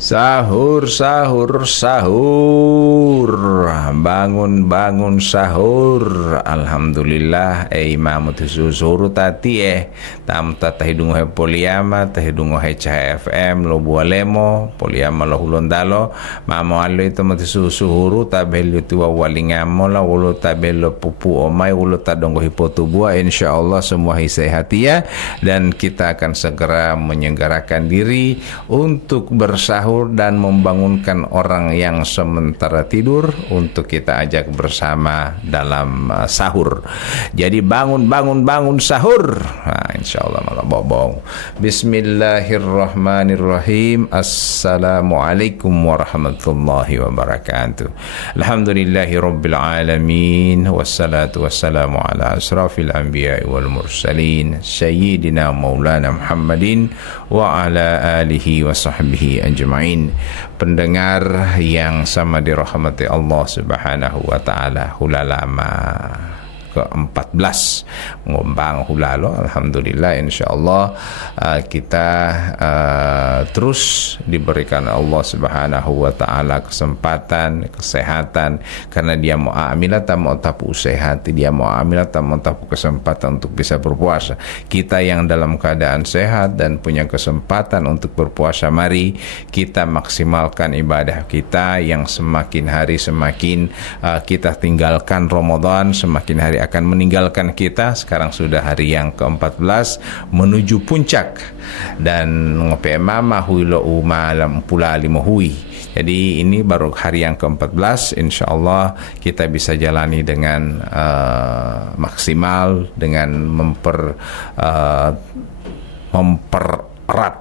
Sahur, sahur, sahur. Bangun sahur. Alhamdulillah. Imam tu suhur tati tam tatahidungo he poliama, tahidungo he cah FM lo bualemo, poliama lo hulondalo. Mamo allo itu mati suhuru tabel itu walingamo la ulo tabel pupu omai ulo tadongo hipotubua. Insyaallah semua sehatia dan kita akan segera menyelenggarakan diri untuk bersahur dan membangunkan orang yang sementara tidur untuk kita ajak bersama dalam sahur. Jadi bangun sahur. Nah, insyaallah malah bobong. Bismillahirrahmanirrahim. Assalamualaikum warahmatullahi wabarakatuh. Alhamdulillahi rabbil alamin wassalatu wassalamu ala asrafil anbiya'i wal mursalin sayyidina maulana Muhammadin wa ala alihi wa sahbihi ajma'in. Pendengar yang sama dirahmati Allah Subhanahu wa taala, hulalama ke-14 ngombang hulalo. Alhamdulillah, insyaallah kita terus diberikan Allah Subhanahu wa taala kesempatan, kesehatan, karena dia mau amilata mau tapu sehat, dia mau amilata mau tapu kesempatan untuk bisa berpuasa. Kita yang dalam keadaan sehat dan punya kesempatan untuk berpuasa, mari kita maksimalkan ibadah kita yang semakin hari semakin kita tinggalkan Ramadan, semakin hari akan meninggalkan kita. Sekarang sudah hari yang ke-14 menuju puncak dan ngope mama huilo malam pula lima hui. Jadi ini baru hari yang ke-14, insyaallah kita bisa jalani dengan maksimal dengan mempererat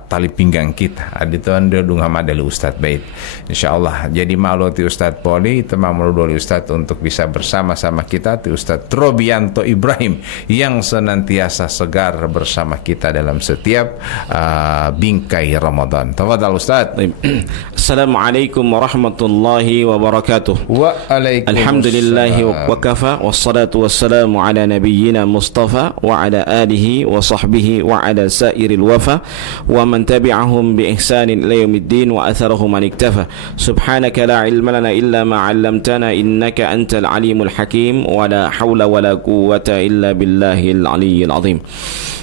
tali pinggang kita. Adito ando dunga madali Ustaz Bait. Insyaallah. Jadi malu ti Ustaz Poli, temam doli Ustaz untuk bisa bersama-sama kita ti Ustaz Robianto Ibrahim yang senantiasa segar bersama kita dalam setiap bingkai Ramadan. Tafadhal Ustaz. Assalamualaikum warahmatullahi wabarakatuh. Waalaikumsalam. Alhamdulillahi wa kafa wassalatu wassalamu ala nabiyyina Mustafa wa ala alihi wa sahbihi wa ala sairil wafa wa man tabi'ahum bi ihsanin ila yaumiddin wa atharahum man iktafa. Subhanaka la ilma lana illa ma 'allamtana innaka antal alimul hakim wa la haula wa la quwwata illa billahil aliyyil azim.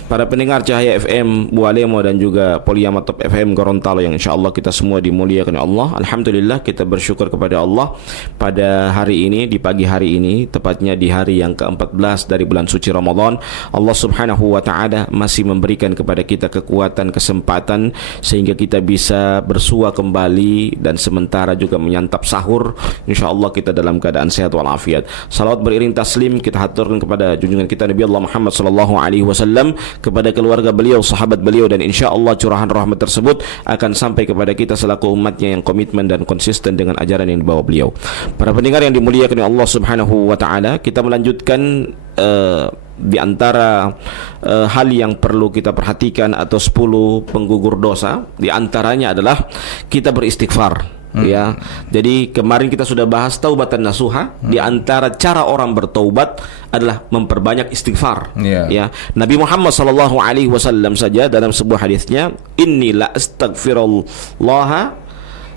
Para pendengar Cahaya FM Bualemo dan juga Poliama Top FM Gorontalo yang insyaallah kita semua dimuliakan Allah. Alhamdulillah, kita bersyukur kepada Allah pada hari ini, di pagi hari ini, tepatnya di hari yang ke-14 dari bulan suci Ramadan. Allah Subhanahu wa taala masih memberikan kepada kita kekuatan, kesempatan sehingga kita bisa bersua kembali dan sementara juga menyantap sahur. Insyaallah kita dalam keadaan sehat walafiat. Salawat beriring taslim kita haturkan kepada junjungan kita Nabi Allah Muhammad sallallahu alaihi wasallam, kepada keluarga beliau, sahabat beliau, dan insyaallah curahan rahmat tersebut akan sampai kepada kita selaku umatnya yang komitmen dan konsisten dengan ajaran yang dibawa beliau. Para pendengar yang dimuliakan oleh Allah Subhanahu wa taala, kita melanjutkan di antara hal yang perlu kita perhatikan atau 10 penggugur dosa, di antaranya adalah kita beristighfar. Ya, jadi kemarin kita sudah bahas taubatan nasuha. Di antara cara orang bertaubat adalah memperbanyak istighfar. Ya, Nabi Muhammad sallallahu alaihi wasallam saja dalam sebuah hadisnya, inni la astaghfirullah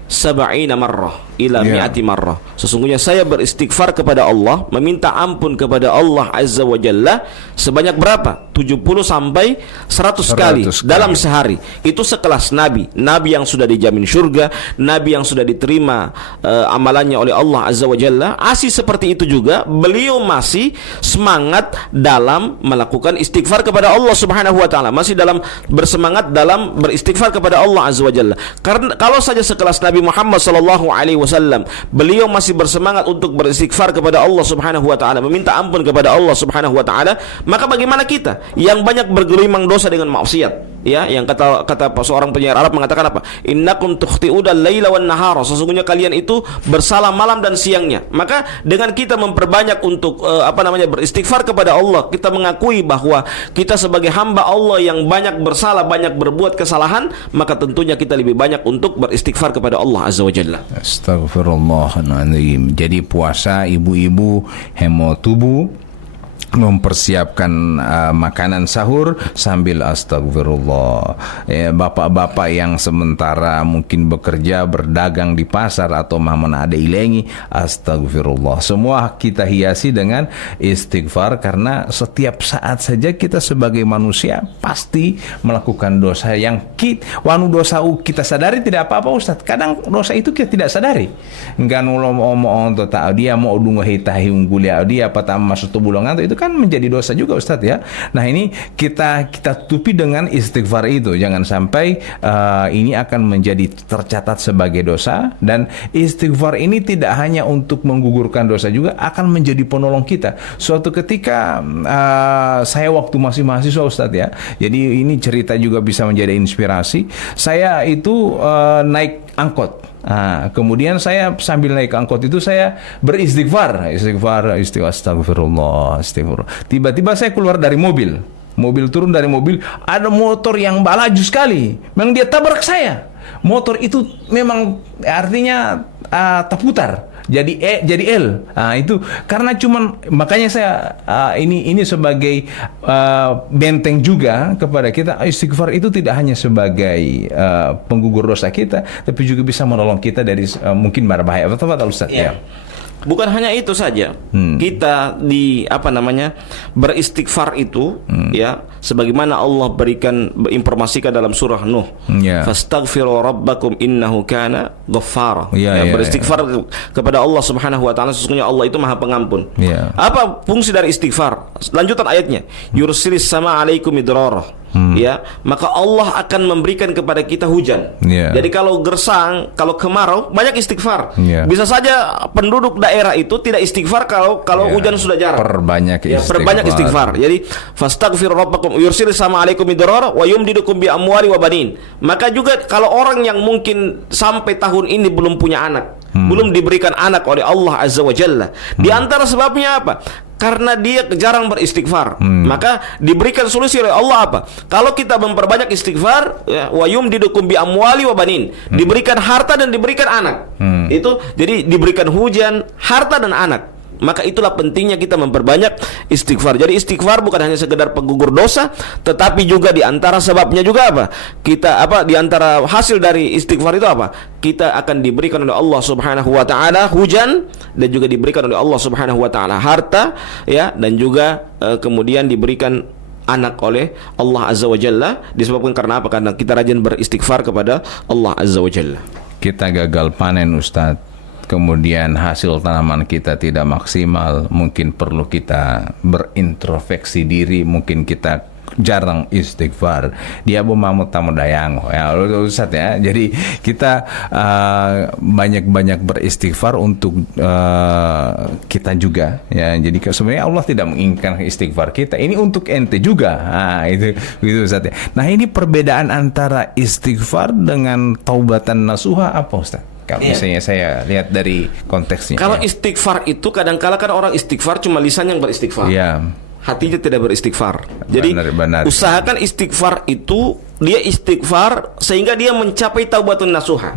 sab'ina marrah ila mi'ati marrah. Sesungguhnya saya beristighfar kepada Allah, meminta ampun kepada Allah Azza wa Jalla sebanyak berapa? 70 sampai 100 kali dalam sehari. Itu sekelas nabi yang sudah dijamin surga, nabi yang sudah diterima amalannya oleh Allah Azza wa Jalla. Asih seperti itu juga beliau masih semangat dalam melakukan istighfar kepada Allah Subhanahu wa taala, masih dalam bersemangat dalam beristighfar kepada Allah Azza wa Jalla. Karena kalau saja sekelas Nabi Muhammad sallallahu alaihi wasallam beliau masih bersemangat untuk beristighfar kepada Allah Subhanahu wa taala, meminta ampun kepada Allah Subhanahu wa taala, maka bagaimana kita yang banyak bergelimang dosa dengan maksiat? Ya, yang kata seorang penyair Arab mengatakan apa? Innakum tukhti'uda laila wan nahara. Sesungguhnya kalian itu bersalah malam dan siangnya. Maka dengan kita memperbanyak untuk beristighfar kepada Allah, kita mengakui bahwa kita sebagai hamba Allah yang banyak bersalah, banyak berbuat kesalahan, maka tentunya kita lebih banyak untuk beristighfar kepada Allah Azza wa Jalla. Astagfirullahaladzim. Jadi puasa ibu-ibu hemo tubuh mempersiapkan makanan sahur sambil astagfirullah. Bapak-bapak yang sementara mungkin bekerja berdagang di pasar atau mana ada ilengi, astagfirullah. Semua kita hiasi dengan istighfar, karena setiap saat saja kita sebagai manusia pasti melakukan dosa yang dosa kita sadari tidak apa-apa Ustaz. Kadang dosa itu kita tidak sadari. Enggak nolong untuk tahu dia mau dungo hitahi unggulia dia apa masuk tubulangan itu kan menjadi dosa juga Ustadz ya. Nah ini kita tutupi dengan istighfar itu. Jangan sampai ini akan menjadi tercatat sebagai dosa. Dan istighfar ini tidak hanya untuk menggugurkan dosa, juga akan menjadi penolong kita. Suatu ketika saya waktu masih mahasiswa Ustadz ya, jadi ini cerita juga bisa menjadi inspirasi. Saya itu naik angkot. Kemudian saya sambil naik angkot itu saya beristighfar, astagfirullah. Tiba-tiba saya keluar dari mobil, turun dari mobil, ada motor yang laju sekali, memang dia tabrak saya. Motor itu memang artinya terputar. Jadi L. Itu karena makanya saya ini sebagai benteng juga kepada kita. Istighfar itu tidak hanya sebagai penggugur dosa kita, tapi juga bisa menolong kita dari mungkin bahaya. Betul Ustaz ya. Bukan hanya itu saja. Kita beristighfar itu ya, sebagaimana Allah informasikan dalam surah Nuh. Fastaghfiru rabbakum innahu kana ghaffara. Beristighfar kepada Allah Subhanahu wa taala, sesungguhnya Allah itu Maha Pengampun. Apa fungsi dari istighfar? Lanjutan ayatnya, yursilis sama alaikum midrara. Ya, maka Allah akan memberikan kepada kita hujan. Jadi kalau gersang, kalau kemarau, banyak istighfar. Bisa saja penduduk daerah itu tidak istighfar kalau hujan sudah jarang. Perbanyak istighfar. Jadi fastaghfiru rabbakum yursilis sama alaikum midrara wa yumdidukum bi amwali wa banin. Maka juga kalau orang yang mungkin sampai tahun ini belum punya anak, belum diberikan anak oleh Allah Azza wa Jalla, di antara sebabnya apa? Karena dia jarang beristighfar. Maka diberikan solusi oleh Allah apa? Kalau kita memperbanyak istighfar, wa yumdidukum bi amwali wa banin, diberikan harta dan diberikan anak. Itu jadi diberikan hujan, harta dan anak. Maka itulah pentingnya kita memperbanyak istighfar. Jadi istighfar bukan hanya sekedar penggugur dosa, tetapi juga di antara sebabnya juga apa? Di antara hasil dari istighfar itu apa? Kita akan diberikan oleh Allah Subhanahu wa taala hujan, dan juga diberikan oleh Allah Subhanahu wa taala harta ya, dan juga kemudian diberikan anak oleh Allah Azza wa Jalla, disebabkan karena apa? Karena kita rajin beristighfar kepada Allah Azza wa Jalla. Kita gagal panen Ustadz, kemudian hasil tanaman kita tidak maksimal, mungkin perlu kita berintrospeksi diri, mungkin kita jarang istighfar. Dia mamut tamu dayang ya Ustaz ya. Jadi kita banyak-banyak beristighfar untuk kita juga ya. Jadi sebenarnya Allah tidak menginginkan istighfar kita. Ini untuk ente juga. Itu Ustaz ya. Nah, ini perbedaan antara istighfar dengan taubatan nasuha apa Ustaz? Kalau misalnya saya lihat dari konteksnya. Kalau istighfar itu kadang-kala kan orang istighfar cuma lisan yang beristighfar. Hatinya tidak beristighfar. Jadi benar. Usahakan istighfar itu dia istighfar sehingga dia mencapai taubatun nasuha.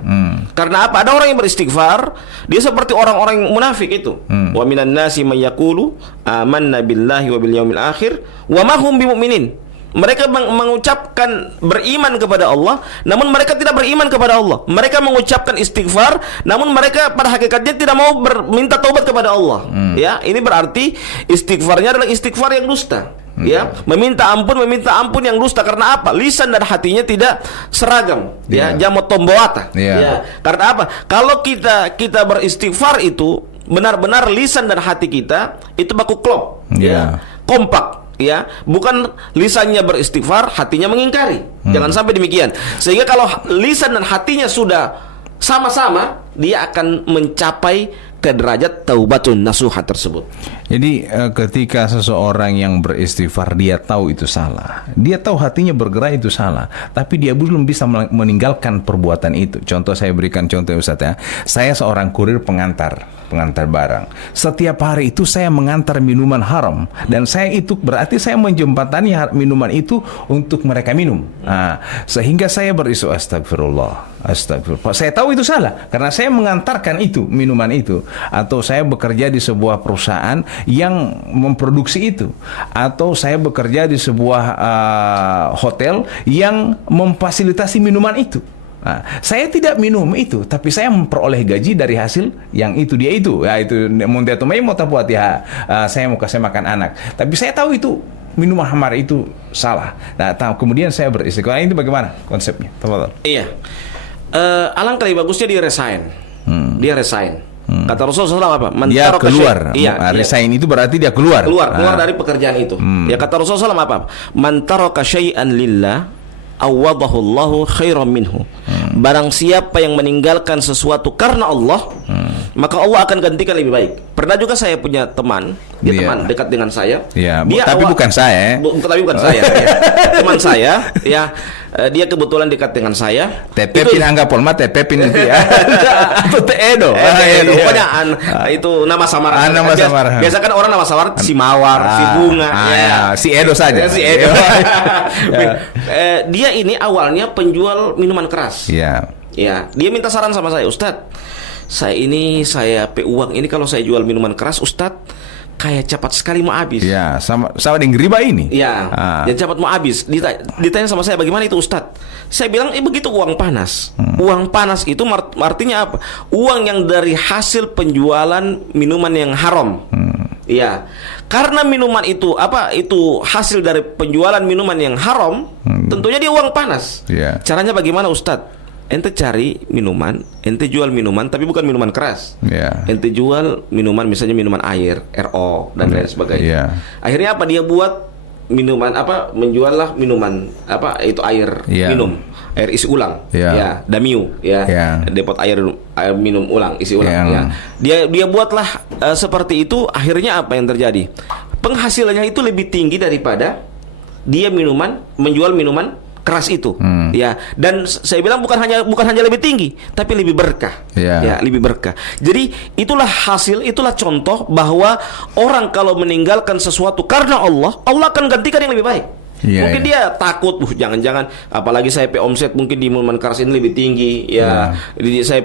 Karena apa? Ada orang yang beristighfar, dia seperti orang-orang munafik itu. Wa minan nasi may yaqulu amanna billahi wa bil yaumil akhir wa ma hum bimumin. Mereka mengucapkan beriman kepada Allah, namun mereka tidak beriman kepada Allah. Mereka mengucapkan istighfar, namun mereka pada hakikatnya tidak mau minta taubat kepada Allah. Ya, ini berarti istighfarnya adalah istighfar yang dusta. Ya, meminta ampun yang dusta. Karena apa? Lisan dan hatinya tidak seragam. Ya, jamot tomboata. Ya, karena apa? Kalau kita beristighfar itu benar-benar lisan dan hati kita itu baku klop. Ya, kompak. Ya, bukan lisannya beristighfar, hatinya mengingkari. Jangan sampai demikian. Sehingga kalau lisan dan hatinya sudah sama-sama, dia akan mencapai ke derajat taubatun nasuha tersebut. Jadi ketika seseorang yang beristighfar, dia tahu itu salah, dia tahu hatinya bergerak itu salah, tapi dia belum bisa meninggalkan perbuatan itu. Contoh, saya berikan contoh Ustaz ya. Saya seorang kurir pengantar barang. Setiap hari itu saya mengantar minuman haram, dan saya itu berarti saya menjembatani minuman itu untuk mereka minum. Sehingga saya beristighfar, astagfirullah. Astagfirullah. Saya tahu itu salah karena saya mengantarkan itu minuman itu, atau saya bekerja di sebuah perusahaan yang memproduksi itu, atau saya bekerja di sebuah hotel yang memfasilitasi minuman itu. Nah, saya tidak minum itu, tapi saya memperoleh gaji dari hasil yang itu dia itu. Ya itu montetomai mau buat ya, saya mau kasih makan anak. Tapi saya tahu itu minuman khamar itu salah. Nah, kemudian saya beristiqomah. Ini bagaimana konsepnya? Tafadhol. Iya. Alangkah lebih bagusnya dia resign. Dia resign. Kata Rasulullah apa? Dia keluar. Iya, resign itu berarti dia keluar. Keluar dari pekerjaan itu. Ya kata Rasulullah apa? Man taraka syai'an lillah awadahu Allahu khairan minhu. Barang siapa yang meninggalkan sesuatu karena Allah, maka Allah akan gantikan lebih baik. Pernah juga saya punya teman, dia teman dekat dengan saya. Dia tapi bukan saya. Tapi bukan saya. Teman saya, ya. Dia kebetulan dekat dengan saya. TP pinangga polma TP pinanti ya. Itu Edo. Pokoknya itu nama samaran. Nama samaran. Biasa kan orang nama samaran si Mawar, si Bunga, si Edo saja. Si Edo. Dia ini awalnya penjual minuman keras. Iya. Ya, dia minta saran sama saya, Ustadz. Saya uang ini kalau saya jual minuman keras, Ustadz, kayak cepat sekali mau habis. Ya, sama dengan riba ini. Ya, dan cepat mau habis. Ditanya sama saya, bagaimana itu Ustadz? Saya bilang, begitu uang panas. Uang panas itu artinya apa? Uang yang dari hasil penjualan minuman yang haram. Iya, karena minuman itu itu hasil dari penjualan minuman yang haram, tentunya dia uang panas. Yeah. Caranya bagaimana Ustadz? Ente cari minuman, ente jual minuman, tapi bukan minuman keras. Yeah. Ente jual minuman, misalnya minuman air, RO dan lain sebagainya. Yeah. Akhirnya apa? Dia buat minuman menjuallah minuman itu air minum, air isi ulang, ya, Damiu, ya, depot air minum ulang, isi ulang, ya. Dia buatlah seperti itu. Akhirnya apa yang terjadi? Penghasilannya itu lebih tinggi daripada dia menjual minuman keras itu, ya. Dan saya bilang bukan hanya lebih tinggi, tapi lebih berkah, ya, lebih berkah. Jadi itulah contoh bahwa orang kalau meninggalkan sesuatu karena Allah akan gantikan yang lebih baik. Mungkin dia takut, jangan-jangan, apalagi saya omset mungkin di minuman keras ini lebih tinggi, ya. Saya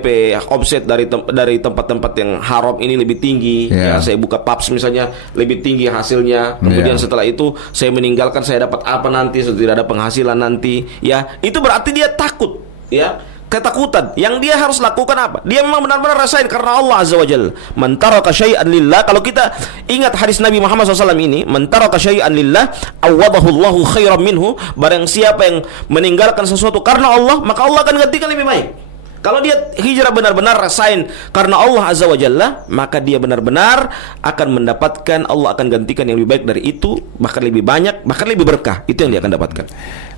omset dari tempat-tempat yang haram ini lebih tinggi, ya. Saya buka pubs misalnya lebih tinggi hasilnya. Kemudian setelah itu saya meninggalkan, saya dapat apa nanti? Tidak ada penghasilan nanti, ya. Itu berarti dia takut, ya. Ketakutan. Yang dia harus lakukan apa? Dia memang benar-benar rasain karena Allah Azza wa Jalla. Man taraka syai'an lillah. Kalau kita ingat hadis Nabi Muhammad SAW ini, man taraka syai'an lillah awadahu Allahu khairan minhu. Barang siapa yang meninggalkan sesuatu karena Allah, maka Allah akan gantikan lebih baik. Kalau dia hijrah benar-benar rasain karena Allah Azza wa Jalla, maka dia benar-benar akan mendapatkan, Allah akan gantikan yang lebih baik dari itu, bahkan lebih banyak, bahkan lebih berkah. Itu yang dia akan dapatkan.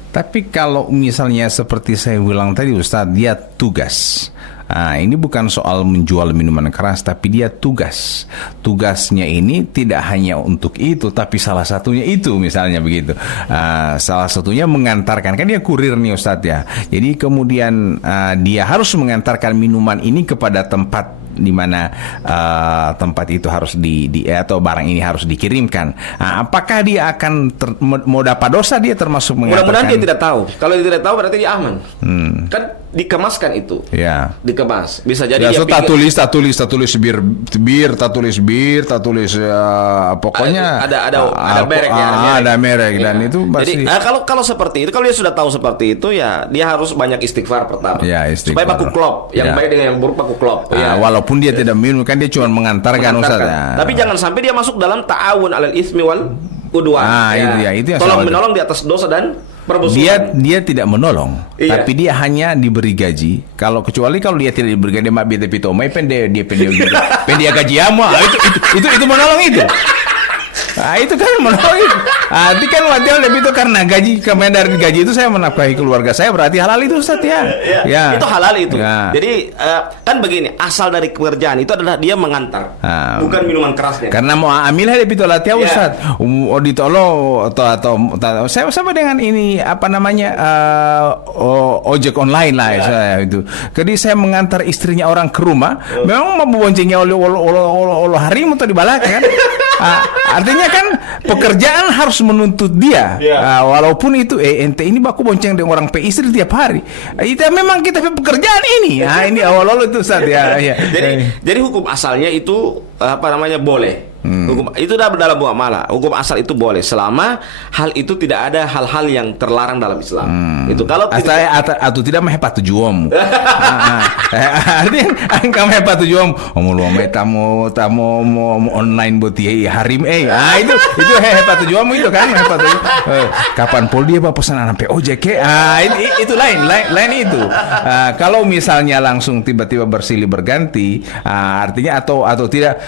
Tapi kalau misalnya seperti saya bilang tadi Ustadz, dia tugas. Ini bukan soal menjual minuman keras, tapi dia tugas. Tugasnya ini tidak hanya untuk itu, tapi salah satunya itu, misalnya begitu. Salah satunya mengantarkan, kan dia kurir nih Ustadz ya. Jadi kemudian dia harus mengantarkan minuman ini kepada tempat di mana tempat itu harus atau barang ini harus dikirimkan. Apakah dia akan mau dapat dosa? Dia termasuk mengantarkan? Mudah-mudahan dia tidak tahu. Kalau dia tidak tahu berarti dia aman. Kan dikemaskan itu. Ya. Dikemas. Bisa jadi dia tulis bir, tulis pokoknya ada merek ya. Ada merek dan itu pasti. Jadi kalau seperti itu, kalau dia sudah tahu seperti itu, ya dia harus banyak istighfar pertama. Ya, istighfar. Supaya baku klop. Yang baik dengan yang buruk baku klop. Walaupun dia tidak minum, kan dia cuma mengantarkan. Ustaz. Tapi jangan sampai dia masuk dalam ta'awun 'alal itsmi wal udwan. Itu yang tolong menolong di atas dosa dan permusuhan. Dia tidak menolong, tapi dia hanya diberi gaji. Kecuali kalau dia tidak diberi gaji, dia mabit pito, mai dia gaji ama. Itu menolong itu. Itu kan menolong. Itu kan latihan lebih itu karena gaji, kemudian dari gaji itu saya menafkahi keluarga saya, berarti halal itu Ustaz ya. Itu halal itu. Jadi kan begini, asal dari pekerjaan itu adalah dia mengantar, bukan minuman kerasnya. Karena mau ambil lebih itu latihan Ustaz. Ditolo atau saya sama dengan ini ojek online lah saya itu. Jadi saya mengantar istrinya orang ke rumah, memang mau boncengnya oleh hari atau di balak kan. Artinya kan pekerjaan harus menuntut dia. Walaupun itu ente ini baku bonceng dengan orang istri tiap hari. Itu memang kita pekerjaan ini. Ini awal-awal itu Ustaz ya. Jadi hukum asalnya itu boleh. Hukum itu dalam muamalah. Hukum asal itu boleh selama hal itu tidak ada hal-hal yang terlarang dalam Islam. Itu kalau atau tidak menghepat tujuanmu. Artinya kamu hepat tujuanmu. Omong tamu online buat harim itu hepat tujuanmu itu kan hepat. Kapan pol dia pesan sampai ojek itu lain itu. Kalau misalnya langsung tiba-tiba bersilih berganti, artinya atau tidak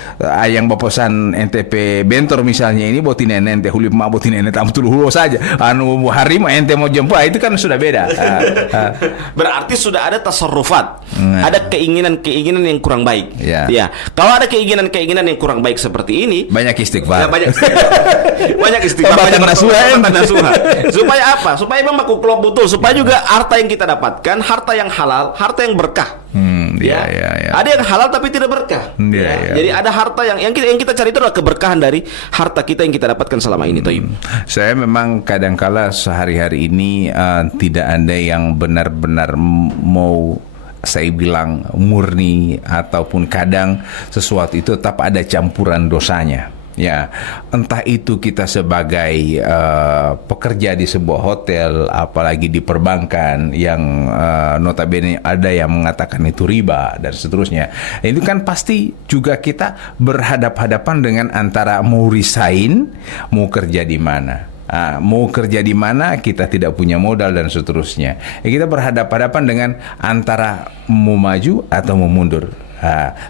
yang pesan NTP bentor misalnya ini botin ente hulip ma botin ente tamu tuluh saja hari ente mau jemput itu kan sudah beda. Berarti sudah ada tasarrufat, ada keinginan yang kurang baik. Ya, kalau ada keinginan yang kurang baik seperti ini, banyak istighfar. Banyak istighfar, banyak nasuha. Supaya apa? Supaya memang klop betul, supaya juga harta yang kita dapatkan, harta yang halal, harta yang berkah. Ya. Ada yang halal tapi tidak berkah. Jadi ada harta yang kita cari itu adalah keberkahan dari harta kita yang kita dapatkan selama ini. Saya memang kadangkala sehari-hari ini tidak ada yang benar-benar mau saya bilang murni, ataupun kadang sesuatu itu tetap ada campuran dosanya. Ya, entah itu kita sebagai pekerja di sebuah hotel, apalagi di perbankan yang notabene ada yang mengatakan itu riba dan seterusnya. Itu kan pasti juga kita berhadap-hadapan dengan antara mau resign, mau kerja di mana. Mau kerja di mana, kita tidak punya modal dan seterusnya. Kita berhadapan-hadapan dengan antara mau maju atau mau mundur.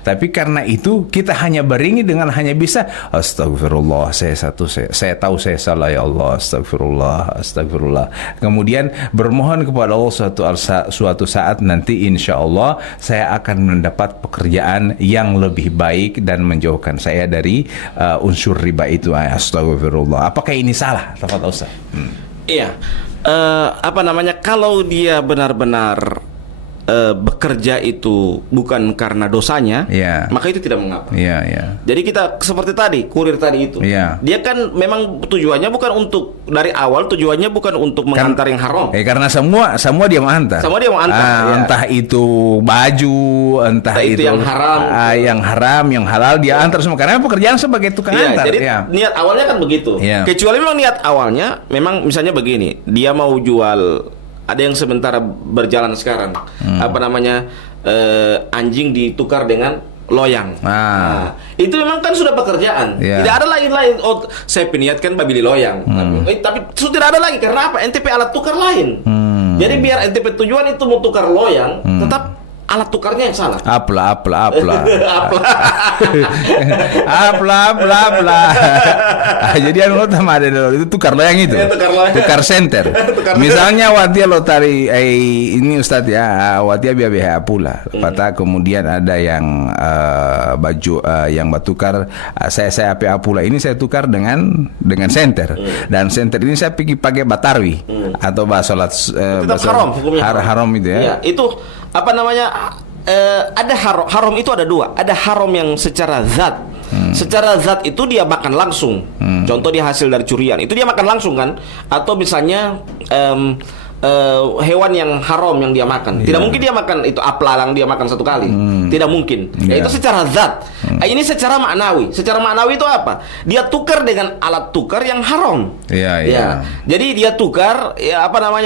Tapi karena itu kita hanya beringi dengan hanya bisa astagfirullah, saya tahu saya salah ya Allah, astagfirullah. Kemudian bermohon kepada Allah suatu saat nanti insya Allah saya akan mendapat pekerjaan yang lebih baik dan menjauhkan saya dari unsur riba itu. Astagfirullah. Apakah ini salah? Tafadhol Ustaz. Iya. Kalau dia benar-benar bekerja itu bukan karena dosanya, maka itu tidak mengapa. Jadi kita seperti tadi, kurir tadi itu, dia kan memang tujuannya bukan untuk dari awal tujuannya bukan untuk menghantar yang haram. Karena semua dia mengantar. Entah itu baju, entah itu yang haram, yang halal dia antar semua. Karena pekerjaan sebagai tukang antar. Jadi niat awalnya kan begitu. Kecuali memang niat awalnya memang misalnya begini, dia mau jual. Ada yang sementara berjalan sekarang, anjing ditukar dengan loyang. Itu memang kan sudah pekerjaan. Tidak ada lain. Oh, saya peniatkan beli loyang. Tapi sudah tidak ada lagi. Karena apa? NTP alat tukar lain. Jadi biar NTP tujuan itu mau tukar loyang, tetap alat tukarnya yang salah. Apla. Jadi anu sama ada itu tukar loyang itu. Tukar senter. Misalnya watia lo tari ini Ustaz ya, watia biaya pula. Kata kemudian ada yang baju yang bertukar saya PA pula ini saya tukar dengan senter. Dan senter ini saya pergi pakai batarwi atau salat haram hukumnya. Haram itu ya. Itu ada haram itu ada dua. Ada haram yang secara zat. Secara zat itu dia makan langsung. Contoh dia hasil dari curian, itu dia makan langsung kan. Atau misalnya hewan yang haram yang dia makan. Tidak mungkin dia makan itu apelalang dia makan satu kali. Tidak mungkin. Itu secara zat. Ini secara maknawi. Secara maknawi itu apa? Dia tukar dengan alat tukar yang haram. Jadi dia tukar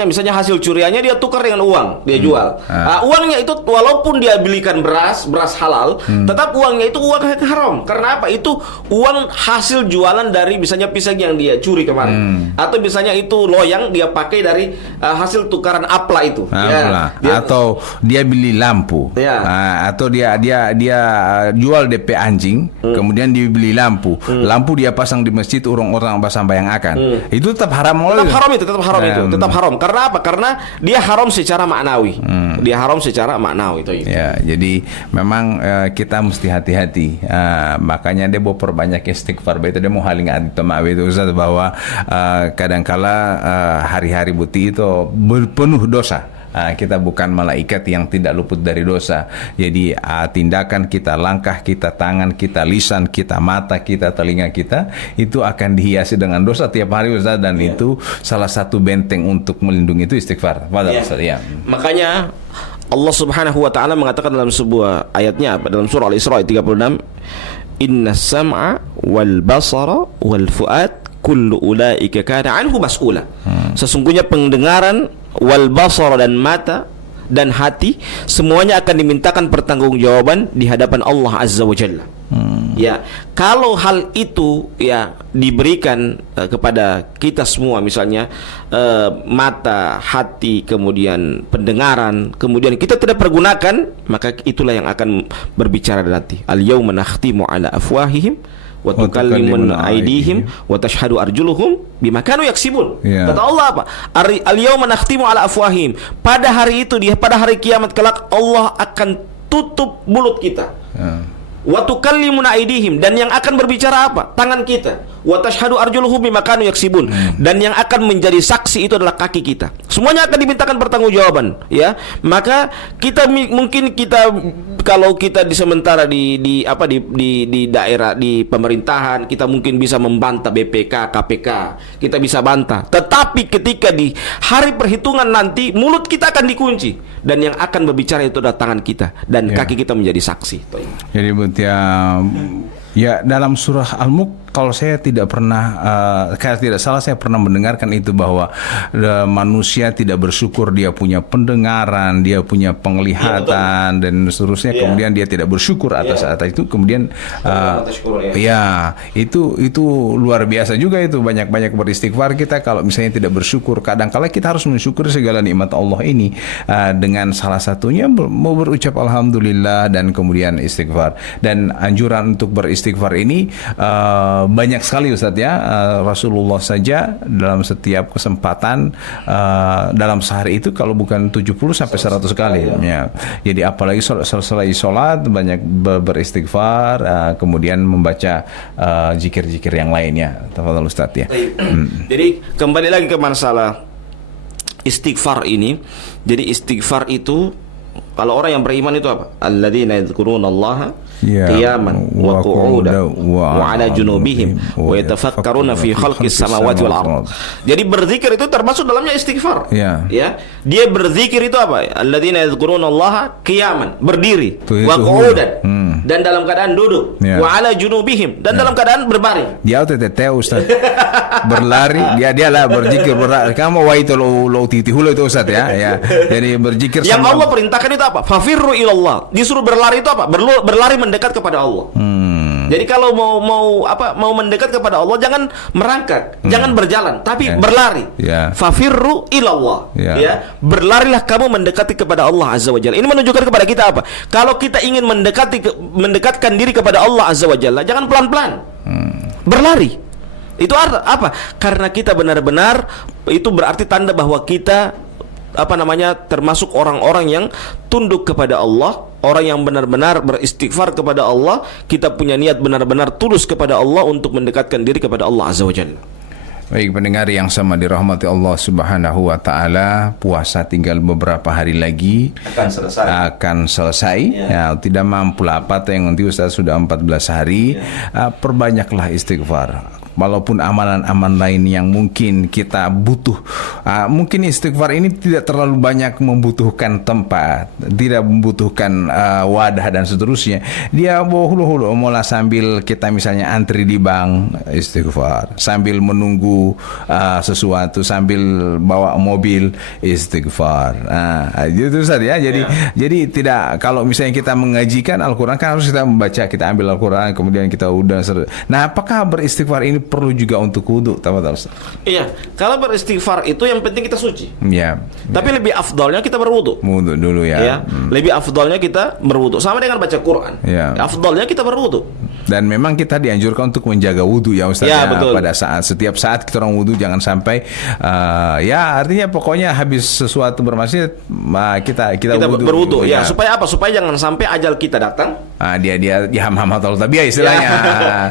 misalnya hasil curiannya dia tukar dengan uang, dia jual. Uangnya itu walaupun dia belikan beras halal, tetap uangnya itu uang haram. Karena apa? Itu uang hasil jualan dari misalnya pisang yang dia curi kemarin. Atau misalnya itu loyang dia pakai dari hasil tukaran apla itu. Atau dia beli lampu. Atau dia jual DP anjing, kemudian dia beli lampu. Lampu dia pasang di masjid, orang-orang sembahyang akan. Itu tetap haram. Tetap haram. Karena apa? Karena dia haram secara maknawi. Dia haram secara maknawi itu. Jadi memang kita mesti hati-hati. Makanya dia mau perbanyak istighfar. Itu dia mau haling itu Ustaz, bahwa kadangkala hari-hari buti itu penuh dosa. Kita bukan malaikat yang tidak luput dari dosa. Jadi tindakan kita, langkah kita, tangan kita, lisan kita, mata kita, telinga kita itu akan dihiasi dengan dosa tiap hari, Ustaz, dan itu salah satu benteng untuk melindungi itu istighfar. Padahal Ustaz, ya. Makanya Allah Subhanahu wa taala mengatakan dalam sebuah ayatnya apa? Dalam surah Al-Isra ayat 36, "Innas sam'a wal basara wal fuad kullu ulaika kana anhu mas'ula." Sesungguhnya pendengaran, wal basara, dan mata dan hati semuanya akan dimintakan pertanggungjawaban di hadapan Allah Azza wa Jalla. Ya, kalau hal itu ya diberikan kepada kita semua, misalnya mata, hati, kemudian pendengaran, kemudian kita tidak pergunakan, maka itulah yang akan berbicara nanti. Al-yauma nakhtimu ala afwahihim wa tukallimuna aydihim wa tashhadu arjuluhum bima kanu yaksibun. Kata Allah apa? Al-yauma nakhtimu ala afwahihim. Pada hari itu, pada hari kiamat kelak, Allah akan tutup mulut kita. Wa tukallimuna aydihim, dan yang akan berbicara apa? Tangan kita. Wa tashhadu arjuluhum bima kanu yaksibun, dan yang akan menjadi saksi itu adalah kaki kita. Semuanya akan dimintakan pertanggungjawaban, ya. Maka kita mungkin kalau kita di sementara di daerah, di pemerintahan, kita mungkin bisa membantah BPK, KPK, kita bisa bantah. Tetapi ketika di hari perhitungan nanti, mulut kita akan dikunci, dan yang akan berbicara itu adalah tangan kita, dan kaki kita menjadi saksi. Jadi ya dalam surah Al-Mulk, kalau saya tidak pernah, kalau tidak salah saya pernah mendengarkan itu bahwa manusia tidak bersyukur dia punya pendengaran, dia punya penglihatan dan seterusnya, kemudian dia tidak bersyukur atas itu, kemudian itu luar biasa juga itu, banyak beristighfar kita kalau misalnya tidak bersyukur. Kadang-kala kita harus mensyukuri segala nikmat Allah ini dengan salah satunya mau berucap alhamdulillah dan kemudian istighfar. Dan anjuran untuk beristighfar ini banyak sekali, Ustaz, ya. Rasulullah saja dalam setiap kesempatan dalam sehari itu kalau bukan 70 sampai 100 kali ya. Jadi apalagi selesai sholat banyak beristighfar, kemudian membaca zikir-zikir yang lainnya. Tafadhal Ustaz, ya. Jadi kembali lagi ke masalah istighfar ini. Jadi istighfar itu, kalau orang yang beriman itu apa? Alladzina yadhkurunallaha qiyaman wa qu'udan wa 'ala junubihim wa yatafakkaruna fi khalqis samawati wal ardh. Jadi berzikir itu termasuk dalamnya istighfar. Ya. Dia berzikir itu apa? Alladzina yadhkurunallaha qiyaman, berdiri, wa qu'udan, dan dalam keadaan duduk, wa 'ala junubihim, dan dalam keadaan berbaring. Dia teteh Ustaz. Berlari, dia lah berzikir, berlari. Kamu wa itu lo titihulu itu Ustaz, ya. Jadi berzikir yang Allah perintahkan itu apa? Fafirru ilallah. Disuruh berlari itu apa? Berlari mendekat kepada Allah. Jadi kalau mau mendekat kepada Allah, jangan merangkak, jangan berjalan, tapi berlari. Fafirru ilallah. Berlarilah kamu mendekati kepada Allah Azza wa Jalla. Ini menunjukkan kepada kita apa? Kalau kita ingin mendekatkan diri kepada Allah Azza wa Jalla, jangan pelan-pelan. Berlari. Itu apa? Karena kita benar-benar, itu berarti tanda bahwa kita termasuk orang-orang yang tunduk kepada Allah, orang yang benar-benar beristighfar kepada Allah. Kita punya niat benar-benar tulus kepada Allah untuk mendekatkan diri kepada Allah Azza wa Jalla. Baik pendengar yang sama dirahmati Allah Subhanahu wa taala, puasa tinggal beberapa hari lagi akan selesai. Ya, tidak mampu lah apa yang nanti Ustaz sudah 14 hari. Perbanyaklah istighfar. Walaupun amalan-amalan lain yang mungkin kita butuh, mungkin istighfar ini tidak terlalu banyak membutuhkan tempat, tidak membutuhkan wadah dan seterusnya. Dia hulu-hulu mulai sambil kita misalnya antri di bank istighfar, sambil menunggu sesuatu, sambil bawa mobil istighfar. Itu Ustaz, ya. Jadi tidak, kalau misalnya kita mengajikan Al-Quran kan harus kita membaca, kita ambil Al-Quran kemudian kita udah. Nah, apakah beristighfar ini perlu juga untuk wudu? Iya, kalau beristighfar itu yang penting kita suci. Tapi lebih afdalnya kita berwudu. Wudu dulu ya. Lebih afdalnya kita berwudu, sama dengan baca Quran. Afdalnya kita berwudu. Dan memang kita dianjurkan untuk menjaga wudu ya Ustaz. Betul. Pada setiap saat kita orang wudu jangan sampai artinya pokoknya habis sesuatu bermaksiat kita berwudu. Supaya apa? Supaya jangan sampai ajal kita datang Dia hamamatul tabiah istilahnya.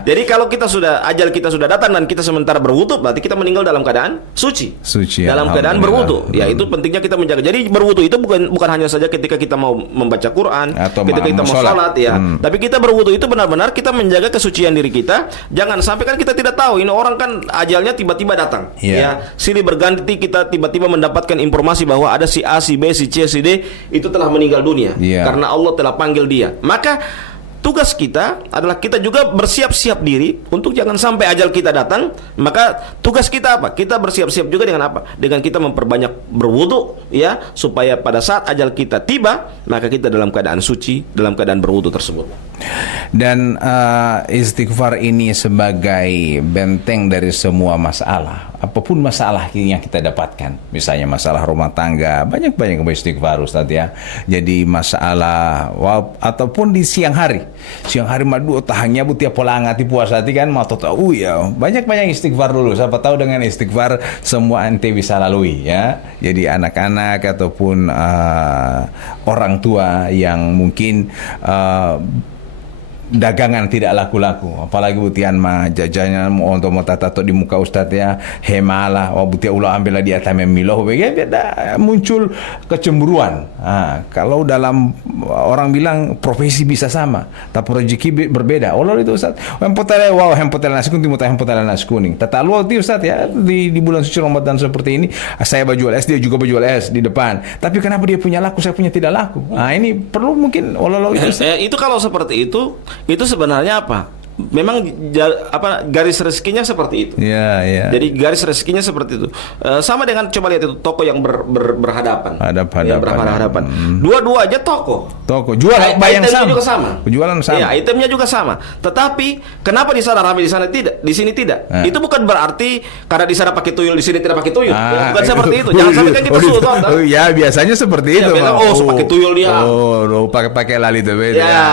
Jadi kalau ajal kita sudah datang dan kita sementara berwudu, berarti kita meninggal dalam keadaan suci. Dalam keadaan berwudu. Ya, itu pentingnya kita menjaga. Jadi berwudu itu bukan hanya saja ketika kita mau membaca Quran, atau ketika kita mau sholat ya. Tapi kita berwudu itu benar-benar kita menjaga kesucian diri kita. Jangan sampai kan kita tidak tahu ini orang kan ajalnya tiba-tiba datang. Ya, silih berganti kita tiba-tiba mendapatkan informasi bahwa ada si A, si B, si C, si D itu telah meninggal dunia karena Allah telah panggil dia. Maka tugas kita adalah kita juga bersiap-siap diri untuk jangan sampai ajal kita datang. Maka tugas kita apa? Kita bersiap-siap juga dengan apa? Dengan kita memperbanyak berwudu ya, supaya pada saat ajal kita tiba, maka kita dalam keadaan suci, dalam keadaan berwudu tersebut. Dan istighfar ini sebagai benteng dari semua masalah. Apapun masalah yang kita dapatkan, misalnya masalah rumah tangga, banyak-banyak istighfar Ustaz ya. Jadi masalah ataupun di siang hari madu tahangnya butia pola ngati puasa kan mau tahu ya. Banyak-banyak istighfar dulu. Siapa tahu dengan istighfar semua ente bisa lalui ya. Jadi anak-anak ataupun orang tua yang mungkin dagangan tidak laku-laku, apalagi butian mah jajannya untuk mau tato di muka Ustaz ya, hemalah butia ulah ambil dia tamem miloh beda muncul kecemburuan. Kalau dalam orang bilang profesi bisa sama tapi rezeki berbeda. Allah itu Ustaz hempotele nasi kuning timut hempotele nasi kuning tata lu Ustaz ya di bulan suci Ramadan seperti ini saya berjual es, dia juga berjual es di depan, tapi kenapa dia punya laku saya punya tidak laku? Ini perlu mungkin Allah itu itu kalau seperti itu sebenarnya apa? Memang garis rezekinya seperti itu. Jadi garis rezekinya seperti itu. Sama dengan coba lihat itu toko yang berhadapan. Berhadapan. Dua-dua aja toko. Jual bayang sama. Juga sama. Jualan sama. Iya, itemnya juga sama. Tetapi kenapa di sana ramai di sana tidak, di sini tidak? Itu bukan berarti karena di sana pakai tuyul, di sini tidak pakai tuyul. Bukan seperti itu. Jangan sampai kan kita suudon. Ya, biasanya seperti itu. Pakai tuyul dia. Pakai lali itu beda. Ya,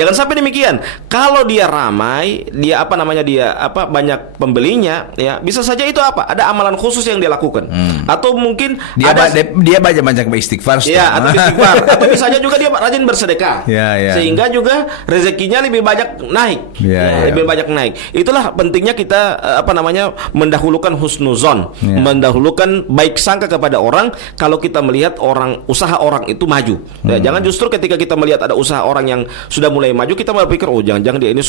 jangan sampai demikian. Kalau dia ramai, dia banyak pembelinya ya, bisa saja itu ada amalan khusus yang dia lakukan atau mungkin dia banyak istighfar ya, atau istighfar atau misalnya juga dia rajin bersedekah sehingga juga rezekinya lebih banyak naik lebih banyak naik. Itulah pentingnya kita mendahulukan husnuzon, mendahulukan baik sangka kepada orang. Kalau kita melihat usaha orang itu maju jangan justru ketika kita melihat ada usaha orang yang sudah mulai maju kita berpikir jangan-jangan dia ini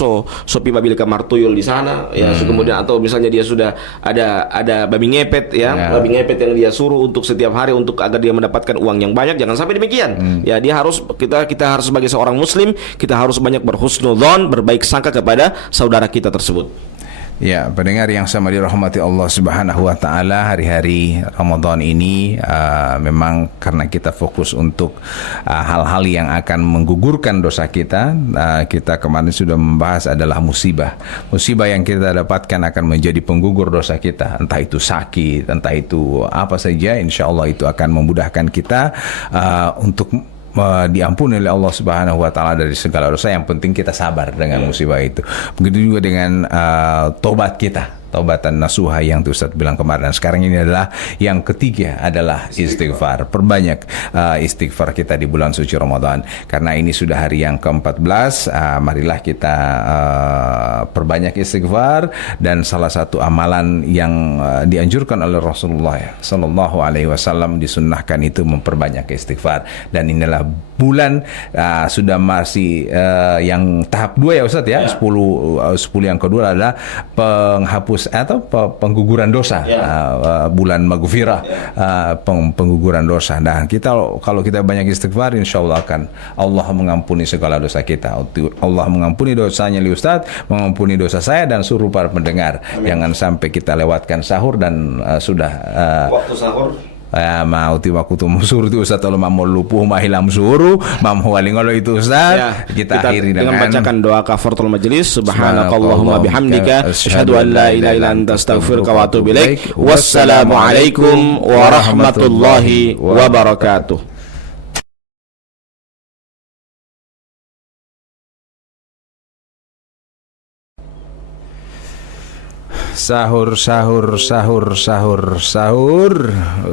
sopi babi kamar tuyul di sana ya, kemudian atau misalnya dia sudah ada babi ngepet ya, babi ngepet yang dia suruh untuk setiap hari untuk agar dia mendapatkan uang yang banyak. Jangan sampai demikian. Ya, dia harus kita harus sebagai seorang muslim, kita harus banyak berhusnudzon, berbaik sangka kepada saudara kita tersebut. Ya, pendengar yang sama dirahmati Allah Subhanahu wa taala, hari-hari Ramadan ini memang karena kita fokus untuk hal-hal yang akan menggugurkan dosa kita. Kita kemarin sudah membahas adalah musibah. Musibah yang kita dapatkan akan menjadi penggugur dosa kita, entah itu sakit, entah itu apa saja, insyaallah itu akan memudahkan kita untuk diampuni oleh Allah Subhanahu wa taala dari segala dosa. Yang penting kita sabar dengan musibah itu. Begitu juga dengan tobat kita, taubatan nasuha yang Ustaz bilang kemarin. Sekarang ini adalah yang ketiga adalah istighfar. Perbanyak istighfar kita di bulan suci Ramadan. Karena ini sudah hari yang ke-14, marilah kita perbanyak istighfar. Dan salah satu amalan yang dianjurkan oleh Rasulullah sallallahu alaihi wasallam, disunnahkan itu memperbanyak istighfar. Dan inilah bulan sudah masih yang tahap 2 ya Ustaz ya. 10 yang kedua adalah penghapus atau pengguguran dosa, bulan maghfirah, pengguguran dosa. Nah, kalau kita banyak istighfar, insyaallah akan Allah mengampuni segala dosa kita. Allah mengampuni dosanya li Ustaz, mengampuni dosa saya dan seluruh para pendengar. Jangan sampai kita lewatkan sahur dan sudah waktu sahur mau tiba kutu musuru itu Ustaz, kalau mau lupuh mahilam suru mam walingolo itu Ustaz. Kita akhiri dengan bacakan doa kafaratul majelis. Subhanakallahumma bihamdika asyhadu an la ilaha illa anta astaghfiruka wa atubu ilaik. Wassalamualaikum warahmatullahi wabarakatuh. Sahur. Oh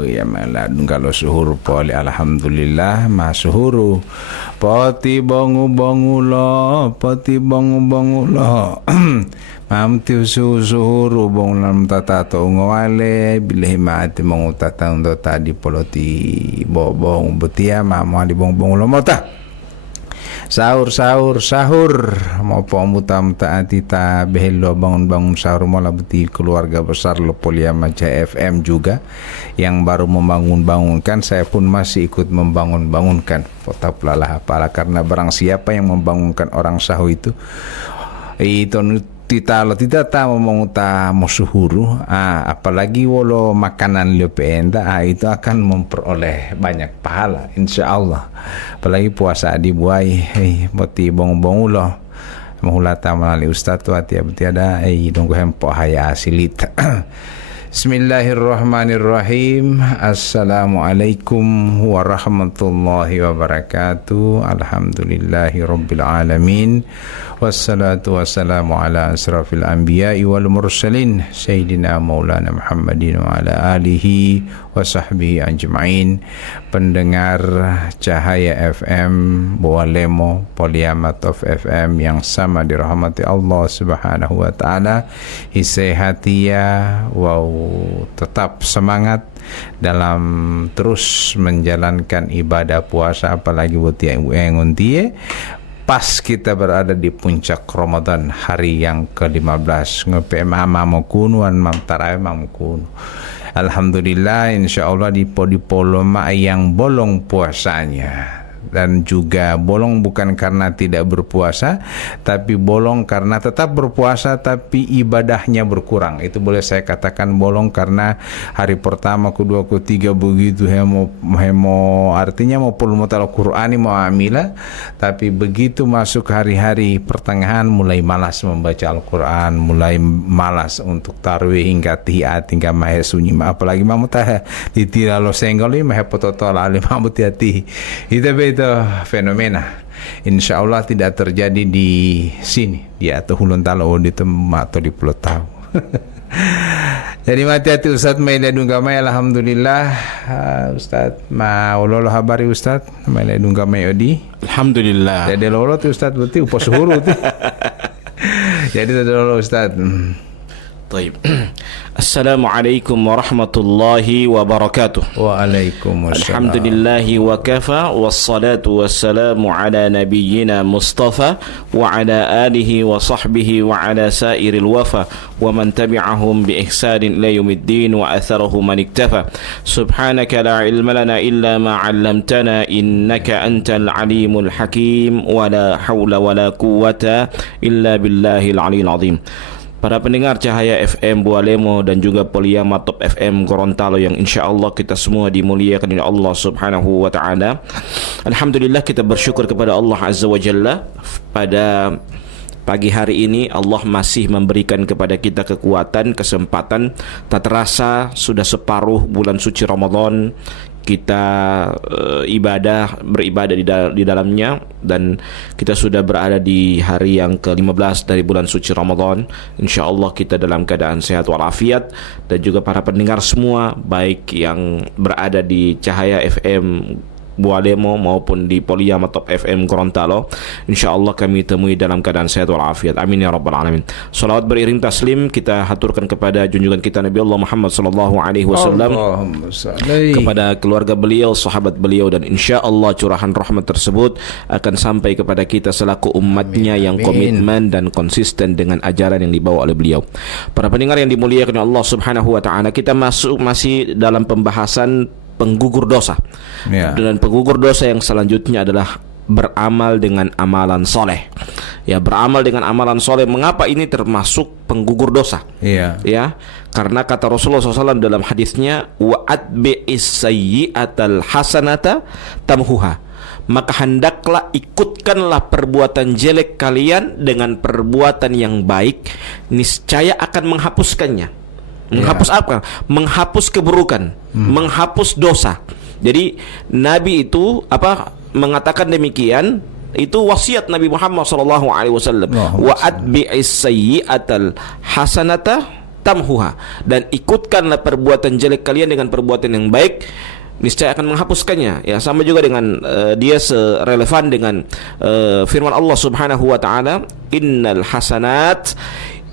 ya maladun kalau suhur poli alhamdulillah masuhuru. Poti bongu lo. Mamti suhuru bong lam tata to ngwale bilih mati mangutata ndo tadi poloti bobong betia mama di bong lo mota. Sahur mau pemutam taati ta behelo bangun sahur mola beti keluarga besar Lopolia Maja FM juga yang baru membangunkan, saya pun masih ikut membangunkan. Potaplah apalah karena barang siapa yang membangunkan orang sahur itu tidak tahu menguta musuhuru, apalagi walau makanan lependa, itu akan memperoleh banyak pahala insyaallah. Apalagi puasa dibuai boti bong ulo mahulata melalui ustaz tu hati ada donggo hempo haya asilit. Bismillahirrahmanirrahim. Assalamualaikum warahmatullahi wabarakatuh. Alhamdulillahi rabbil alamin. Wassalatu wassalamu ala asrafil anbiya'i wal mursalin Sayyidina Maulana Muhammadin wa ala alihi wa sahbihi ajma'in. Pendengar Cahaya FM, Bualemo, Poliamat of FM yang sama dirahmati Allah subhanahu wa ta'ala. Hisai hatia, tetap semangat dalam terus menjalankan ibadah puasa, apalagi buat yang nguntie. Pas kita berada di puncak Ramadan hari yang ke-15 ngope mama kunuan mam tarawih mam kunu. Alhamdulillah insyaallah di poloma yang bolong puasanya, dan juga bolong bukan karena tidak berpuasa, tapi bolong karena tetap berpuasa tapi ibadahnya berkurang. Itu boleh saya katakan bolong karena hari pertama, kedua, ketiga begitu hemo artinya mau puluh Qur'ani mau amila, tapi begitu masuk hari-hari pertengahan mulai malas membaca Al-Qur'an, mulai malas untuk tarawih hingga tiat hingga mahe sunyi. Apalagi mamu tah ditira lo senggol ini mahe pototol alim mamu tiati. Itu fenomena insyaallah tidak terjadi di sini di atau hulun talo di tempat atau di Pulau Tahu. Jadi mati-hati Ustaz Maila Dungamai. Alhamdulillah Ustaz ma ulolo habari Ustaz Maila Dungamai odi. Alhamdulillah. Jadi lolo tu Ustaz berarti upos huru tu. Jadi lolo Ustaz. طيب السلام عليكم ورحمة الله وبركاته. وعليكم السلام. الحمد لله وكفى والصلاة والسلام على نبينا مصطفى وعلى آله وصحبه وعلى سائر الوفا ومن تبعهم بإحسان إلى يوم الدين وأثره من اكتفى. سبحانك لا علم لنا إلا ما علمتنا إنك أنت العليم الحكيم ولا حول ولا قوة إلا بالله العلي العظيم. Para pendengar Cahaya FM Bualemo dan juga Poliamat Top FM Gorontalo yang insya Allah kita semua dimuliakan oleh Allah subhanahu wa ta'ala. Alhamdulillah kita bersyukur kepada Allah Azza wa Jalla. Pada pagi hari ini Allah masih memberikan kepada kita kekuatan, kesempatan. Tak terasa sudah separuh bulan suci Ramadan kita beribadah di dalamnya, dan kita sudah berada di hari yang ke-15 dari bulan suci Ramadan. InsyaAllah kita dalam keadaan sehat walafiat, dan juga para pendengar semua baik yang berada di Cahaya FM Bualemo maupun di Poliamat Top FM Gorontalo, insyaallah kami temui dalam keadaan sehat walafiat. Amin ya rabbal alamin. Salawat beriring taslim kita haturkan kepada junjungan kita Nabi Allah Muhammad sallallahu alaihi wasallam, kepada keluarga beliau, sahabat beliau, dan insyaallah curahan rahmat tersebut akan sampai kepada kita selaku umatnya yang komitmen dan konsisten dengan ajaran yang dibawa oleh beliau. Para pendengar yang dimuliakan Allah subhanahu wa ta'ala, kita masih dalam pembahasan penggugur dosa. Dan penggugur dosa yang selanjutnya adalah beramal dengan amalan soleh. Ya, beramal dengan amalan soleh. Mengapa ini termasuk penggugur dosa? Ya, karena kata Rasulullah SAW dalam hadisnya, wa atbi'is sayyi'atal hasanata tamhuha. Maka hendaklah ikutkanlah perbuatan jelek kalian dengan perbuatan yang baik, niscaya akan menghapuskannya. Menghapus apa? Menghapus keburukan, menghapus dosa. Jadi Nabi itu mengatakan demikian, itu wasiat Nabi Muhammad sallallahu alaihi wasallam. Wa atbi'is sayyi'atal hasanata tamhuha, dan ikutkanlah perbuatan jelek kalian dengan perbuatan yang baik, niscaya akan menghapuskannya. Ya, sama juga dengan dia serelevan dengan firman Allah Subhanahu wa taala, innal hasanat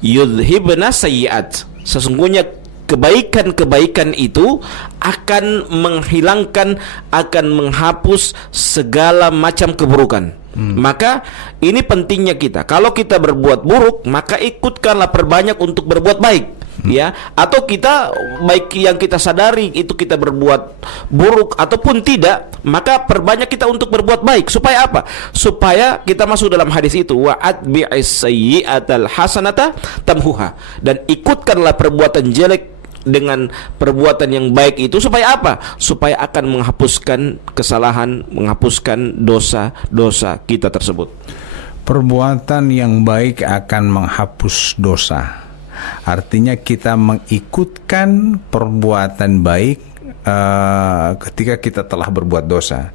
yudhibna sayyiat. Sesungguhnya kebaikan-kebaikan itu akan menghilangkan, akan menghapus segala macam keburukan. Maka ini pentingnya kita. Kalau kita berbuat buruk, maka ikutkanlah perbanyak untuk berbuat baik. Ya, atau kita baik yang kita sadari itu kita berbuat buruk ataupun tidak, maka perbanyak kita untuk berbuat baik. Supaya apa? Supaya kita masuk dalam hadis itu, wa atbi'is sayyi'atal hasanata tamhuha, dan ikutkanlah perbuatan jelek dengan perbuatan yang baik itu. Supaya apa? Supaya akan menghapuskan kesalahan, menghapuskan dosa-dosa kita tersebut. Perbuatan yang baik akan menghapus dosa. Artinya kita mengikutkan perbuatan baik ketika kita telah berbuat dosa.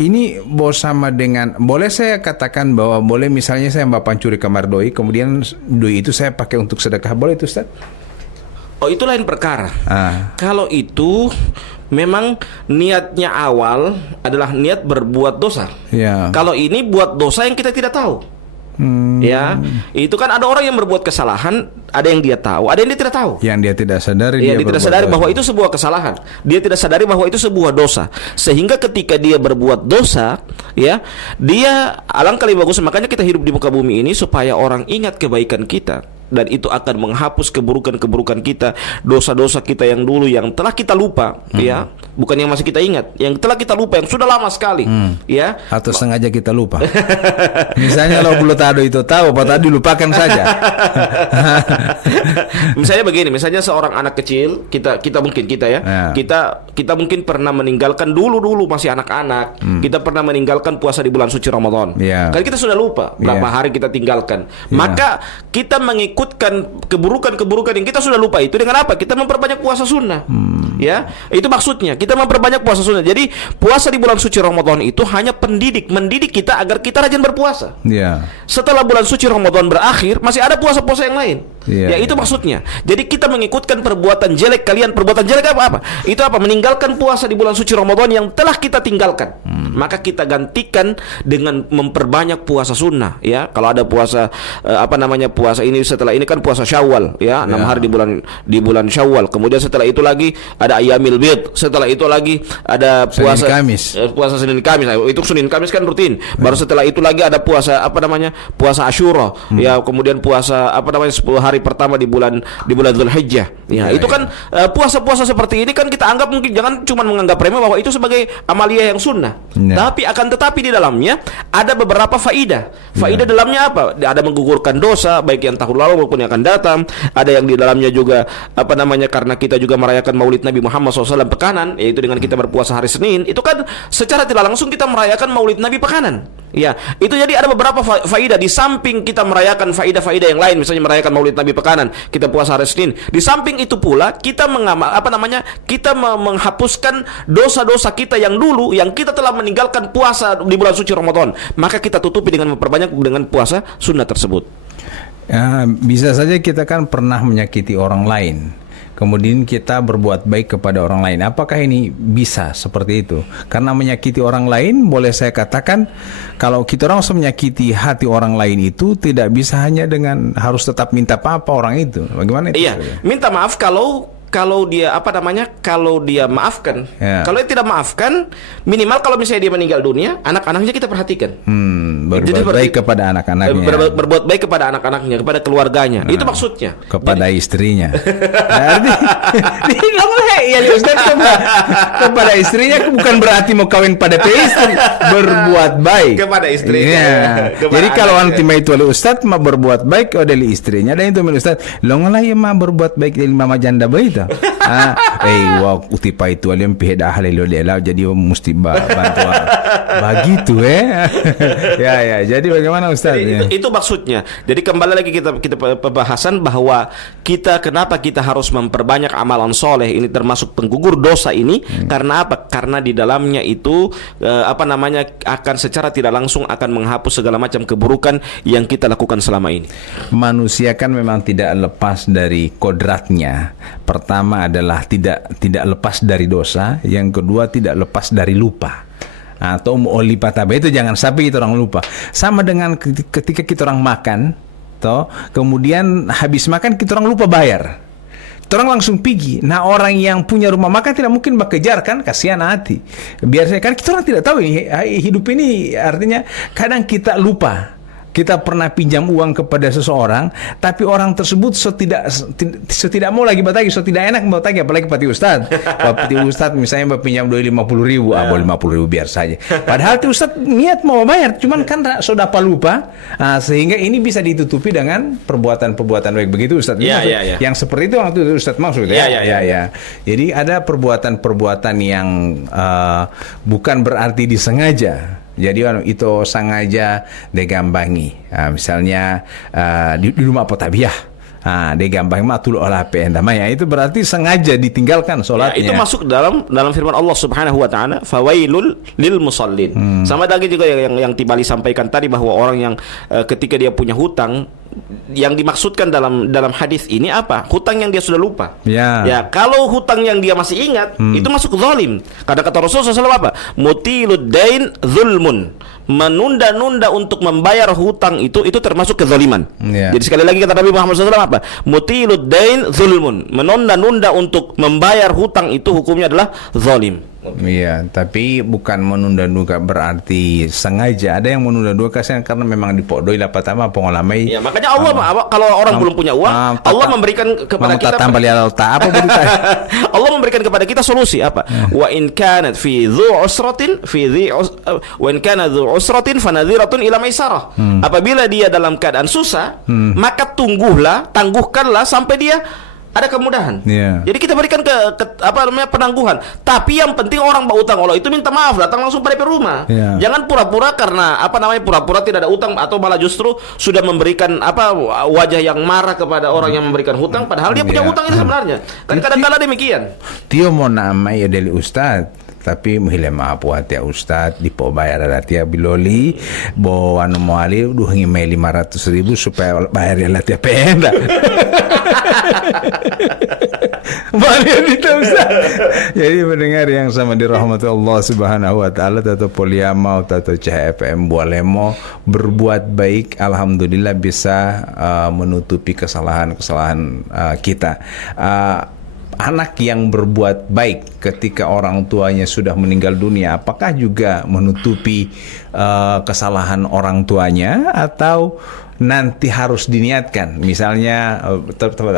Ini sama dengan, boleh saya katakan bahwa boleh misalnya saya pancuri kamar doi, kemudian doi itu saya pakai untuk sedekah, boleh itu Ustaz? Oh, itu lain perkara. Kalau itu memang niatnya awal adalah niat berbuat dosa. Ya. Kalau ini buat dosa yang kita tidak tahu. Ya, itu kan ada orang yang berbuat kesalahan, ada yang dia tahu, ada yang dia tidak tahu. Yang dia tidak sadari, dia tidak sadari bahwa itu sebuah kesalahan. Dia tidak sadari bahwa itu sebuah dosa. Sehingga ketika dia berbuat dosa, ya, dia alangkah lebih bagus. Makanya kita hidup di muka bumi ini supaya orang ingat kebaikan kita, dan itu akan menghapus keburukan-keburukan kita, dosa-dosa kita yang dulu yang telah kita lupa, ya, bukan yang masih kita ingat, yang telah kita lupa, yang sudah lama sekali, ya. Atau sengaja kita lupa. Misalnya kalau belum tahu itu tahu, apa tadi lupakan saja. Misalnya begini, misalnya seorang anak kecil, kita mungkin ya. Kita mungkin pernah meninggalkan dulu masih anak-anak, kita pernah meninggalkan puasa di bulan suci Ramadan. Kan kita sudah lupa berapa hari kita tinggalkan. Maka kita mengikutkan keburukan-keburukan yang kita sudah lupa itu dengan apa? Kita memperbanyak puasa sunnah. Ya, itu maksudnya. Kita memperbanyak puasa sunnah. Jadi puasa di bulan suci Ramadan itu hanya mendidik kita agar kita rajin berpuasa. Setelah bulan suci Ramadan berakhir, masih ada puasa-puasa yang lain. Ya, itu maksudnya. Jadi kita mengikutkan perbuatan jelek kalian. Perbuatan jelek apa? Itu apa? Meninggalkan puasa di bulan suci Ramadan yang telah kita tinggalkan. Maka kita gantikan dengan memperbanyak puasa sunnah. Ya, kalau ada puasa puasa ini, setelah ini kan puasa Syawal, ya, 6 hari di bulan Syawal. Kemudian setelah itu lagi ada Ayyamil Bid. Setelah itu lagi ada puasa puasa Senin Kamis. Itu Senin Kamis kan rutin. Baru setelah itu lagi ada puasa puasa Asyura. Ya, kemudian puasa 10 hari pertama di bulan Dzulhijjah. Ya, itu kan puasa-puasa seperti ini kan kita anggap, mungkin jangan cuma menganggap remeh bahwa itu sebagai amalia yang sunnah. Tetapi di dalamnya ada beberapa faidah. Faidah dalamnya apa? Ada menggugurkan dosa baik yang tahun lalu maupun yang akan datang. Ada yang di dalamnya juga karena kita juga merayakan Maulid Nabi Muhammad SAW pekanan, yaitu dengan kita berpuasa hari Senin. Itu kan secara tidak langsung kita merayakan Maulid Nabi pekanan. Ya, itu jadi ada beberapa faidah di samping kita merayakan faidah-faidah yang lain, misalnya merayakan Maulid Nabi pekanan, kita puasa hari Senin. Di samping itu pula kita kita menghapuskan dosa-dosa kita yang dulu yang kita telah meninggalkan puasa di bulan suci Ramadan. Maka kita tutupi dengan memperbanyak dengan puasa sunnah tersebut. Bisa saja kita kan pernah menyakiti orang lain, kemudian kita berbuat baik kepada orang lain. Apakah ini bisa seperti itu? Karena menyakiti orang lain, boleh saya katakan, kalau kita orang menyakiti hati orang lain itu tidak bisa hanya dengan harus tetap minta apa orang itu. Bagaimana itu? Iya, minta maaf kalau dia kalau dia maafkan. Kalau dia tidak maafkan, minimal kalau misalnya dia meninggal dunia, anak-anaknya kita perhatikan. Berbuat baik kepada anak-anaknya. Berbuat baik kepada anak-anaknya, kepada keluarganya. Itu maksudnya. Kepada istrinya. Kepada istrinya bukan berarti mau kawin pada istri, berbuat baik kepada istrinya. Jadi kalau nanti itu oleh Ustaz mah berbuat baik dari istrinya, dan itu oleh Ustaz longalai mah berbuat baik dari mama janda baik. Utipa itu alim pihak ahli lo dia jadi mesti bantu begitu ya ya. Jadi bagaimana Ustaz? Jadi Ya. itu maksudnya. Jadi kembali lagi kita pembahasan bahwa kenapa kita harus memperbanyak amalan soleh ini termasuk penggugur dosa ini karena apa? Karena di dalamnya itu akan secara tidak langsung akan menghapus segala macam keburukan yang kita lakukan selama ini. Manusia kan memang tidak lepas dari kodratnya. Pertama adalah tidak lepas dari dosa, yang kedua tidak lepas dari lupa. Atau olipataba itu jangan sampai kita orang lupa. Sama dengan ketika kita orang makan, toh kemudian habis makan kita orang lupa bayar. Kita orang langsung pergi. Nah, orang yang punya rumah makan tidak mungkin kejar kan, kasihan hati. Biasanya kan kita orang tidak tahu ini hidup ini artinya kadang kita lupa. Kita pernah pinjam uang kepada seseorang, tapi orang tersebut tidak mau lagi batagi, tidak enak mau tagih, apalagi Pati Ustad. Pati Ustad misalnya pinjam 50.000, boleh 50.000 biar saja. Padahal Pati Ustad niat mau bayar, cuman kan sudah lupa, sehingga ini bisa ditutupi dengan perbuatan-perbuatan baik. Begitu Ustad. Ya. Yang seperti itu waktu itu Ustad maksud ya. Jadi ada perbuatan-perbuatan yang bukan berarti disengaja. Jadi itu sengaja digambangi. Misalnya di rumah potabiah. Digambangi matul olah pendamanya. Itu berarti sengaja ditinggalkan sholatnya. Itu masuk dalam firman Allah Subhanahu wa taala, fawailul lil musallin. Sama lagi juga yang Tibali sampaikan tadi bahwa orang yang ketika dia punya hutang, yang dimaksudkan dalam hadis ini apa? Hutang yang dia sudah lupa. Ya, kalau hutang yang dia masih ingat, itu masuk zalim. Karena kata Rasulullah SAW apa? Mutilud dain zulmun. Menunda-nunda untuk membayar hutang itu termasuk kezaliman. Jadi sekali lagi kata Nabi Muhammad SAW apa? Mutilud dain zulmun. Menunda-nunda untuk membayar hutang itu hukumnya adalah zalim. Iya, tapi bukan menunda-nunda berarti sengaja. Ada yang menunda-nunda karena memang dipodoi lah pertama pengolamai. Ya, makanya Allah kalau orang belum punya uang, Allah memberikan kepada kita Allah memberikan kepada kita solusi apa? Wa in kanat fi dhu usratin wa in kana dhu usratin fanadhiratun ila maisarah. Apabila dia dalam keadaan susah, maka tangguhkanlah sampai dia ada kemudahan. Jadi kita berikan penangguhan. Tapi yang penting orang berutang Allah itu minta maaf, datang langsung pada rumah. Jangan pura-pura karena pura-pura tidak ada utang atau malah justru sudah memberikan wajah yang marah kepada orang yang memberikan hutang padahal dia punya hutang ini sebenarnya. Kan kadang-kadang demikian. Tio mau nama ya dari Ustaz. Tapi mihile maaf ya Ustaz dipo bayar ada tia biloli bo anu moali duhangi mai 500.000 supaya bayar ya tia penda. Balik itu Ustaz. Jadi mendengar yang sama dirahmati Allah Subhanahu wa taala atau poliamau atau CHFM Bualemo berbuat baik alhamdulillah bisa menutupi kesalahan-kesalahan kita. Anak yang berbuat baik ketika orang tuanya sudah meninggal dunia, apakah juga menutupi kesalahan orang tuanya atau nanti harus diniatkan? Misalnya,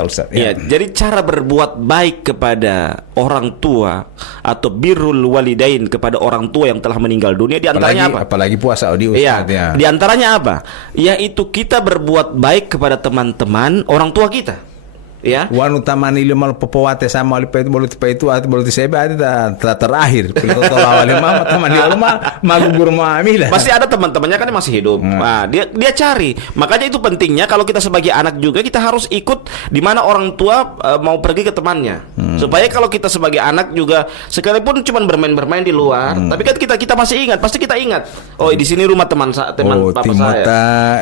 Ustaz. Ya, jadi cara berbuat baik kepada orang tua atau birrul walidain kepada orang tua yang telah meninggal dunia, di antaranya apa? Apalagi puasa di Ustaz. Ya. Di antaranya apa? Yaitu kita berbuat baik kepada teman-teman orang tua kita. Ya. Wanu tamani limal popowate sama lipa itu boleh itu atau boleh sebe ada terakhir. Pilot awal mama teman dia rumah magugur mamilah. Pasti ada teman-temannya kan yang masih hidup. Nah, dia cari. Makanya itu pentingnya kalau kita sebagai anak juga kita harus ikut di mana orang tua mau pergi ke temannya. Supaya kalau kita sebagai anak juga sekalipun cuma bermain-bermain di luar, tapi kan kita masih ingat, pasti kita ingat. Oh, di sini rumah teman papa Timota,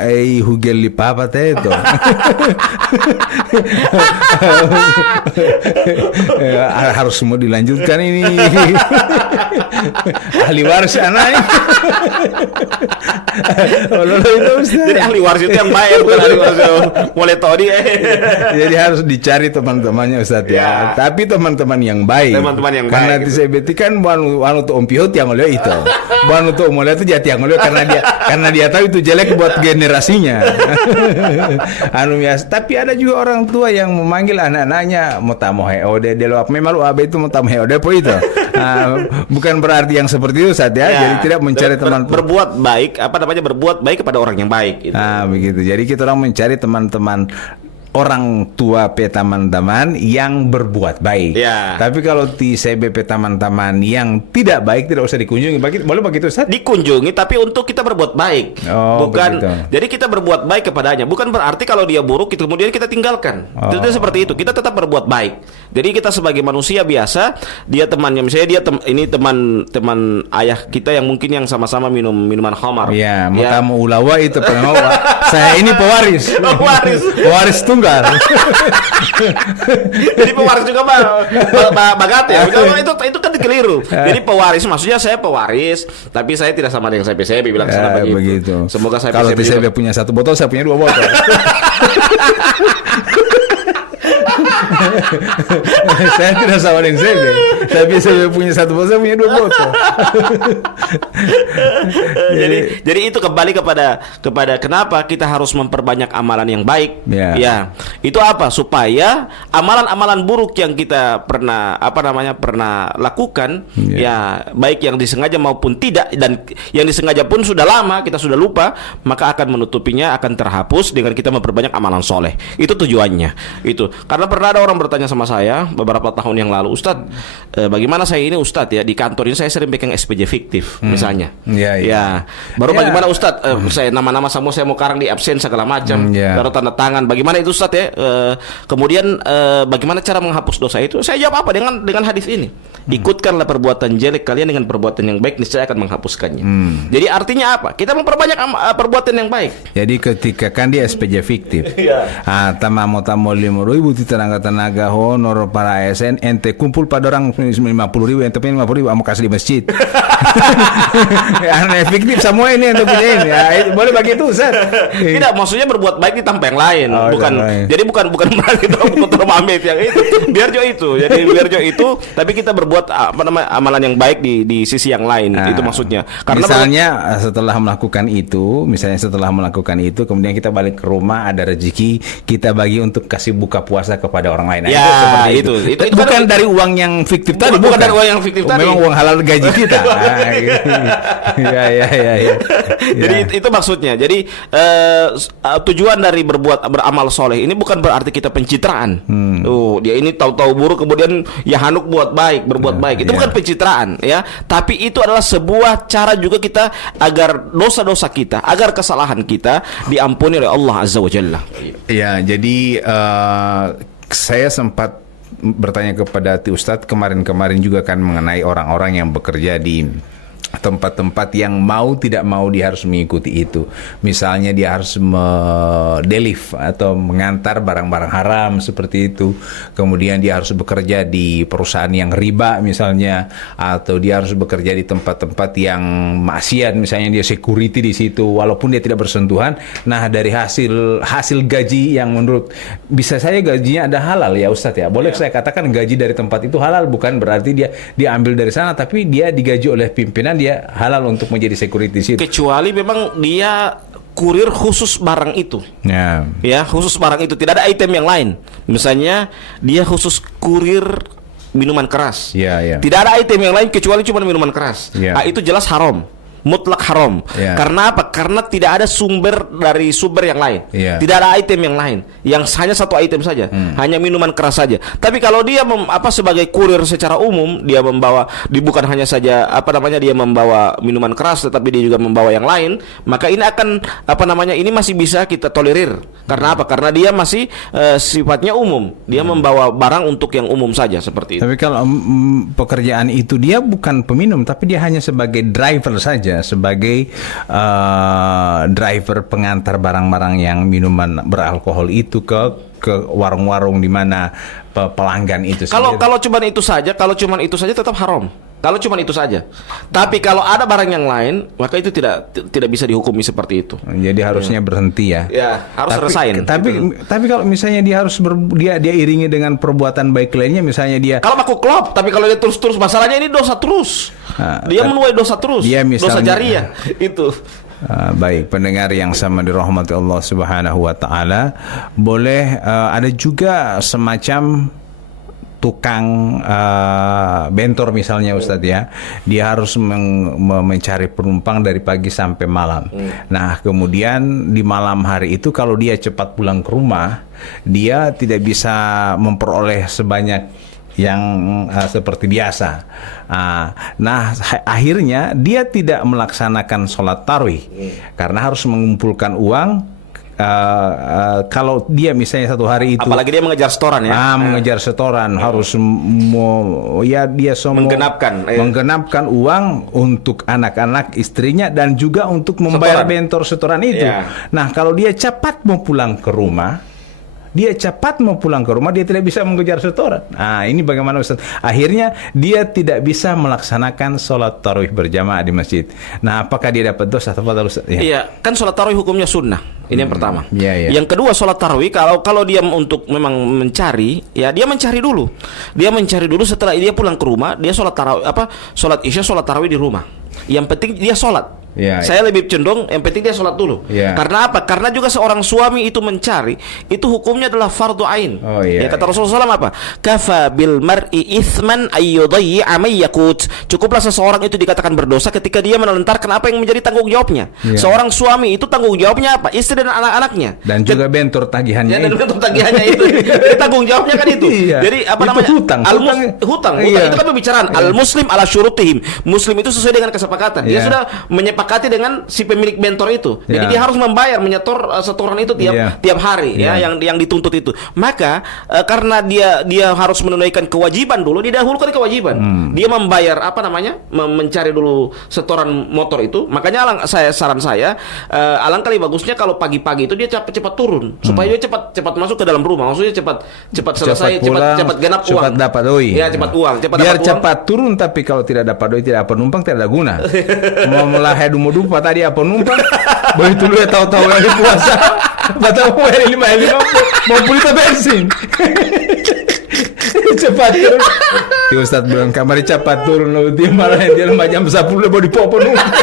saya. Hugel li papa itu. Harus semua dilanjutkan ini. Ahli waris anaknya. Jadi ahli waris itu yang baik, bukan ahli waris boleh tahu dia. Jadi harus dicari teman-temannya Ustaz ya. Tapi teman-teman yang baik. Karena di CBT kan wanu tuh Om Pihut yang oleh itu. Wanu tuh Om itu jati yang oleh karena dia tahu itu jelek buat generasinya. Tapi ada juga orang tua yang memanggil anak-anaknya mutamohe ode delok memang lu abe itu mutamohe ode po itu. Bukan berarti yang seperti itu Ustaz ya. Jadi tidak mencari teman berbuat baik berbuat baik kepada orang yang baik gitu. Begitu. Jadi kita orang mencari teman-teman orang tua pe teman-teman yang berbuat baik. Ya. Tapi kalau di CB pe teman-teman yang tidak baik tidak usah dikunjungi. Boleh begitu, Ustaz? Dikunjungi tapi untuk kita berbuat baik. Oh, bukan begitu. jadi kita berbuat baik kepadanya, bukan berarti kalau dia buruk kemudian kita tinggalkan. Tidak seperti itu. Kita tetap berbuat baik. Jadi kita sebagai manusia biasa, dia temannya misalnya dia ini teman ayah kita yang mungkin yang sama-sama minum minuman khamar. Ya, tamu ulawa itu pengawal. Saya ini pewaris. Pewaris tunggal. Jadi pewaris juga bagat ya. Itu kan keliru. Jadi pewaris maksudnya saya pewaris, tapi saya tidak sama dengan saya PCB bilang sana begitu. Begitu. Semoga saya kalau PCB saya punya 1 botol, saya punya 2 botol. Saya tidak sama dengan CB, tapi saya punya 1 botol, saya punya 2 botol. jadi itu kembali kepada kenapa kita harus memperbanyak amalan yang baik. Ya, itu apa? Supaya amalan-amalan buruk yang kita pernah lakukan, ya baik yang disengaja maupun tidak, dan yang disengaja pun sudah lama kita sudah lupa, maka akan menutupinya, akan terhapus dengan kita memperbanyak amalan soleh. Itu tujuannya. Itu karena pernah ada orang bertanya sama saya beberapa tahun yang lalu, Ustadz, bagaimana saya ini Ustadz ya, di kantor ini saya sering pegang SPJ fiktif misalnya. Baru bagaimana Ustadz, saya nama-nama semua saya mau karang di absen segala macam, baru tanda tangan. Bagaimana itu Ustadz ya? Kemudian bagaimana cara menghapus dosa itu? Saya jawab apa dengan hadis ini? Ikutkanlah perbuatan jelek kalian dengan perbuatan yang baik, niscaya akan menghapuskannya. Jadi artinya apa? Kita memperbanyak perbuatan yang baik. Jadi ketika kan dia SPJ fiktif, tamu 5.000 di tenaga honor para ASN, ente kumpul pada orang 50.000, ente punya 50.000, mau kasih di masjid. Aneh fiktif semua ini ente punya ini. Ya, boleh begitu, Ustaz? Tidak, maksudnya berbuat baik di tanpa yang lain. Jadi bukan berarti termamit yang itu. Biar jo itu, tapi kita berbuat amalan yang baik di sisi yang lain. Itu maksudnya. Karena misalnya setelah melakukan itu, kemudian kita balik ke rumah, ada rezeki, kita bagi untuk kasih buka puasa kepada orang lain. Itu bukan dari uang yang fiktif tadi, bukan dari uang yang fiktif tadi. Memang uang halal gaji kita. Jadi itu maksudnya. Jadi tujuan dari beramal soleh ini bukan berarti kita pencitraan. Dia ini tahu-tahu buruk kemudian ya hanuk berbuat baik. Itu bukan pencitraan ya, tapi itu adalah sebuah cara juga kita agar dosa-dosa kita, agar kesalahan kita diampuni oleh Allah Azza wa Jalla. Ya, jadi saya sempat bertanya kepada Ustadz kemarin juga kan mengenai orang-orang yang bekerja di tempat-tempat yang mau tidak mau dia harus mengikuti itu. Misalnya dia harus deliver atau mengantar barang-barang haram seperti itu. Kemudian dia harus bekerja di perusahaan yang riba misalnya, atau dia harus bekerja di tempat-tempat yang maksiat, misalnya dia security di situ walaupun dia tidak bersentuhan. Nah, dari hasil gaji yang menurut bisa saya gajinya ada halal ya Ustadz ya. Boleh saya katakan gaji dari tempat itu halal, bukan berarti dia diambil dari sana, tapi dia digaji oleh pimpinan, dia halal untuk menjadi security situ. Kecuali memang dia kurir khusus barang itu. Ya, khusus barang itu, tidak ada item yang lain. Misalnya dia khusus kurir minuman keras. Tidak ada item yang lain kecuali cuma minuman keras. Itu jelas haram. Mutlak haram. Karena apa? Karena tidak ada sumber yang lain. Tidak ada item yang lain. Yang hanya satu item saja, hanya minuman keras saja. Tapi kalau dia sebagai kurir secara umum, dia bukan hanya saja dia membawa minuman keras, tetapi dia juga membawa yang lain, maka ini akan ini masih bisa kita tolerir. Karena apa? Karena dia masih sifatnya umum. Dia membawa barang untuk yang umum saja seperti itu. Tapi kalau pekerjaan itu dia bukan peminum, tapi dia hanya sebagai driver saja, sebagai driver pengantar barang-barang yang minuman beralkohol itu ke warung-warung di mana pelanggan itu. Kalau cuma itu saja tetap haram. Kalau cuma itu saja. Tapi kalau ada barang yang lain, maka itu tidak bisa dihukumi seperti itu. Jadi harusnya berhenti ya. Harus resign. Tapi kalau misalnya dia harus dia iringi dengan perbuatan baik lainnya, misalnya dia kalau aku klop, tapi kalau dia terus masalahnya ini dosa terus. Dia menuai dosa terus. Dosa jariah itu. Baik, pendengar yang sama dirahmati Allah Subhanahu wa taala, boleh ada juga semacam tukang bentor misalnya Ustadz ya, dia harus mencari penumpang dari pagi sampai malam. Nah kemudian di malam hari itu kalau dia cepat pulang ke rumah, dia tidak bisa memperoleh sebanyak yang seperti biasa. Nah akhirnya dia tidak melaksanakan sholat tarawih karena harus mengumpulkan uang. Kalau dia misalnya satu hari itu, apalagi dia mengejar setoran ya, mengejar setoran harus dia semua menggenapkan uang untuk anak-anak istrinya dan juga untuk membayar bentor setoran itu. Nah kalau dia cepat mau pulang ke rumah, dia tidak bisa mengejar setoran. Nah ini bagaimana Ustaz? Akhirnya dia tidak bisa melaksanakan sholat tarawih berjamaah di masjid. Nah apakah dia dapat dosa atau tidak Ustaz? Iya, kan sholat tarawih hukumnya sunnah. Ini yang pertama. Yang kedua, sholat tarawih kalau dia untuk memang mencari, ya dia mencari dulu. Dia mencari dulu, setelah dia pulang ke rumah, dia sholat tarawih sholat isya, sholat tarawih di rumah. Yang penting dia sholat. Saya lebih cenderung yang penting dia sholat dulu. Karena apa? Karena juga seorang suami itu mencari, itu hukumnya adalah fardu ain. Ya kata Rasulullah SAW apa? Kafa bil mar'i ithman ayyudayyi'a may yakut. Cukuplah seseorang itu dikatakan berdosa ketika dia menelantarkan apa yang menjadi tanggung jawabnya. Seorang suami itu tanggung jawabnya apa? Istri dan anak-anaknya. Dan juga bentor tagihannya. Dan bentor tagihannya itu. Jadi tanggung jawabnya kan itu. Jadi apa namanya? Hutang itu kan pembicaraan. Al muslim ala syurutihim. Muslim itu sesuai dengan kesepakatan. Dia sudah menyepakati dengan si pemilik bentor itu. Jadi dia harus membayar menyetor setoran itu tiap hari yang dituntut itu. Maka karena dia harus menunaikan kewajiban dulu, didahulukan kewajiban. Dia membayar mencari dulu setoran motor itu. Makanya saran saya alangkah lebih bagusnya kalau pagi-pagi itu dia cepat turun supaya dia cepat masuk ke dalam rumah. Maksudnya cepat selesai, cepat genap uang. Cepat dapat doi. Ya, cepat uang, biar cepat turun, tapi kalau tidak dapat doi, tidak penumpang, tidak ada guna. Mau mulai dupa tadi apa penumpang, begitu lu tahu-tahu lagi puasa, batal bayar 5 mau beli bensin. Cepat turun. Di Ustadz bilang kamar cepat turun, lalu dia malah dia jam 10 mau dipopo numpang.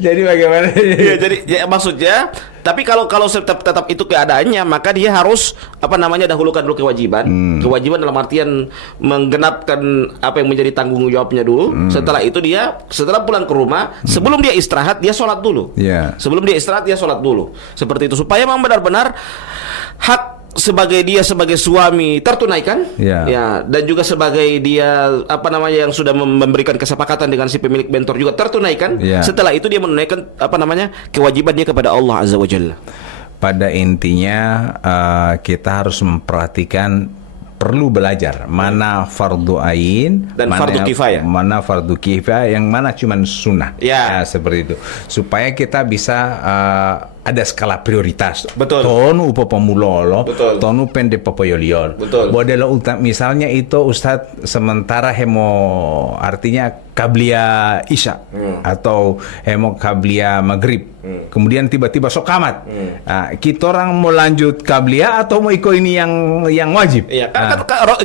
Jadi bagaimana? Jadi maksudnya, tapi kalau tetap itu keadaannya, maka dia harus dahulukan dulu kewajiban. Kewajiban dalam artian menggenapkan apa yang menjadi tanggung jawabnya dulu. Setelah itu setelah pulang ke rumah, sebelum dia istirahat dia sholat dulu. Sebelum dia istirahat dia sholat dulu. Seperti itu supaya memang benar-benar hak sebagai suami tertunaikan, dan juga sebagai dia yang sudah memberikan kesepakatan dengan si pemilik bentor juga tertunaikan. Setelah itu dia menunaikan kewajiban dia kepada Allah Azza wa Jalla. Pada intinya kita harus memperhatikan, perlu belajar mana fardu ain dan fardu kifayah, mana fardu kifayah, yang mana cuman sunnah. Seperti itu supaya kita bisa ada skala prioritas. Tonu upo pemulolo, tonu pende popoyolion. Bodelo misalnya itu Ustadz sementara artinya kablia isya atau kablia maghrib. Kemudian tiba-tiba sokamat. Kita orang mau lanjut kablia atau mau ikut ini yang wajib?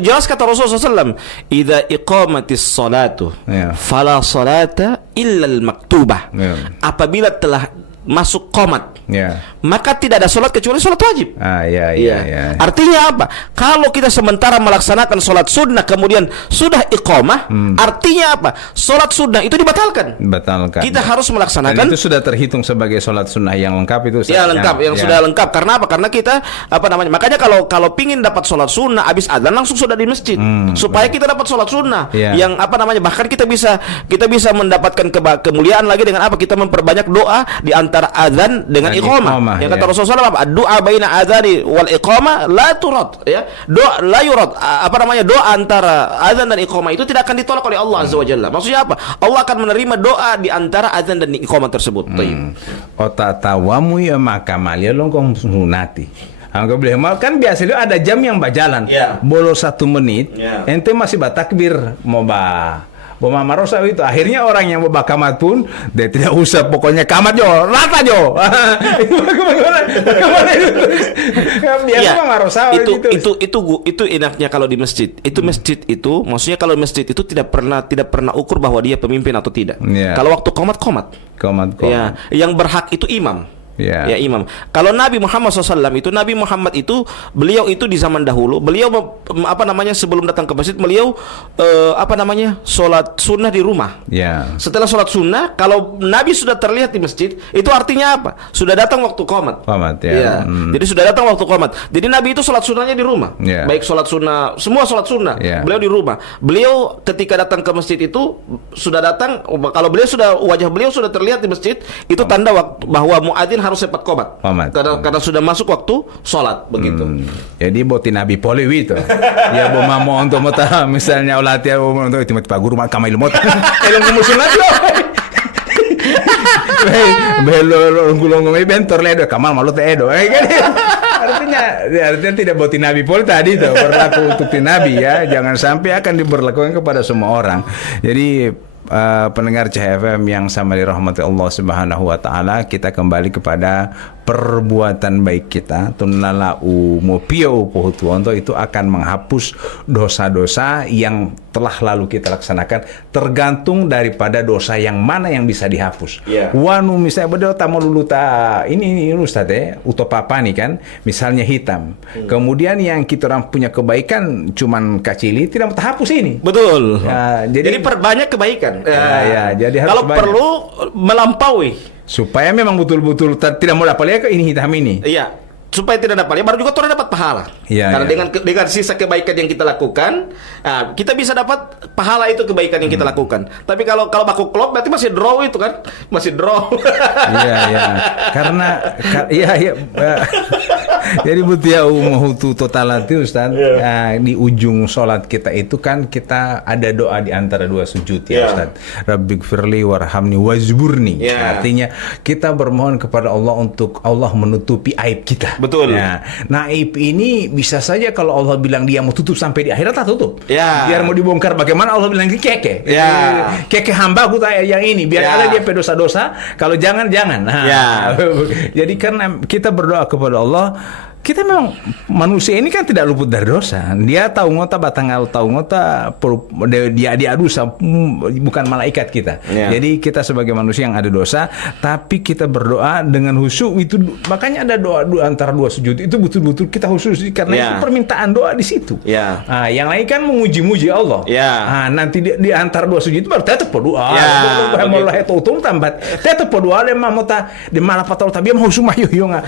Jelas kata Rasulullah SAW, idza iqamatis salatu fala salata illa al-maktubah. Apabila telah masuk qomat, maka tidak ada sholat kecuali sholat wajib. Artinya apa? Kalau kita sementara melaksanakan sholat sunnah kemudian sudah iqamah, artinya apa? Sholat sunnah itu dibatalkan. Kita harus melaksanakan. Dan itu sudah terhitung sebagai sholat sunnah yang lengkap itu. Sudah lengkap. Karena apa? Karena kita makanya kalau pingin dapat sholat sunnah habis adzan langsung sudah di masjid. Supaya kita dapat sholat sunnah yang bahkan kita bisa mendapatkan kemuliaan lagi dengan apa? Kita memperbanyak doa di antara adzan dengan iqamah. Yang kata Rasulullah SAW, doa baina adzani wal iqamah la turad, doa la yurad. Doa antara adzan dan iqamah itu tidak akan ditolak oleh Allah Azza wa Jalla. Maksudnya apa? Allah akan menerima doa di antara adzan dan iqamah tersebut. Otatawamu ya makamal ya longkong sunati. Kan biasanya ada jam yang berjalan, bolos 1 menit, ente masih batakbir mau Boma Marosa itu akhirnya orang yang mau kamat pun dia tidak usah, pokoknya kamat jo rata jo. Biasa Marosa itu enaknya kalau di masjid. Masjid itu maksudnya kalau masjid itu tidak pernah ukur bahwa dia pemimpin atau tidak. Kalau waktu komat. Yang berhak itu imam. Ya. Ya imam. Kalau Nabi Muhammad SAW itu, Nabi Muhammad itu, beliau itu di zaman dahulu, beliau sebelum datang ke masjid, beliau sholat sunnah di rumah. Ya. Setelah sholat sunnah, kalau Nabi sudah terlihat di masjid, itu artinya apa? Sudah datang waktu qomat. Qomat, ya. Ya. Jadi sudah datang waktu qomat. Jadi Nabi itu sholat sunnahnya di rumah. Ya. Baik sholat sunnah, semua sholat sunnah, Ya. beliau di rumah. Beliau ketika datang ke masjid itu sudah datang, kalau wajah beliau sudah terlihat di masjid, itu tanda bahwa muadzin harus cepat qomat. Karena sudah masuk waktu sholat begitu. Jadi boti Nabi Poliwi itu. Ya bo mamo untuk mata misalnya ulati untuk tiba-tiba guru kamai lemot. Elong kumusun lagi loh. Belo gulong ngomai bentor ledo kamal malu teh edo. Artinya tidak boti Nabi Poli tadi itu berlaku untuk Nabi ya. Jangan sampai akan diberlakukan kepada semua orang. Jadi pendengar CHFM yang sama dirahmati Allah Subhanahu wa taala, kita kembali kepada perbuatan baik kita. Tunnalau mopio pohutuonto itu akan menghapus dosa-dosa yang telah lalu kita laksanakan, tergantung daripada dosa yang mana yang bisa dihapus. Wanu misalnya bedel tamu luluta ini Ustaz utopapa nih kan, misalnya hitam. Kemudian yang kita orang punya kebaikan cuman kacili, tidak mau terhapus ini. Betul. Ya, jadi perbanyak kebaikan. Jadi harus kalau banyak. perlu melampaui Supaya memang betul-betul tidak mau dapat lihat ini hitam ini. Iya, supaya tidak dapat, baru juga orang dapat pahala. Karena dengan sisa kebaikan yang kita lakukan, kita bisa dapat pahala itu kebaikan yang kita lakukan. Tapi kalau baku klop berarti masih draw itu kan, masih draw. Iya. Karena jadi butia umuhutu totalati Ustaz. Di ujung sholat kita itu kan kita ada doa di antara dua sujud ya Ustaz. Rabbighfirli warhamni wajburni. Artinya kita bermohon kepada Allah untuk Allah menutupi aib kita. Betul. Nah aib ini bisa saja kalau Allah bilang dia mau tutup sampai di akhirat, tak tutup. Biar mau dibongkar bagaimana Allah bilang keke. Keke hamba aku yang ini biar ada dia pedosa-dosa. Kalau jangan. Jadi karena kita berdoa kepada Allah, kita memang manusia ini kan tidak luput dari dosa. Dia tahu ngota batangal tahu ngota dia dosa, bukan malaikat kita. Jadi kita sebagai manusia yang ada dosa, tapi kita berdoa dengan khusyuk itu. Makanya ada doa antara dua sujud itu betul-betul kita khusyuk karena itu permintaan doa di situ. Yang lain kan menguji-muji Allah. Nanti di antara dua sujud itu baru tetap berdoa. Allah itu utung tambat. Tetap berdoa le mamota di malah patol tapi mau sumayo yonga.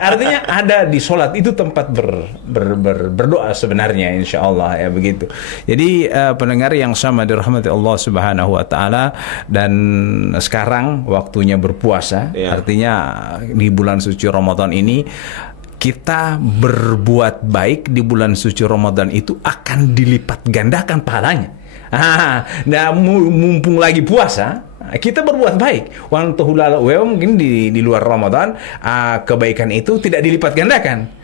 Artinya ada di sholat itu tempat berdoa sebenarnya, insya Allah ya begitu. Jadi pendengar yang sama dirahmati Allah Subhanahu wa taala, dan sekarang waktunya berpuasa. Artinya di bulan suci Ramadan ini kita berbuat baik di bulan suci Ramadan itu akan dilipat gandakan pahalanya. Nah mumpung lagi puasa, kita berbuat baik. Mungkin di luar Ramadan kebaikan itu tidak dilipat gandakan.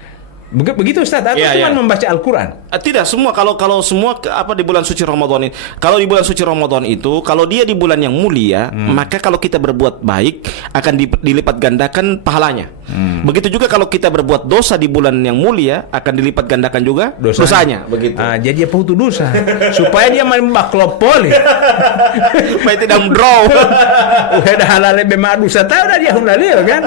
Begitu Ustaz, atau cuma membaca Al-Quran? Tidak, semua kalau semua di bulan suci Ramadan ini. Kalau di bulan suci Ramadan itu, kalau dia di bulan yang mulia, maka kalau kita berbuat baik akan dilipat gandakan pahalanya. Begitu juga kalau kita berbuat dosa di bulan yang mulia akan dilipat gandakan juga dosanya. Begitu. Jadi apa itu dosa? Supaya dia membaklop poli. Supaya tidak draw. Udah halal bema dosa tahu dah dia halal kan.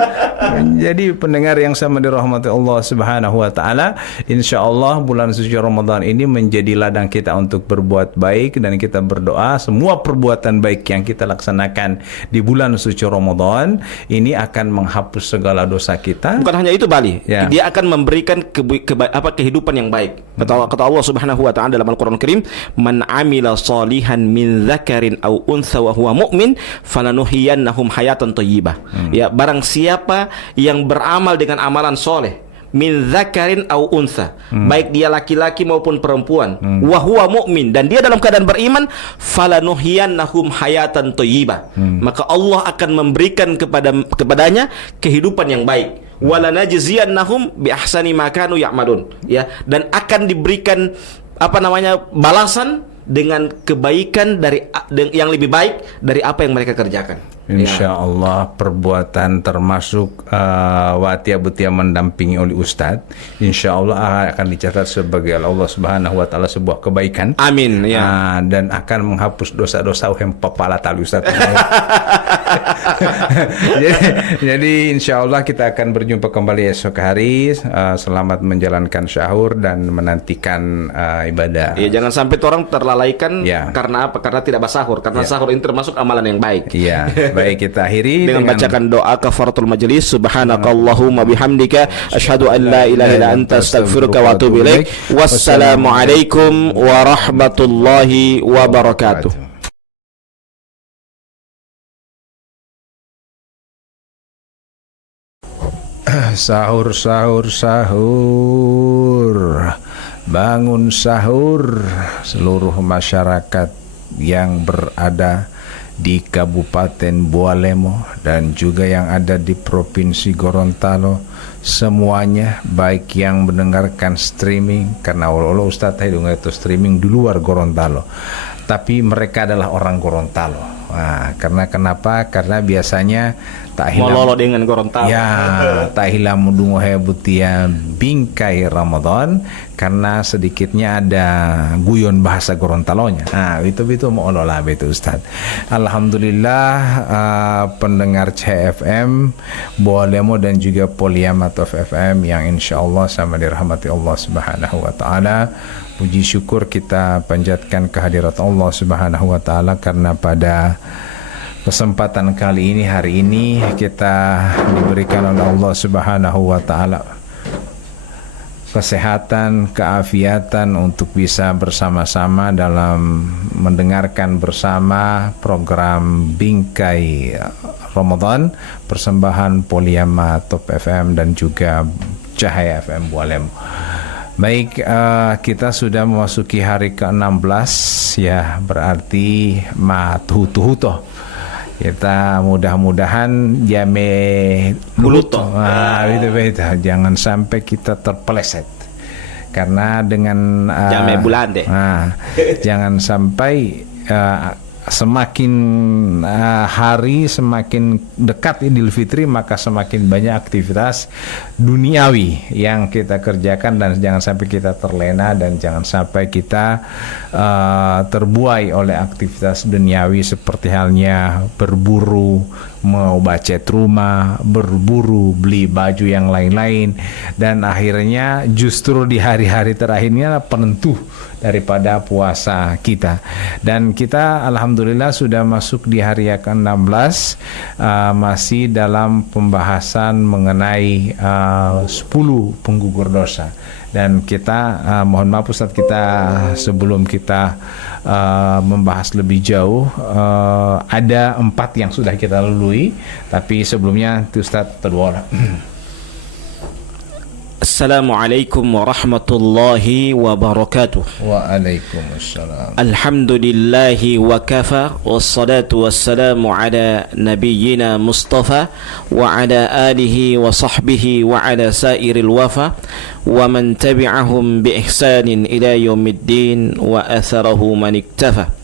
Jadi pendengar yang sama dirahmati Allah Subhanahu wa taala, insyaallah bulan suci Ramadan ini menjadi ladang kita untuk berbuat baik, dan kita berdoa semua perbuatan baik yang kita laksanakan di bulan suci Ramadan ini akan menghapus segala dosa kita. Bukan hanya itu Bali, dia akan memberikan kehidupan yang baik. Kata Allah Subhanahu wa taala dalam Al-Qur'an Karim, "Man 'amila shalihan min dzakarin aw untha wa huwa mu'min falanuhiyannahum hayatan thayyibah." Ya, barang siapa yang beramal dengan amalan soleh, min dzakarin au untha, baik dia laki-laki maupun perempuan, wa huwa mu'min, dan dia dalam keadaan beriman, falanuhiyannahum hayatan thayyibah, maka Allah akan memberikan kepadanya kehidupan yang baik, walanajziyannahum bi ahsani ma kanu ya'malun, ya, dan akan diberikan balasan dengan kebaikan yang lebih baik dari apa yang mereka kerjakan. Insya Allah perbuatan termasuk watia butia mendampingi oleh Ustadz, insya Allah akan dicatat sebagai Allah Subhanahu Wa Taala sebuah kebaikan. Amin. Ya. Dan akan menghapus dosa-dosa yang papala tali Ustadz. jadi insya Allah kita akan berjumpa kembali esok hari. Selamat menjalankan syahur dan menantikan ibadah. Ya, jangan sampai orang terlalaikan. Ya. Karena apa? Karena tidak bersahur. Karena sahur ini termasuk amalan yang baik. Iya. Baik, kita akhiri dengan bacakan doa kafaratul majelis. Subhanakallahumma bihamdika asyhadu an la ilaha illa anta astaghfiruka wa atubu ilaik. Wassalamualaikum warahmatullahi wabarakatuh. Sahur, sahur, sahur. Bangun sahur seluruh masyarakat yang berada di Kabupaten Bualemo dan juga yang ada di Provinsi Gorontalo, semuanya, baik yang mendengarkan streaming, karena Allah Ustadz itu streaming di luar Gorontalo, tapi mereka adalah orang Gorontalo. Nah, karena kenapa? Karena biasanya tak mololo dengan Gorontalo. Ya, tak hilang mudungo hebutia bingkai Ramadan, karena sedikitnya ada guyon bahasa Gorontalonya. Nah, itu mau olah itu Ustaz. Alhamdulillah, pendengar CFM Bualemo dan juga Poliamat of FM yang insya Allah sama dirahmati Allah Subhanahu Wa Taala. Puji syukur kita panjatkan kehadirat Allah Subhanahu Wa Taala karena pada kesempatan kali ini, hari ini, kita diberikan oleh Allah Subhanahu Wa Taala kesehatan, keafiatan untuk bisa bersama-sama dalam mendengarkan bersama program Bingkai Ramadan, persembahan Poliama Top FM dan juga Cahaya FM Bualem. Baik, kita sudah memasuki hari ke-16 ya, berarti matuhutuhuto. Kita mudah-mudahan jame Buluto. Itu jangan sampai kita terpeleset. Karena dengan jame bulan deh. Jangan sampai semakin hari semakin dekat Idul Fitri, maka semakin banyak aktivitas duniawi yang kita kerjakan, dan jangan sampai kita terlena dan jangan sampai kita terbuai oleh aktivitas duniawi seperti halnya berburu, mau bacet rumah, berburu, beli baju yang lain-lain, dan akhirnya justru di hari-hari terakhirnya penentu daripada puasa kita. Dan kita alhamdulillah sudah masuk di hari yang ke-16, masih dalam pembahasan mengenai 10 penggugur dosa. Dan kita mohon maaf Ustaz, kita sebelum kita membahas lebih jauh, ada 4 yang sudah kita lalui, tapi sebelumnya Ustaz terdoa. Assalamualaikum warahmatullahi wabarakatuh. Waalaikumsalam. Alhamdulillahi wa kafa, wassalatu wassalamu ala nabiyyina Mustafa wa ala alihi wa sahbihi wa ala sairil wafa wa man tabi'ahum bi ihsanin ila yaumiddin wa atharahu man iktafa.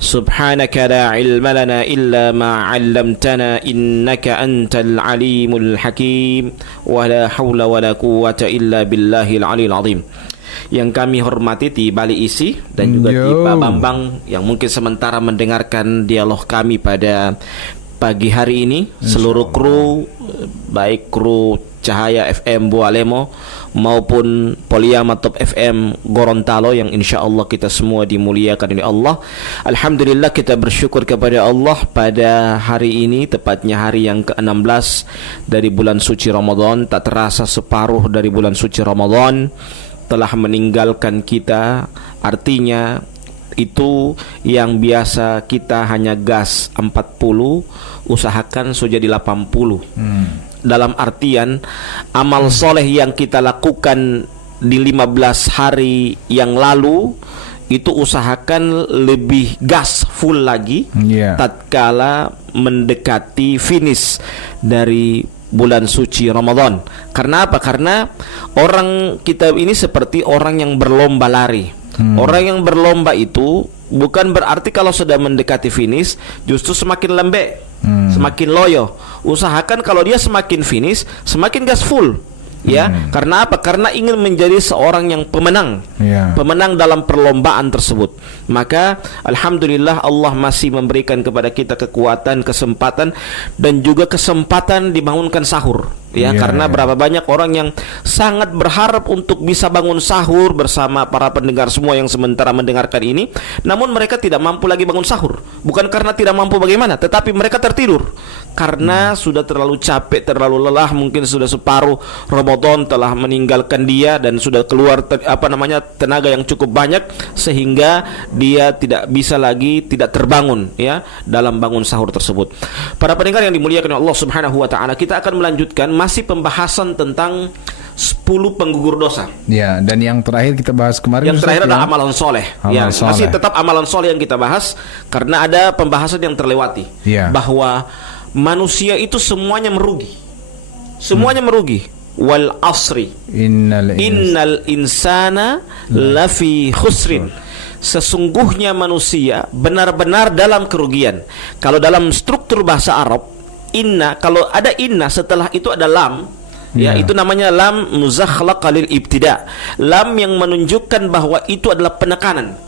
Subhanaka la ilma lana illa ma 'allamtana innaka antal alimul hakim wa la haula wa la quwwata illa billahil aliyil azim. Yang kami hormati di Bali Isi dan juga di Pak Bambang yang mungkin sementara mendengarkan dialog kami pada pagi hari ini, seluruh kru, baik kru Cahaya FM Bualemo maupun Poliama Top FM Gorontalo yang insya Allah kita semua dimuliakan oleh Allah. Alhamdulillah kita bersyukur kepada Allah pada hari ini, tepatnya hari yang ke-16 dari bulan suci Ramadan. Tak terasa separuh dari bulan suci Ramadan telah meninggalkan kita. Artinya itu yang biasa kita hanya gas 40, usahakan sudah di 80. Dalam artian amal soleh yang kita lakukan di 15 hari yang lalu itu usahakan lebih gas full lagi tatkala mendekati finish dari bulan suci Ramadan. Karena apa? Karena orang kita ini seperti orang yang berlomba lari. Orang yang berlomba itu Bukan berarti kalau sudah mendekati finish justru semakin lembek, semakin loyo. Usahakan kalau dia semakin finish, semakin gas full. Ya, karena apa? Karena ingin menjadi seorang yang pemenang, pemenang dalam perlombaan tersebut. Maka alhamdulillah Allah masih memberikan kepada kita kekuatan, kesempatan, dan juga kesempatan dibangunkan sahur. Ya, karena berapa banyak orang yang sangat berharap untuk bisa bangun sahur bersama para pendengar semua yang sementara mendengarkan ini, namun mereka tidak mampu lagi bangun sahur. Bukan karena tidak mampu bagaimana, tetapi mereka tertidur karena sudah terlalu capek, terlalu lelah, mungkin sudah separuh Ramadan telah meninggalkan dia dan sudah keluar tenaga yang cukup banyak sehingga dia tidak bisa lagi, tidak terbangun ya dalam bangun sahur tersebut. Para pendengar yang dimuliakan Allah Subhanahu wa taala, kita akan melanjutkan masih pembahasan tentang 10 penggugur dosa. Ya, dan yang terakhir kita bahas kemarin. Yang terakhir adalah amalan soleh. Ya, masih tetap amalan soleh yang kita bahas karena ada pembahasan yang terlewati. Bahwa manusia itu semuanya merugi. Semuanya merugi. Wal asri. Innal insana lafi khusrin. Sesungguhnya manusia benar-benar dalam kerugian. Kalau dalam struktur bahasa Arab, inna, kalau ada inna setelah itu ada lam, ya itu namanya lam muzakhlaqa lil ibtida, lam yang menunjukkan bahwa itu adalah penekanan.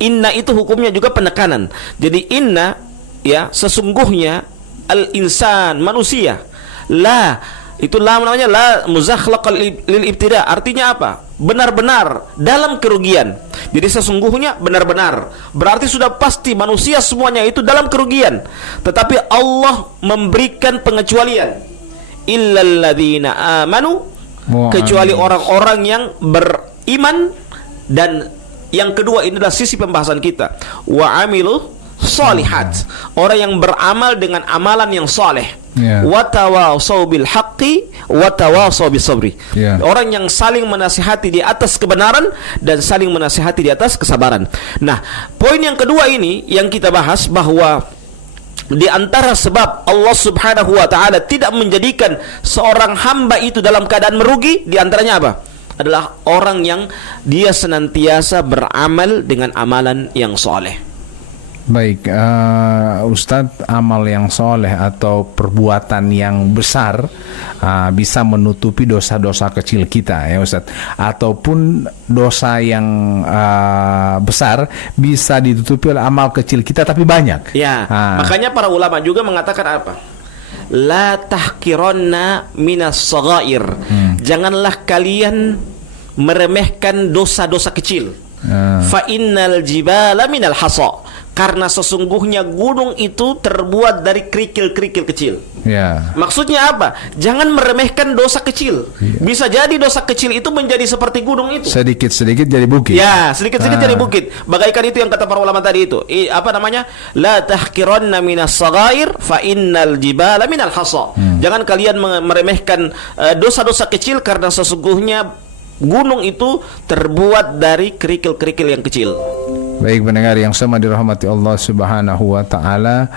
Inna itu hukumnya juga penekanan. Jadi inna, ya, sesungguhnya al insan, manusia, la, itu lam namanya la muzakhlaqa lil ibtida, artinya apa? Benar-benar dalam kerugian. Jadi sesungguhnya benar-benar, berarti sudah pasti manusia semuanya itu dalam kerugian. Tetapi Allah memberikan pengecualian. Illal ladzina amanu, kecuali orang-orang yang beriman. Dan yang kedua, ini adalah sisi pembahasan kita, wa amilu sholihat, orang yang beramal dengan amalan yang soleh. Wa tawasau bil haqqi wa tawasau bis sabri. Orang yang saling menasihati di atas kebenaran dan saling menasihati di atas kesabaran. Nah, poin yang kedua ini yang kita bahas, bahwa di antara sebab Allah Subhanahu wa taala tidak menjadikan seorang hamba itu dalam keadaan merugi, di antaranya apa? Adalah orang yang dia senantiasa beramal dengan amalan yang soleh. Baik, Ustadz, amal yang soleh atau perbuatan yang besar bisa menutupi dosa-dosa kecil kita, ya Ustadz. Ataupun dosa yang besar bisa ditutupi oleh amal kecil kita tapi banyak. Ya, makanya para ulama juga mengatakan apa? La tahkironna minas shaghair. Janganlah kalian meremehkan dosa-dosa kecil. Fa innal jibala minal hasa. Karena sesungguhnya gunung itu terbuat dari kerikil-kerikil kecil. Maksudnya apa? Jangan meremehkan dosa kecil. Bisa jadi dosa kecil itu menjadi seperti gunung itu. Sedikit-sedikit jadi bukit. Ya, sedikit-sedikit jadi bukit. Bagaikan itu yang kata para ulama tadi itu. Apa namanya? La tahkiranna minas shaghair fa innal jibala minal hasa. Jangan kalian meremehkan dosa-dosa kecil karena sesungguhnya gunung itu terbuat dari kerikil-kerikil yang kecil. Baik pendengar yang sama dirahmati Allah Subhanahu wa taala,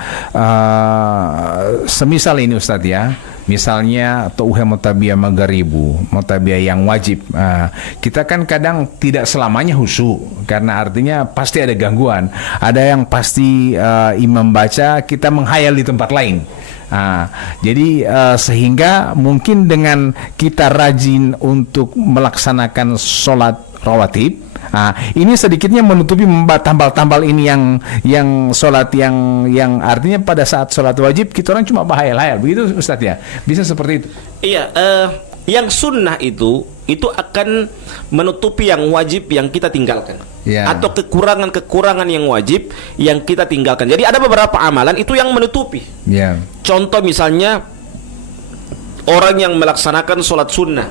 semisal ini Ustadz ya, misalnya tauhid mutabiyah magharibu, mutabiyah yang wajib, kita kan kadang tidak selamanya khusyuk karena artinya pasti ada gangguan, ada yang pasti imam baca kita menghayal di tempat lain. Jadi sehingga mungkin dengan kita rajin untuk melaksanakan sholat rawatib, ini sedikitnya menutupi tambal-tambal ini yang sholat yang artinya pada saat sholat wajib kita orang cuma bahayal-hayal, begitu Ustadz ya, bisa seperti itu. Iya, yang sunnah itu akan menutupi yang wajib yang kita tinggalkan, atau kekurangan yang wajib yang kita tinggalkan. Jadi ada beberapa amalan itu yang menutupi. Contoh misalnya orang yang melaksanakan sholat sunnah,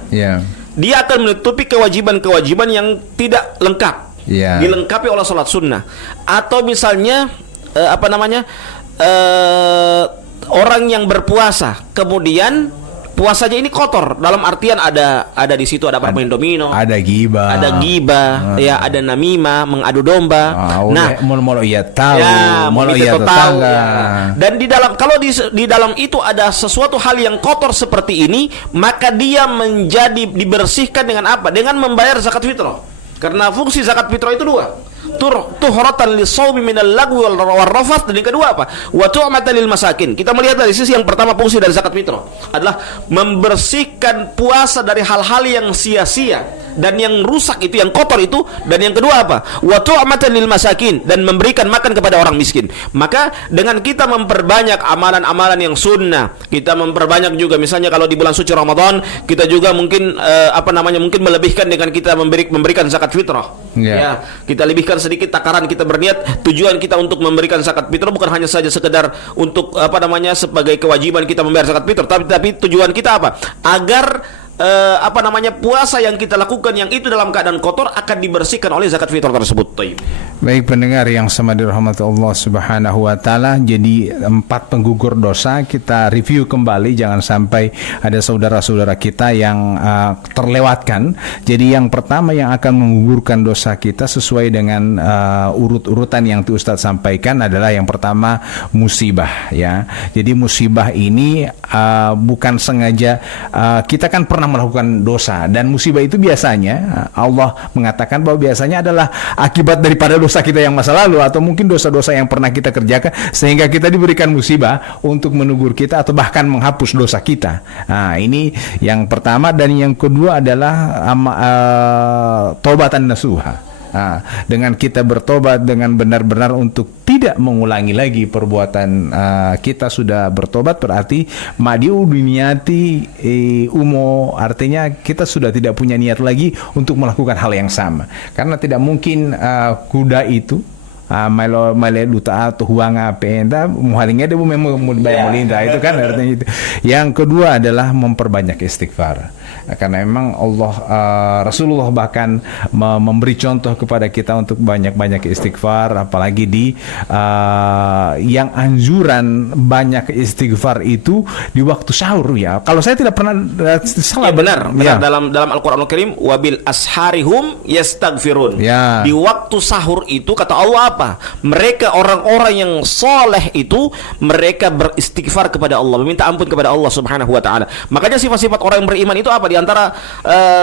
dia akan menutupi kewajiban-kewajiban yang tidak lengkap, dilengkapi oleh sholat sunnah. Atau misalnya orang yang berpuasa kemudian puasanya ini kotor, dalam artian ada di situ ada bermain domino, ada gibah, ya, ada namimah, mengadu domba. Molo iya tahu, molo iya tetangga. Dan di dalam, kalau di dalam itu ada sesuatu hal yang kotor seperti ini, maka dia menjadi dibersihkan dengan apa? Dengan membayar zakat fitrah. Karena fungsi zakat fitrah itu dua. tuhratan lis-shaumi minal lagwi wal rafath. Dan yang kedua apa? Wa tu'matan lil masakin. Kita melihat dari sisi yang pertama, fungsi dari zakat fitrah adalah membersihkan puasa dari hal-hal yang sia-sia dan yang rusak itu, yang kotor itu. Dan yang kedua apa? Wa tu'matan lil masakin, dan memberikan makan kepada orang miskin. Maka dengan kita memperbanyak amalan-amalan yang sunnah, kita memperbanyak juga misalnya kalau di bulan suci Ramadan, kita juga mungkin mungkin melebihkan dengan kita memberikan zakat fitrah. Ya, kita lebihkan sedikit takaran, kita berniat tujuan kita untuk memberikan zakat fitrah bukan hanya saja sekedar untuk sebagai kewajiban kita membayar zakat fitrah, tapi tujuan kita apa? Agar puasa yang kita lakukan yang itu dalam keadaan kotor akan dibersihkan oleh zakat fitrah tersebut. Baik pendengar yang sama dirahmati Allah Subhanahu wa taala, jadi 4 penggugur dosa kita review kembali, jangan sampai ada saudara-saudara kita yang terlewatkan. Jadi yang pertama yang akan menggugurkan dosa kita sesuai dengan urut-urutan yang Ustaz sampaikan adalah yang pertama musibah, ya. Jadi musibah ini bukan sengaja, kita kan pernah melakukan dosa, dan musibah itu biasanya Allah mengatakan bahwa biasanya adalah akibat daripada dosa kita yang masa lalu, atau mungkin dosa-dosa yang pernah kita kerjakan sehingga kita diberikan musibah untuk menegur kita atau bahkan menghapus dosa kita. Nah, ini yang pertama. Dan yang kedua adalah taubatan nasuha. Dengan kita bertobat dengan benar-benar untuk tidak mengulangi lagi perbuatan kita sudah bertobat, berarti madiu duniati umo, artinya kita sudah tidak punya niat lagi untuk melakukan hal yang sama, karena tidak mungkin kuda itu male duta atau huanga penta muhalingnya dia melinta, itu kan artinya itu. Yang kedua adalah memperbanyak istighfar, karena memang Rasulullah bahkan memberi contoh kepada kita untuk banyak-banyak istighfar, apalagi di yang anjuran banyak istighfar itu di waktu sahur, ya. Kalau saya tidak pernah salah, benar dalam Al-Qur'anul Karim, wabil asharihum yastaghfirun. Di waktu sahur itu kata Allah apa? Mereka orang-orang yang soleh itu mereka beristighfar kepada Allah, meminta ampun kepada Allah Subhanahu wa taala. Makanya sifat-sifat orang yang beriman itu apa? Di antara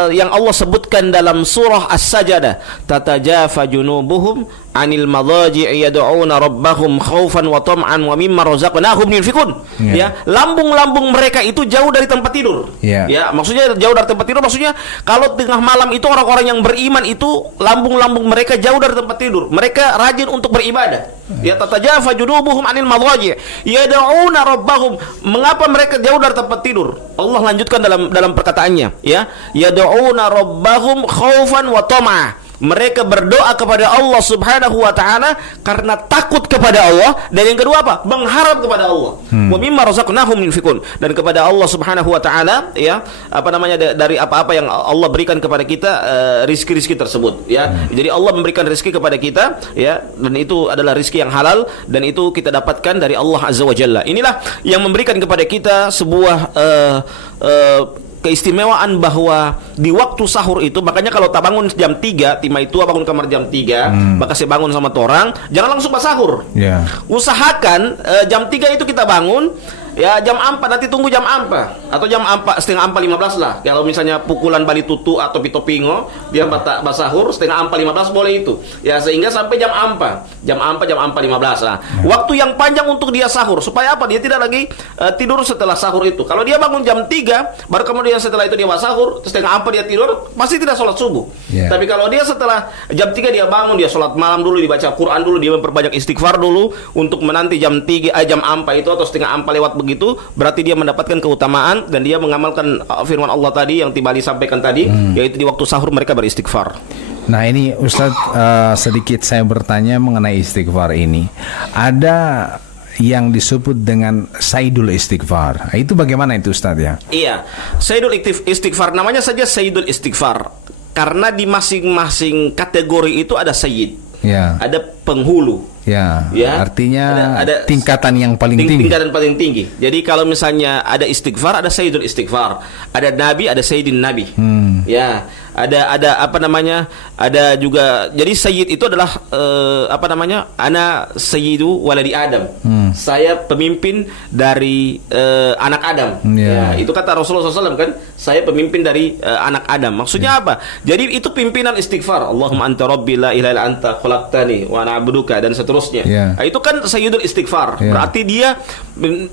yang Allah sebutkan dalam surah As-Sajdah, tatajafa junubuhum anil madaji'i yad'una rabbahum khaufan wa tam'an wa mimma razaqnahum yunfikun. Ya, lambung-lambung mereka itu jauh dari tempat tidur. Ya, maksudnya jauh dari tempat tidur, maksudnya kalau tengah malam itu orang-orang yang beriman itu lambung-lambung mereka jauh dari tempat tidur. Mereka rajin untuk beribadah. Ya, tatajafa junubuhum anil madaji' yad'una rabbahum. Mengapa mereka jauh dari tempat tidur? Allah lanjutkan dalam perkataannya, ya. Yad'una rabbahum khaufan wa tam'a. Mereka berdoa kepada Allah Subhanahu wa taala karena takut kepada Allah, dan yang kedua apa? Mengharap kepada Allah. Wa mimma razaqnahum yunfikun. Dan kepada Allah Subhanahu wa taala, ya, dari apa-apa yang Allah berikan kepada kita, rizki-rizki tersebut, ya. Jadi Allah memberikan rizki kepada kita, ya, dan itu adalah rizki yang halal, dan itu kita dapatkan dari Allah Azza wa Jalla. Inilah yang memberikan kepada kita sebuah keistimewaan bahwa di waktu sahur itu, makanya kalau tak bangun jam 3, tima itu bangun kamar jam 3, maka saya bangun sama orang, jangan langsung pas sahur. Usahakan jam 3 itu kita bangun, ya, jam 4, nanti tunggu jam 4 atau jam 4, setengah 4:15 lah. Kalau misalnya pukulan bali tutu atau pitopingo dia basahur setengah 4:15 boleh itu. Ya, sehingga sampai jam 4:15 lah. Waktu yang panjang untuk dia sahur, supaya apa? Dia tidak lagi tidur setelah sahur itu. Kalau dia bangun jam 3 baru kemudian setelah itu dia sahur, setengah 4 dia tidur, pasti tidak sholat subuh. Tapi kalau dia setelah jam 3 dia bangun, dia sholat malam dulu, dibaca Quran dulu, dia memperbanyak istighfar dulu untuk menanti jam 4 itu atau setengah 4 lewat begitu, berarti dia mendapatkan keutamaan dan dia mengamalkan firman Allah tadi yang Tibali sampaikan tadi, yaitu di waktu sahur mereka beristighfar. Nah, ini Ustaz, sedikit saya bertanya mengenai istighfar ini. Ada yang disebut dengan Sayyidul Istighfar. Itu bagaimana itu Ustaz, ya? Iya, Sayyidul Istighfar, namanya saja Sayyidul Istighfar karena di masing-masing kategori itu ada sayyid. Ada penghulu. Artinya ada tingkatan yang paling tinggi. Tingkatan paling tinggi. Jadi kalau misalnya ada istighfar, ada Sayyidul Istighfar. Ada nabi, ada Sayyidin Nabi. Ya, ada apa namanya? Ada juga, jadi sayyid itu adalah apa namanya? Ana sayyidu waladi Adam. Saya pemimpin dari anak Adam. Ya, itu kata Rasulullah SAW kan, saya pemimpin dari anak Adam. Maksudnya apa? Jadi itu pimpinan istighfar. Allahumma anta rabbi la ilaha illa anta khalaqtani wa ana abduka dan seterusnya. Nah, itu kan sayyidul istighfar. Berarti dia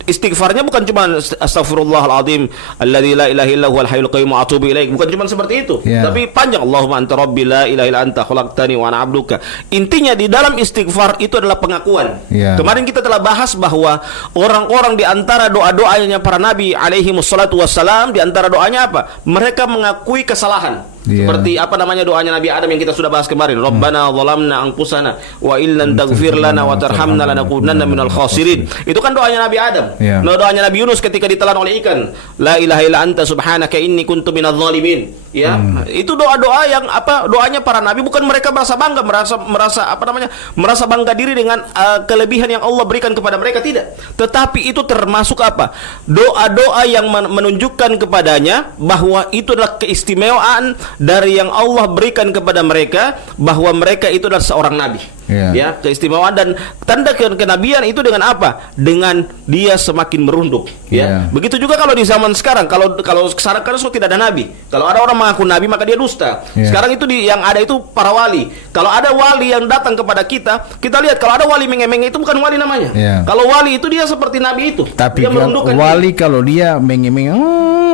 istighfarnya bukan cuma astaghfirullahaladzim alladzi la ilaha illa huwal hayyul qayyum wa atubu ilaik. Bukan cuma seperti itu. Tapi panjang, Allahumma anta rabbi la ilaha illa anta khalaqtani wa ana abduka. Intinya di dalam istighfar itu adalah pengakuan. Kemarin kita telah bahas bahwa orang-orang di antara doa-doanya para nabi alaihi wassalatu wassalam, di antara doanya apa? Mereka mengakui kesalahan. Seperti apa namanya doanya Nabi Adam yang kita sudah bahas kemarin, Rabbana zalamna anfusana wa illan taghfir lana wa tarhamna lanakunanna minal khasirin. Itu kan doanya Nabi Adam. Nah, doanya Nabi Yunus ketika ditelan oleh ikan, la ilaha illa anta subhanaka inni kuntu minadz zalimin. Ya, itu doa-doa yang apa? Doanya para nabi, bukan mereka merasa bangga, merasa apa namanya? Merasa bangga diri dengan kelebihan yang Allah berikan kepada mereka, tidak. Tetapi itu termasuk apa? Doa-doa yang menunjukkan kepadanya bahwa itu adalah keistimewaan dari yang Allah berikan kepada mereka, bahwa mereka itu adalah seorang nabi. Ya, keistimewaan dan tanda kenabian itu dengan apa? Dengan dia semakin merunduk. Ya, begitu juga kalau di zaman sekarang, kalau sekarang kan tidak ada nabi. Kalau ada orang mengaku nabi maka dia dusta. Sekarang itu yang ada itu para wali. Kalau ada wali yang datang kepada kita, kita lihat kalau ada wali menge-menge itu bukan wali namanya. Kalau wali itu dia seperti nabi itu. Tapi dia merundukkan wali diri. Kalau dia menge-menge,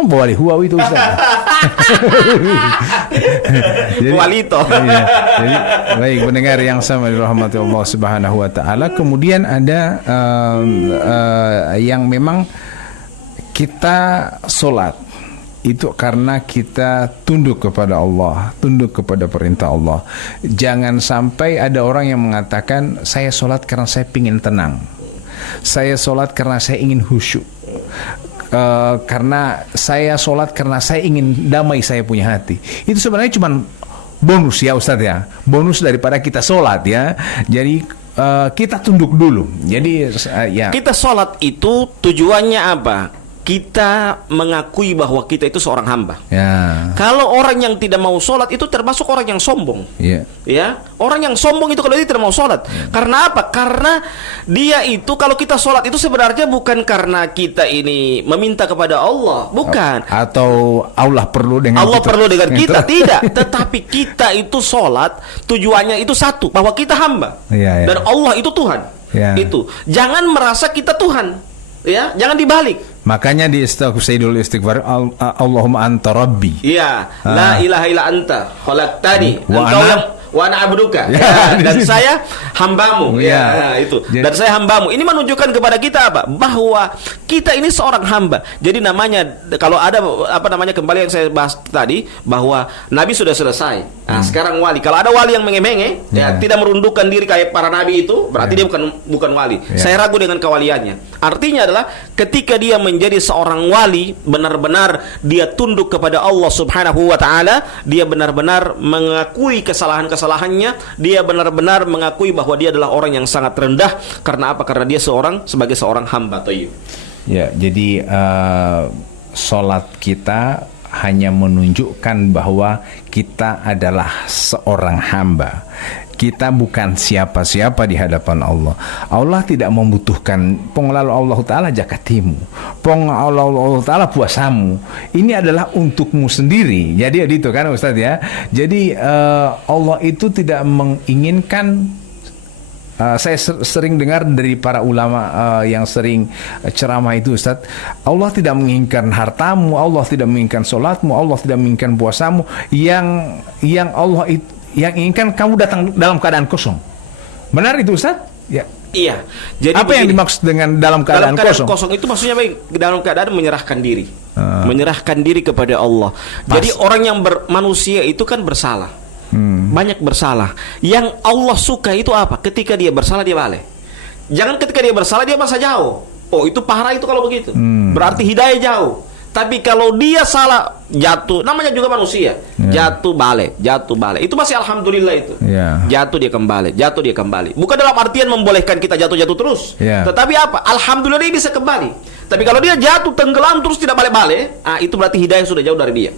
wali huwa itu Ustaz. Walito. Jadi baik pendengar yang sama dirahmati Allah Subhanahu wa taala, kemudian ada yang memang kita sholat itu karena kita tunduk kepada Allah, tunduk kepada perintah Allah. Jangan sampai ada orang yang mengatakan saya sholat karena saya ingin tenang, saya sholat karena saya ingin khusyuk, karena saya sholat karena saya ingin damai saya punya hati. Itu sebenarnya cuma bonus ya Ustadz ya, bonus daripada kita sholat ya. Jadi kita tunduk dulu. Jadi kita sholat itu tujuannya apa? Kita mengakui bahwa kita itu seorang hamba. Kalau orang yang tidak mau sholat itu termasuk orang yang sombong. Ya, orang yang sombong itu kalau dia tidak mau sholat. Karena apa? Karena dia itu kalau kita sholat itu sebenarnya bukan karena kita ini meminta kepada Allah, bukan. Atau Allah perlu dengan kita, tidak. Tetapi kita itu sholat tujuannya itu satu, bahwa kita hamba dan Allah itu Tuhan. Itu jangan merasa kita Tuhan. Ya, jangan dibalik. Makanya di Sayyidul Istighfar, Allahumma anta rabbi. La ilaha illa anta khalaqtani. Wa ana abduka. Dan saya hambamu. Itu. Dan saya hambamu. Ini menunjukkan kepada kita apa? Bahwa kita ini seorang hamba. Jadi namanya kalau ada apa namanya kembali yang saya bahas tadi, bahwa Nabi sudah selesai. Nah, sekarang wali. Kalau ada wali yang menge-menge, tidak merundukkan diri kayak para nabi itu, berarti dia bukan wali. Saya ragu dengan kewaliannya. Artinya adalah ketika dia menjadi seorang wali, benar-benar dia tunduk kepada Allah Subhanahu wa taala, dia benar-benar mengakui kesalahannya, dia benar-benar mengakui bahwa dia adalah orang yang sangat rendah. Karena apa? Karena dia sebagai seorang hamba. Ya, jadi sholat kita hanya menunjukkan bahwa kita adalah seorang hamba. Kita bukan siapa-siapa di hadapan Allah. Allah tidak membutuhkan penglalu Allah Ta'ala zakatimu, Allah Ta'ala puasamu. Ini adalah untukmu sendiri. Jadi itu kan Ustaz ya. Jadi Allah itu tidak menginginkan. Saya sering dengar dari para ulama yang sering ceramah itu Ustaz, Allah tidak menginginkan hartamu, Allah tidak menginginkan sholatmu, Allah tidak menginginkan puasamu. Yang Allah itu yang inginkan kamu datang dalam keadaan kosong. Benar itu Ustaz? Ya. Iya. Jadi apa yang dimaksud dengan dalam keadaan kosong? Kosong itu maksudnya baik, dalam keadaan menyerahkan diri. Menyerahkan diri kepada Allah. Jadi orang yang manusia itu kan bersalah. Banyak bersalah. Yang Allah suka itu apa? Ketika dia bersalah dia balik. Jangan ketika dia bersalah dia masa jauh. Oh, itu parah itu kalau begitu. Berarti hidayah jauh. Tapi kalau dia salah, jatuh, namanya juga manusia, jatuh balik. Itu masih alhamdulillah itu. Jatuh dia kembali. Bukan dalam artian membolehkan kita jatuh terus. Tetapi apa? Alhamdulillah dia bisa kembali. Tapi kalau dia jatuh tenggelam terus tidak balik-balik, itu berarti hidayah sudah jauh dari dia.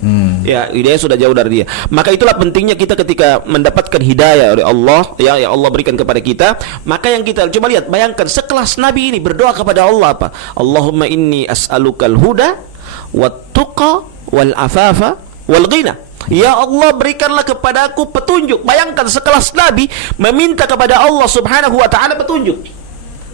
Ya, hidayah sudah jauh dari dia. Maka itulah pentingnya kita ketika mendapatkan hidayah oleh Allah, ya, yang Allah berikan kepada kita, maka yang kita coba lihat, bayangkan sekelas Nabi ini berdoa kepada Allah apa? Allahumma inni as'alukal huda wat tuqa wal afafa wal ghina. Ya Allah, berikanlah kepadaku petunjuk. Bayangkan sekelas Nabi meminta kepada Allah Subhanahu wa taala petunjuk.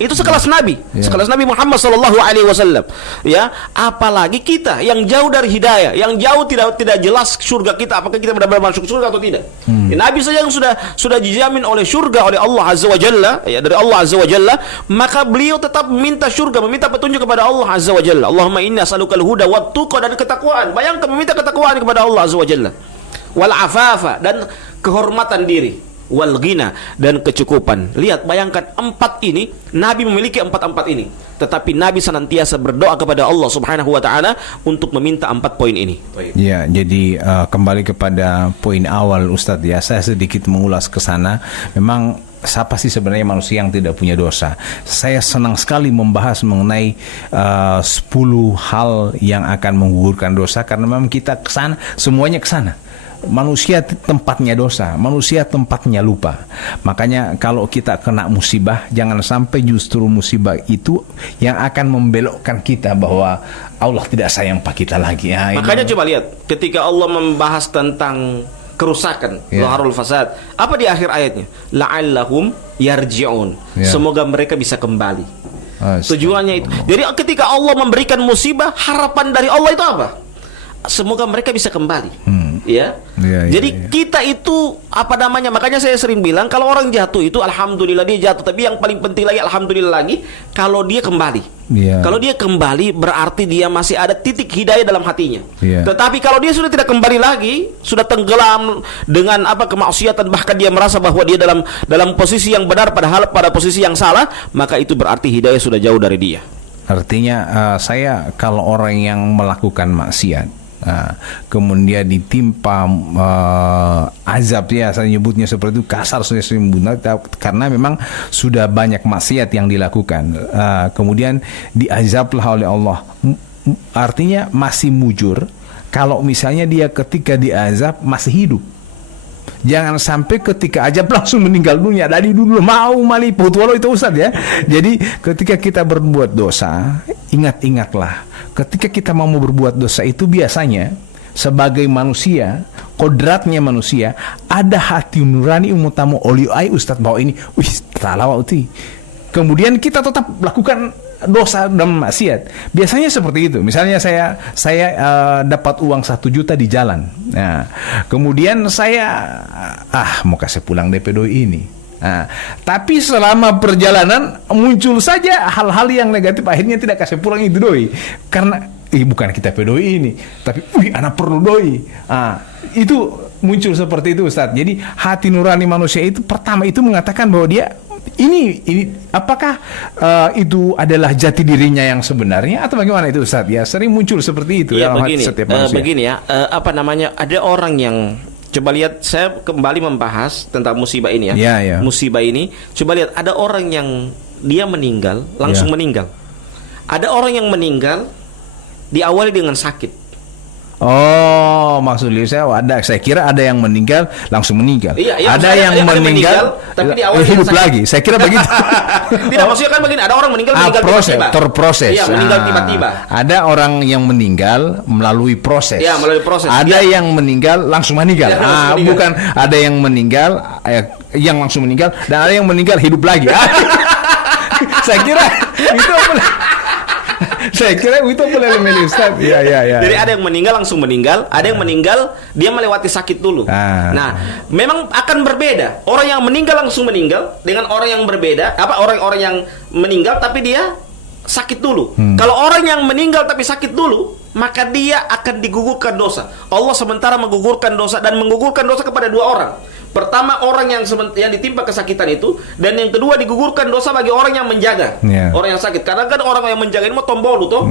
Itu sekelas Nabi, sekelas Nabi Muhammad sallallahu alaihi wasallam. Ya, apalagi kita yang jauh dari hidayah, yang jauh tidak jelas surga kita, apakah kita benar-benar masuk surga atau tidak. Ya, Nabi saja yang sudah dijamin oleh surga oleh Allah Azza wa Jalla, ya, dari Allah Azza wa Jalla, maka beliau tetap meminta surga, meminta petunjuk kepada Allah Azza wa Jalla. Allahumma inni as'alukal huda wat tuqa, dan ketakwaan. Bayangkan meminta ketakwaan kepada Allah Azza wa Jalla. Wal afafa, dan kehormatan diri, wal ghina, dan kecukupan. Lihat, bayangkan empat ini, Nabi memiliki empat ini, tetapi Nabi senantiasa berdoa kepada Allah Subhanahu wa taala untuk meminta 4 poin ini. Ya, jadi kembali kepada poin awal Ustadz ya, saya sedikit mengulas ke sana. Memang siapa sih sebenarnya manusia yang tidak punya dosa? Saya senang sekali membahas mengenai 10 hal yang akan menggugurkan dosa, karena memang kita kesana, semuanya kesana. Manusia tempatnya dosa, manusia tempatnya lupa. Makanya kalau kita kena musibah, jangan sampai justru musibah itu yang akan membelokkan kita bahwa Allah tidak sayang pada kita lagi. Ya, makanya coba lihat, ketika Allah membahas tentang kerusakan, zaharul fasad, apa di akhir ayatnya? La'allahum yarji'un. Semoga mereka bisa kembali. Tujuannya itu. Jadi ketika Allah memberikan musibah, harapan dari Allah itu apa? Semoga mereka bisa kembali. Jadi kita itu apa namanya? Makanya saya sering bilang, kalau orang jatuh itu alhamdulillah dia jatuh, tapi yang paling penting lagi alhamdulillah lagi kalau dia kembali. Kalau dia kembali berarti dia masih ada titik hidayah dalam hatinya. Tetapi kalau dia sudah tidak kembali lagi, sudah tenggelam dengan apa kemaksiatan, bahkan dia merasa bahwa dia dalam posisi yang benar padahal pada posisi yang salah, maka itu berarti hidayah sudah jauh dari dia. Artinya saya kalau orang yang melakukan maksiat, kemudian ditimpa azab, ya saya nyebutnya seperti itu, kasar saya sebutnya, karena memang sudah banyak maksiat yang dilakukan, kemudian diazablah oleh Allah, artinya masih mujur. Kalau misalnya dia ketika diazab masih hidup, jangan sampai ketika azab langsung meninggal dunia. Dari dulu mau maliput walau itu Ustaz ya. Jadi ketika kita berbuat dosa, ingat-ingatlah, ketika kita mau berbuat dosa itu biasanya sebagai manusia, kodratnya manusia, ada hati nurani umutamu oliai Ustaz bahwa ini talawati. Kemudian kita tetap lakukan dosa dan maksiat. Biasanya seperti itu. Misalnya saya dapat uang 1 juta di jalan. Nah, kemudian saya mau kasih pulang DP doi ini. Nah, tapi selama perjalanan muncul saja hal-hal yang negatif, akhirnya tidak kasih pulang itu doi. Karena bukan kita pedoi ini, tapi anak perlu doi. Itu muncul seperti itu Ustaz. Jadi hati nurani manusia itu pertama itu mengatakan bahwa dia ini apakah itu adalah jati dirinya yang sebenarnya atau bagaimana itu Ustaz? Ya sering muncul seperti itu dalam hati setiap manusia. Begini ya, ada orang yang, coba lihat, saya kembali membahas tentang musibah ini ya. Musibah ini, coba lihat, ada orang yang dia meninggal langsung meninggal. Ada orang yang meninggal diawali dengan sakit. Oh, maksudnya saya kira ada yang meninggal langsung meninggal. Ada yang meninggal tapi diawali hidup lagi. Saya kira begitu. Tidak, maksudnya kan begini, ada orang meninggal tiba-tiba. Terproses. Iya, meninggal tiba-tiba. Ada orang yang meninggal melalui proses. Iya, melalui proses. Ada yang meninggal langsung meninggal. Bukan ada yang meninggal yang langsung meninggal dan ada yang meninggal hidup lagi. Saya kira itu saya kira itu boleh memilih Ustaz. Ya. Jadi ada yang meninggal langsung meninggal, ada yang meninggal dia melewati sakit dulu. Nah, memang akan berbeda. Orang yang meninggal langsung meninggal dengan orang yang berbeda, orang-orang yang meninggal tapi dia sakit dulu. Kalau orang yang meninggal tapi sakit dulu, maka dia akan digugurkan dosa. Allah sementara menggugurkan dosa dan menggugurkan dosa kepada 2 orang. Pertama, orang yang ditimpa kesakitan itu, dan yang kedua digugurkan dosa bagi orang yang menjaga orang yang sakit. Karena kan orang yang menjaga ini mau tombol tuh,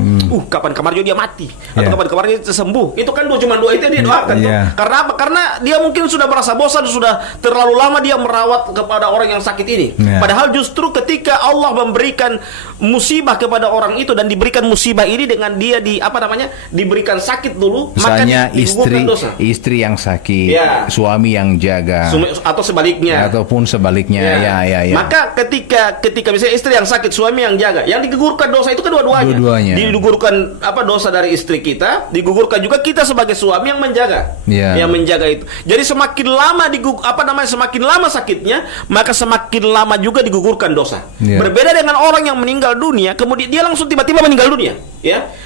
kapan kemarin dia mati atau kapan kemarin dia sembuh. Itu kan cuma doa itu dia doakan tuh. Karena apa? Karena dia mungkin sudah merasa bosan, sudah terlalu lama dia merawat kepada orang yang sakit ini. Padahal justru ketika Allah memberikan musibah kepada orang itu dan diberikan musibah ini dengan dia diberikan sakit dulu, misalnya maka digugurkan dosa. Istri yang sakit, suami yang jaga, atau sebaliknya, ataupun sebaliknya. Maka ketika misalnya istri yang sakit, suami yang jaga, yang digugurkan dosa itu kedua-duanya. Digugurkan dosa dari istri kita, digugurkan juga kita sebagai suami yang menjaga, yang menjaga itu. Jadi semakin lama semakin lama sakitnya, maka semakin lama juga digugurkan dosa. Berbeda dengan orang yang meninggal dunia, kemudian dia langsung tiba-tiba meninggal dunia,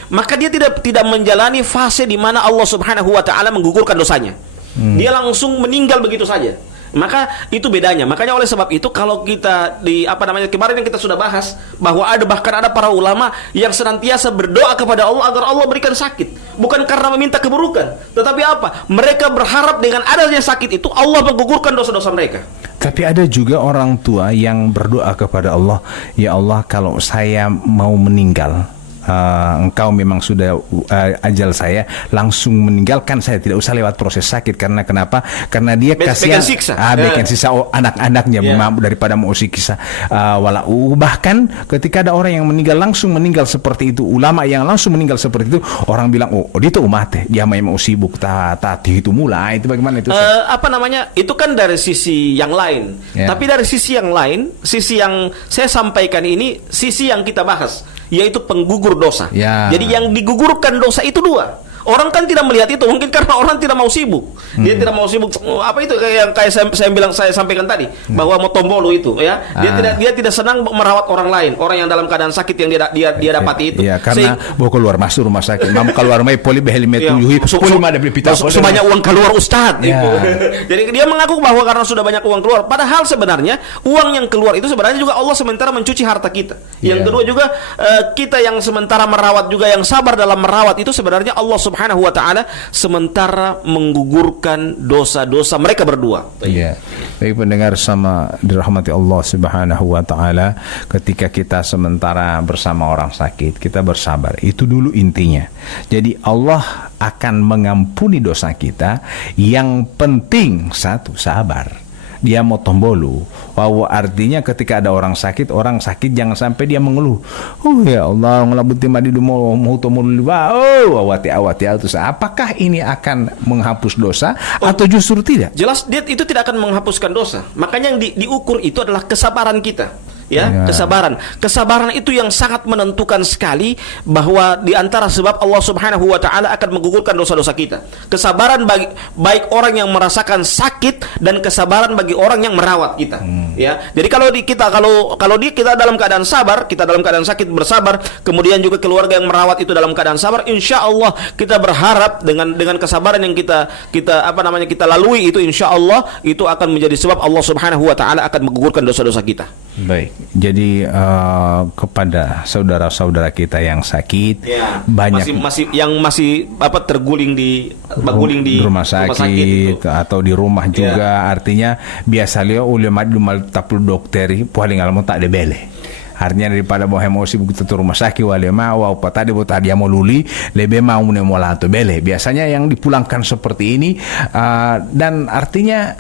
maka dia tidak menjalani fase di mana Allah Subhanahu wa taala menggugurkan dosanya. Dia langsung meninggal begitu saja. Maka itu bedanya. Makanya oleh sebab itu kalau kita kemarin yang kita sudah bahas bahwa bahkan ada para ulama yang senantiasa berdoa kepada Allah agar Allah berikan sakit, bukan karena meminta keburukan, tetapi mereka berharap dengan adanya sakit itu Allah menggugurkan dosa-dosa mereka. Tapi ada juga orang tua yang berdoa kepada Allah, ya Allah, kalau saya mau meninggal, engkau memang sudah ajal saya, langsung meninggalkan saya, tidak usah lewat proses sakit. Karena kenapa? Karena dia kasihan bikin siksa anak-anaknya daripada mau siksa bahkan ketika ada orang yang langsung meninggal seperti itu, ulama yang langsung meninggal seperti itu, orang bilang dia tuh umat dia mau sibuk tati itu mulai itu bagaimana itu? Itu kan dari sisi yang lain. Tapi dari sisi yang lain, sisi yang saya sampaikan ini, sisi yang kita bahas, yaitu penggugur dosa. Jadi yang digugurkan dosa itu dua. Orang kan tidak melihat itu, mungkin karena orang tidak mau sibuk. Dia tidak mau sibuk. Apa itu kayak saya sampaikan tadi, bahwa motombolo itu, Dia tidak senang merawat orang lain, orang yang dalam keadaan sakit yang dia dapati itu. Karena mau keluar masuk rumah sakit, mau keluar mai poli behelimet sebanyak uang keluar ustad. Jadi dia mengaku bahwa karena sudah banyak uang keluar, padahal sebenarnya uang yang keluar itu sebenarnya juga Allah sementara mencuci harta kita. Yang kedua juga kita yang sementara merawat juga, yang sabar dalam merawat itu sebenarnya Allah Subhanahu wa taala sementara menggugurkan dosa-dosa mereka berdua. Baik pendengar sama dirahmati Allah Subhanahu wa taala, ketika kita sementara bersama orang sakit, kita bersabar. Itu dulu intinya. Jadi Allah akan mengampuni dosa kita. Yang penting satu, sabar. Dia mau tombolu. Artinya ketika ada orang sakit jangan sampai dia mengeluh. Ya Allah, ngelabuti madi mau tombolu. Awati itu. Apakah ini akan menghapus dosa atau justru tidak? Jelas dia itu tidak akan menghapuskan dosa. Makanya yang diukur itu adalah kesabaran kita. Kesabaran itu yang sangat menentukan sekali, bahwa di antara sebab Allah Subhanahu wa taala akan menggugurkan dosa-dosa kita. Kesabaran baik orang yang merasakan sakit dan kesabaran bagi orang yang merawat kita. Jadi kalau kita dalam keadaan sabar, kita dalam keadaan sakit bersabar, kemudian juga keluarga yang merawat itu dalam keadaan sabar, insya Allah kita berharap dengan kesabaran yang kita lalui itu, insya Allah itu akan menjadi sebab Allah Subhanahu wa taala akan menggugurkan dosa-dosa kita. Baik, jadi kepada saudara-saudara kita yang sakit, banyak masih terguling di rumah sakit atau di rumah juga, artinya biasa lihat ulama tapul dokteri paling alamu tak ada bele. Artinya daripada mau emosi begitu ke rumah sakit tadi dia mau luli lebih mau lato bele. Biasanya yang dipulangkan seperti ini, dan artinya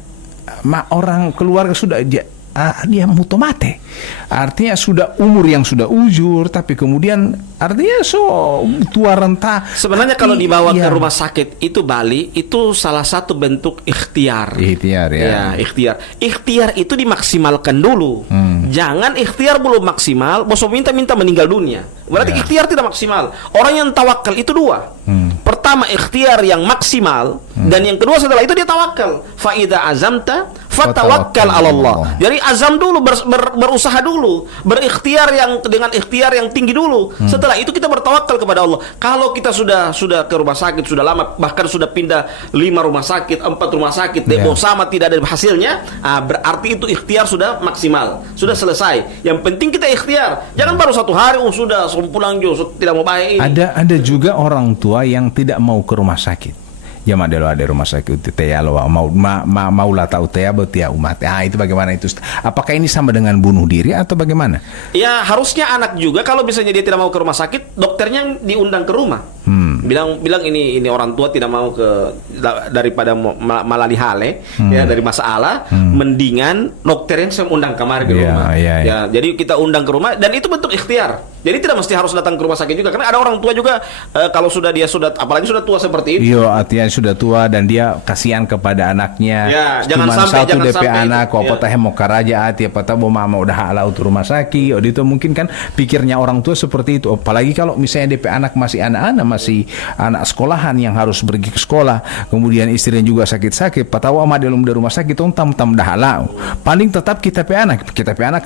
orang keluarga sudah dia mutomate, artinya sudah umur yang sudah ujur, tapi kemudian artinya tua renta. Sebenarnya kalau dibawa ke rumah sakit itu Bali, itu salah satu bentuk ikhtiar. Ikhtiar itu dimaksimalkan dulu. Jangan ikhtiar belum maksimal, bos minta meninggal dunia. Berarti ikhtiar tidak maksimal. Orang yang tawakal itu dua. Pertama ikhtiar yang maksimal, dan yang kedua setelah itu dia tawakal. Fa idza azamta fatawakkal 'ala Allah. Jadi azam dulu, berusaha dulu, berikhtiar dengan ikhtiar yang tinggi dulu. Setelah itu kita bertawakal kepada Allah. Kalau kita sudah ke rumah sakit sudah lama, bahkan sudah pindah 5 rumah sakit, 4 rumah sakit, sama tidak ada hasilnya, berarti itu ikhtiar sudah maksimal, sudah selesai. Yang penting kita ikhtiar. Jangan baru 1 hari sudah pulang tidak mau baik. Ada juga orang tua yang tidak mau ke rumah sakit. jama delo ada rumah sakit teh lo mau lah tahu teh betia umat. Itu bagaimana itu? Apakah ini sama dengan bunuh diri atau bagaimana? Ya harusnya anak juga kalau misalnya dia tidak mau ke rumah sakit, dokternya diundang ke rumah. Bilang ini orang tua tidak mau daripada malah dihale ya dari masalah, mendingan dokternya saya undang kamar ke rumah. Ya, jadi kita undang ke rumah dan itu bentuk ikhtiar. Jadi tidak mesti harus datang ke rumah sakit juga, karena ada orang tua juga kalau sudah apalagi sudah tua seperti itu. Iya, artinya sudah tua dan dia kasihan kepada anaknya. Ya, jangan sampai satu DP anak, kok ya. potah mau karaja hati, apa tahu mama udah halau untuk rumah sakit. Itu mungkin kan pikirnya orang tua seperti itu. Apalagi kalau misalnya DP anak masih anak-anak, masih anak sekolahan yang harus pergi ke sekolah, kemudian istrinya juga sakit-sakit, patawa ama di rumah sakit, tam dah halau. Paling tetap kita pe anak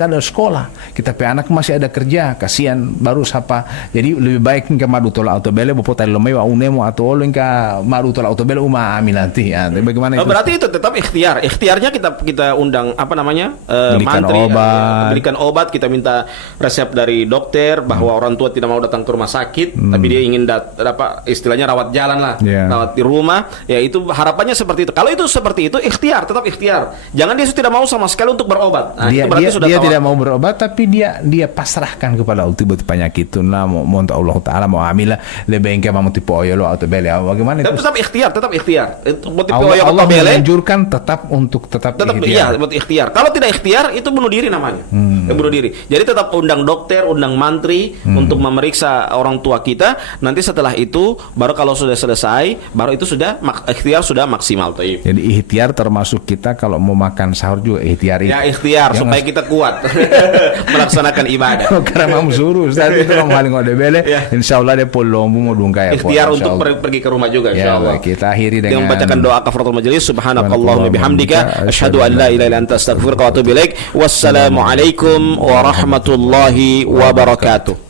ada sekolah, kita pe anak masih ada kerja, kasihan baru sapa. Jadi lebih baik ke madu tolak autobele bopotai lomai wa unemo atau oleng ke madu tolak autobele uma amin nanti. Bagaimana itu? Berarti itu tetap ikhtiar. Ikhtiarnya kita undang belikan mantri, obat. belikan obat, kita minta resep dari dokter bahwa orang tua tidak mau datang ke rumah sakit, tapi dia ingin istilahnya rawat jalan lah, rawat di rumah. Ya itu harapannya seperti itu. Kalau itu seperti itu ikhtiar, tetap ikhtiar. Jangan dia tidak mau sama sekali untuk berobat. Dia tidak mau berobat, tapi dia pasrahkan kepada Allah penyakit itu lah mau Allah Taala mau amilah lebih engke mau tipe oyo lo atau bele bagaimana itu tetap ikhtiar Allah menganjurkan tetap ikhtiar. Iya, buat ikhtiar. Kalau tidak ikhtiar itu bunuh diri namanya. Bunuh diri. Jadi tetap undang dokter, undang mantri untuk memeriksa orang tua kita. Nanti setelah itu baru kalau sudah selesai, baru itu sudah ikhtiar sudah maksimal. Jadi ikhtiar termasuk kita kalau mau makan sahur juga ikhtiar. Ya ikhtiar supaya kita kuat melaksanakan ibadah. Karena mau suruh Ustaz itu orang paling ngode bele. Insyaallah dia polombu mau dungkai. Ikhtiar untuk pergi ke rumah juga insyaallah. Kita akhiri dengan membacakan doa kafaratul majelis. Subhanakallahumma bihamdika asyhadu an la ilaha illa anta astaghfiruka wa atubu ilaik. Wassalamualaikum warahmatullahi wabarakatuh.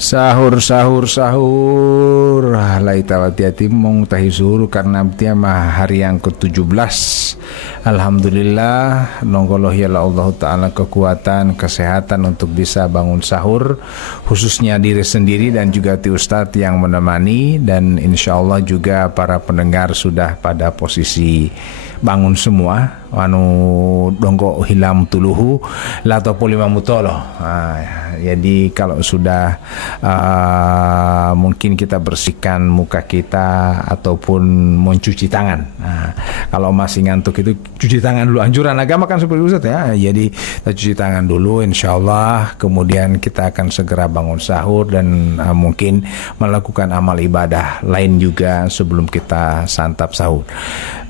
Sahur lai tawati mong tahi suhur karena dia mah hari yang ke-17. Alhamdulillah nongoloh ya Allah Ta'ala kekuatan kesehatan untuk bisa bangun sahur, khususnya diri sendiri dan juga ti Ustadz yang menemani, dan insya Allah juga para pendengar sudah pada posisi bangun semua. Dongko hilam tuluhu lato polima mutolo. Jadi kalau sudah mungkin kita bersihkan muka kita ataupun mencuci tangan. Kalau masih ngantuk itu cuci tangan dulu. Anjuran agama kan seperti Ustaz ya. Jadi kita cuci tangan dulu insyaallah. Kemudian kita akan segera bangun sahur dan mungkin melakukan amal ibadah lain juga sebelum kita santap sahur.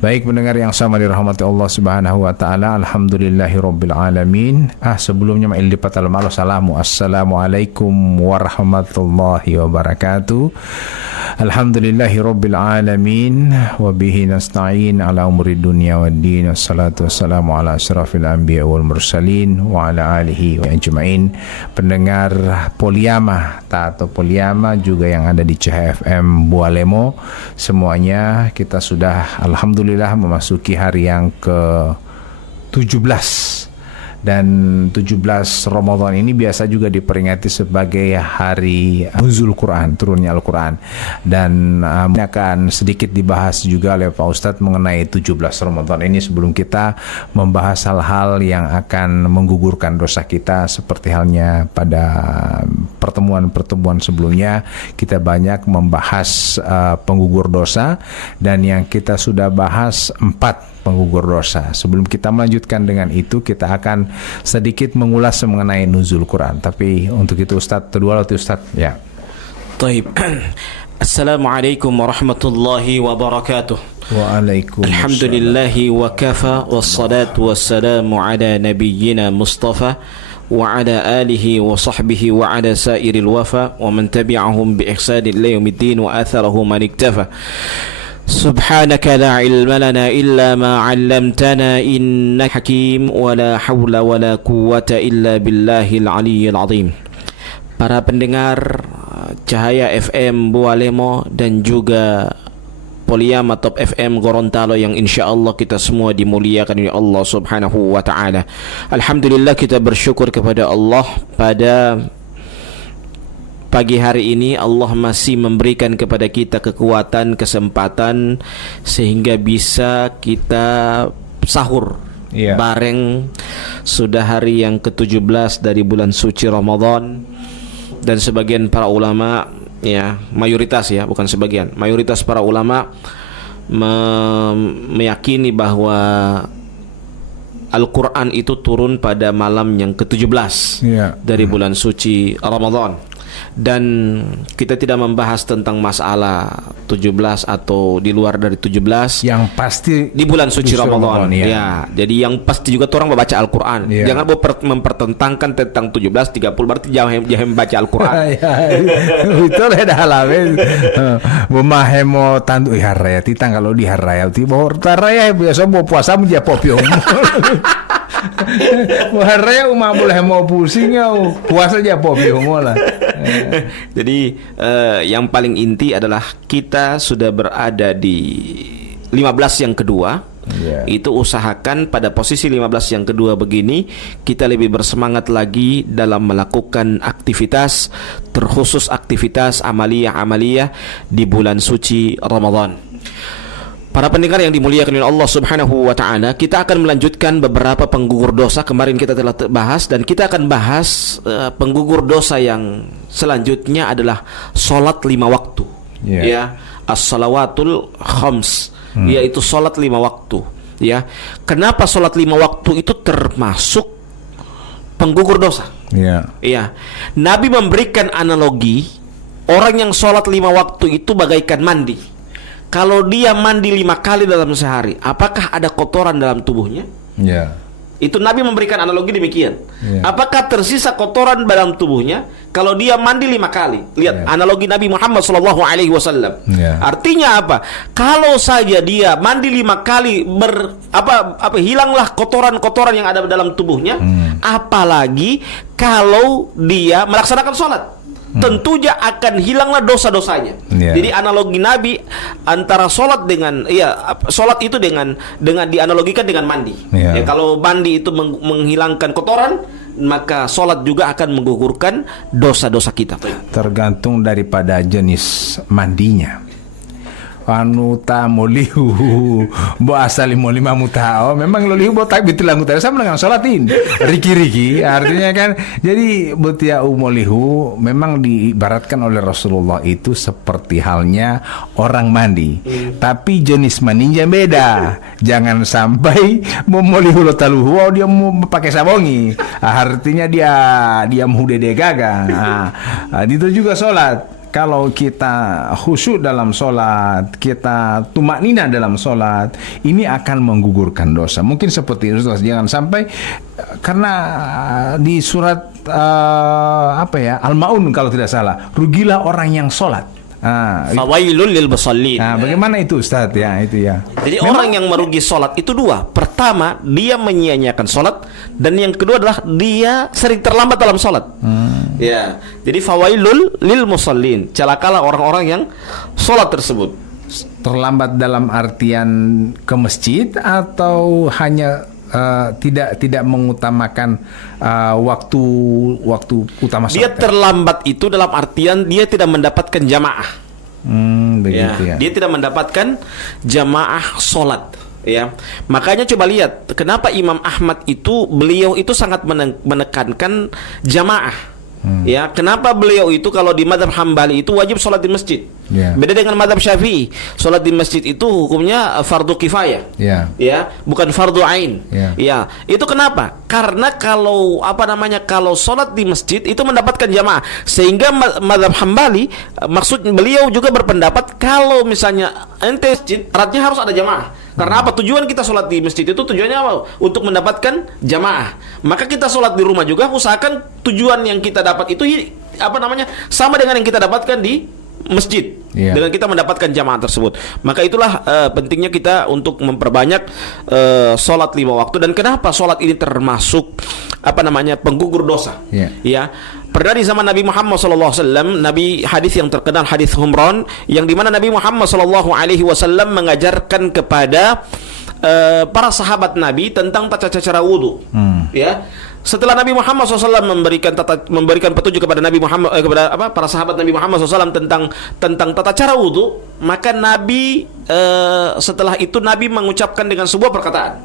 Baik pendengar yang sama dirahmati Allah Subhanahu wa taala, alhamdulillahirabbil alamin. Sebelumnya ma'il dipatal malo salamu. Assalamualaikum warahmatullahi wabarakatuh. Alhamdulillahirabbil alamin wa bihi nasta'in ala umuri dunya waddin. Wassalatu wassalamu ala asyrafil anbiya wal mursalin wa ala alihi wa ajmain. Pendengar Poliama atau Poliama juga yang ada di CHFM Bualemo, semuanya kita sudah alhamdulillah memasuki hari yang ke-17, dan 17 Ramadan ini biasa juga diperingati sebagai hari nuzul Quran, turunnya Al-Quran, dan akan sedikit dibahas juga oleh Pak Ustadz mengenai 17 Ramadan ini sebelum kita membahas hal-hal yang akan menggugurkan dosa kita, seperti halnya pada pertemuan-pertemuan sebelumnya kita banyak membahas penggugur dosa, dan yang kita sudah bahas 4 penggugur dosa. Sebelum kita melanjutkan dengan itu, kita akan sedikit mengulas mengenai nuzul Quran. Tapi untuk itu Ustadz, kedua Ustadz ya. Taib. Assalamualaikum warahmatullahi wabarakatuh. Waalaikumsalam. Alhamdulillahi wa kafa wassalatu wassalamu ala nabiyyina Mustafa wa ala alihi wa sahbihi wa ala sairil wafa wa man tabi'ahum bi ihsanin ila yaumiddin wa atharahu man iktafa. سبحانك لا علم لنا إلا ما علمتنا إنك حكيم ولا حول ولا قوة إلا بالله العلي العظيم. Para pendengar Cahaya FM Bualemo dan juga Poliama Top FM Gorontalo yang insya Allah kita semua dimuliakan oleh Allah Subhanahu wa Ta'ala. Alhamdulillah, kita bersyukur kepada Allah pada pagi hari ini Allah masih memberikan kepada kita kekuatan, kesempatan sehingga bisa kita sahur bareng. Sudah hari yang ke-17 dari bulan suci Ramadan, dan sebagian para ulama, ya mayoritas ya, bukan sebagian, mayoritas para ulama meyakini bahwa Al-Quran itu turun pada malam yang ke-17 dari bulan suci Ramadan. Dan kita tidak membahas tentang masalah 17 atau di luar dari 17. Yang pasti di bulan suci Ramadan. Ya. Jadi yang pasti juga orang membaca Al-Quran. Jangan mempertentangkan tentang 17, 30 berarti jangan membaca Al-Quran. Itu dah halamin. Memahemo tandu haraya titang kalau di haraya tiba haraya biasa mau puasa menjadi popiong. Haraya umah boleh mau pusing puasa aja popiong lah. Jadi yang paling inti adalah kita sudah berada di 15 yang kedua. Itu usahakan pada posisi 15 yang kedua begini kita lebih bersemangat lagi dalam melakukan aktivitas, terkhusus aktivitas amaliyah di bulan suci Ramadan. Para pendengar yang dimuliakan oleh Allah Subhanahu wa Ta'ala, kita akan melanjutkan beberapa penggugur dosa. Kemarin kita telah bahas, dan kita akan bahas penggugur dosa yang selanjutnya adalah salat 5 waktu. Ya, as-salawatul khams, yaitu salat 5 waktu. Ya, kenapa salat 5 waktu itu termasuk penggugur dosa? Ya, Nabi memberikan analogi orang yang salat 5 waktu itu bagaikan mandi. Kalau dia mandi 5 kali dalam sehari, apakah ada kotoran dalam tubuhnya? Itu Nabi memberikan analogi demikian. Apakah tersisa kotoran dalam tubuhnya kalau dia mandi 5 kali? Lihat analogi Nabi Muhammad SAW. Artinya apa? Kalau saja dia mandi 5 kali hilanglah kotoran-kotoran yang ada dalam tubuhnya, apalagi kalau dia melaksanakan sholat. Tentunya akan hilanglah dosa-dosanya. Jadi analogi Nabi antara sholat dengan sholat itu dengan dianalogikan dengan mandi. Kalau mandi itu menghilangkan kotoran, maka sholat juga akan menggugurkan dosa-dosa kita. Tergantung daripada jenis mandinya. Anuta molihu bo asali molima mutao memang lolihu bo tak betul anggota sama dengan sholatin riki artinya kan. Jadi botia molihu memang diibaratkan oleh Rasulullah itu seperti halnya orang mandi, tapi jenis mandinya beda. Jangan sampai memolihu lo taluhu dia mau pakai sabongi, artinya dia muhdede gaga. Itu juga sholat. Kalau kita khusyuk dalam sholat, kita tumaknina dalam sholat, ini akan menggugurkan dosa. Mungkin seperti itu, jangan sampai, karena di surat Al-Maun kalau tidak salah, rugilah orang yang sholat. Fawailul lil musallin. Bagaimana itu Ustaz ya? Itu ya. Jadi orang yang merugi sholat itu dua. Pertama, dia menyia-nyiakan sholat, dan yang kedua adalah dia sering terlambat dalam sholat. Ya. Jadi fawailul lil musallin. Celakalah orang-orang yang sholat tersebut. Terlambat dalam artian ke masjid atau hanya tidak mengutamakan waktu utama sholat. Dia terlambat itu dalam artian dia tidak mendapatkan jamaah. Begitu ya. Dia tidak mendapatkan jamaah sholat. Ya, makanya coba lihat kenapa Imam Ahmad itu beliau itu sangat menekankan jamaah. Ya, kenapa beliau itu kalau di mazhab Hambali itu wajib sholat di masjid. Beda dengan mazhab Syafi'i, sholat di masjid itu hukumnya fardu kifayah. Ya, bukan fardu ain. Ya, itu kenapa? Karena kalau kalau sholat di masjid itu mendapatkan jamaah, sehingga mazhab Hambali maksud beliau juga berpendapat kalau misalnya ente masjid syaratnya harus ada jamaah. Karena apa? Tujuan kita sholat di masjid itu tujuannya apa? Untuk mendapatkan jamaah. Maka kita sholat di rumah juga usahakan tujuan yang kita dapat itu sama dengan yang kita dapatkan di masjid. dengan kita mendapatkan jamaah tersebut. Maka itulah pentingnya kita untuk memperbanyak sholat 5 waktu. Dan kenapa sholat ini termasuk penggugur dosa? Ya. Pernah di zaman Nabi Muhammad SAW, Nabi hadis yang terkenal, hadis Humran, yang dimana Nabi Muhammad SAW mengajarkan kepada para sahabat Nabi tentang tata cara wudu. Ya. Setelah Nabi Muhammad SAW memberikan petunjuk kepada Nabi Muhammad kepada para sahabat Nabi Muhammad SAW tentang tata cara wudu, maka Nabi setelah itu Nabi mengucapkan dengan sebuah perkataan,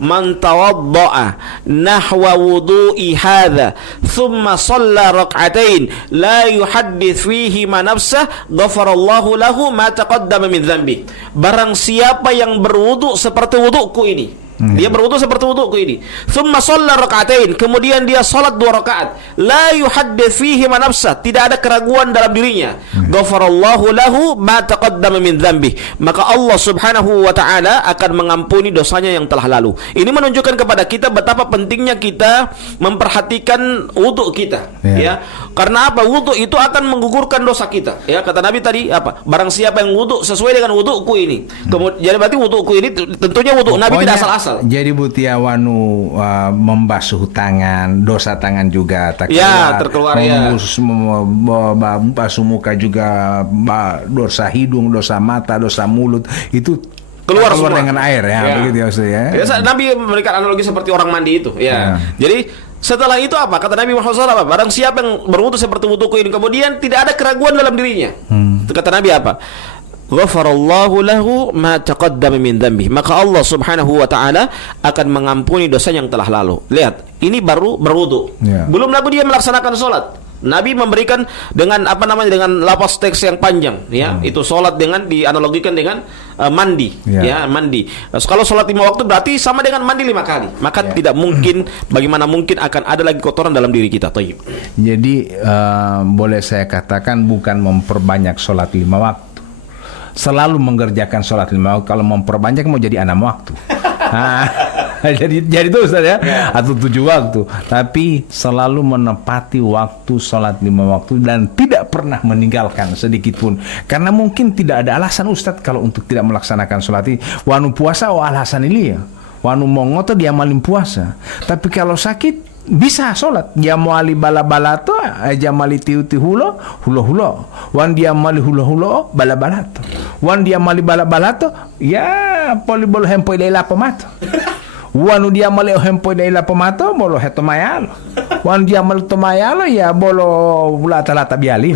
man tawadda'a nahwa wudu'i hadza thumma shalla rak'atain la yuhaddits fihi ma nafsah ghafarallahu lahu ma taqaddama min dzambi. Barang siapa yang berwudu seperti wuduku ini, dia berwudu seperti wuduku ini. Tsumma shalla rak'atain, kemudian dia salat 2 rakaat. La yuhaddits fihi ma nafsah, tidak ada keraguan dalam dirinya. Ghafarallahu lahu ma taqaddama min dzambi. Maka Allah Subhanahu wa taala akan mengampuni dosanya yang telah lalu. Ini menunjukkan kepada kita betapa pentingnya kita memperhatikan wudu kita, ya. Karena apa? Wudu itu akan menggugurkan dosa kita. Ya, kata Nabi tadi apa? Barang siapa yang wudu sesuai dengan wuduku ini. Jadi berarti wuduku ini tentunya wudu Nabi tidak asal-asal. Jadi butia wanu membasuh tangan, dosa tangan juga tak terkeluar membasuh muka juga, dosa hidung, dosa mata, dosa mulut itu keluar dengan air begitu ya Ustaz ya. Nabi memberikan analogi seperti orang mandi itu Jadi setelah itu apa? Kata Nabi Muhammad SAW, barang siapa yang berwudu seperti wuduku ini, kemudian tidak ada keraguan dalam dirinya. Kata Nabi apa? Ghafarallahu lahu ma taqaddama min dzambi. Maka Allah Subhanahu wa taala akan mengampuni dosa yang telah lalu. Lihat, ini baru berwudu. Belum lagi dia melaksanakan salat. Nabi memberikan dengan dengan lafaz teks yang panjang, Itu salat dengan dianalogikan dengan mandi, mandi. Kalau salat 5 waktu berarti sama dengan mandi 5 kali. Maka tidak mungkin, bagaimana mungkin akan ada lagi kotoran dalam diri kita. Thayyib. Jadi boleh saya katakan bukan memperbanyak salat 5 waktu. Selalu mengerjakan sholat 5 waktu. Kalau memperbanyak mau jadi 6 waktu. Jadi itu Ustaz ya, atau 7 waktu. Tapi selalu menepati waktu sholat 5 waktu dan tidak pernah meninggalkan sedikit pun. Karena mungkin tidak ada alasan Ustaz kalau untuk tidak melaksanakan sholat ini. Wanu puasa alasan ini ya. Wanu mongoto dia malim puasa. Tapi kalau sakit bisa sholat. Dia mali bala-balato, aja mali tiu-tiu hulo, wan dia mali hulo, bala-balato. Wan dia mali bala-balato, ya poli bolo hempoi leila pemato. Wan dia mali hempoi leila pemato, bolo heto mayalo. Wan dia mali tomayalo, ya bolo lata-lata biali.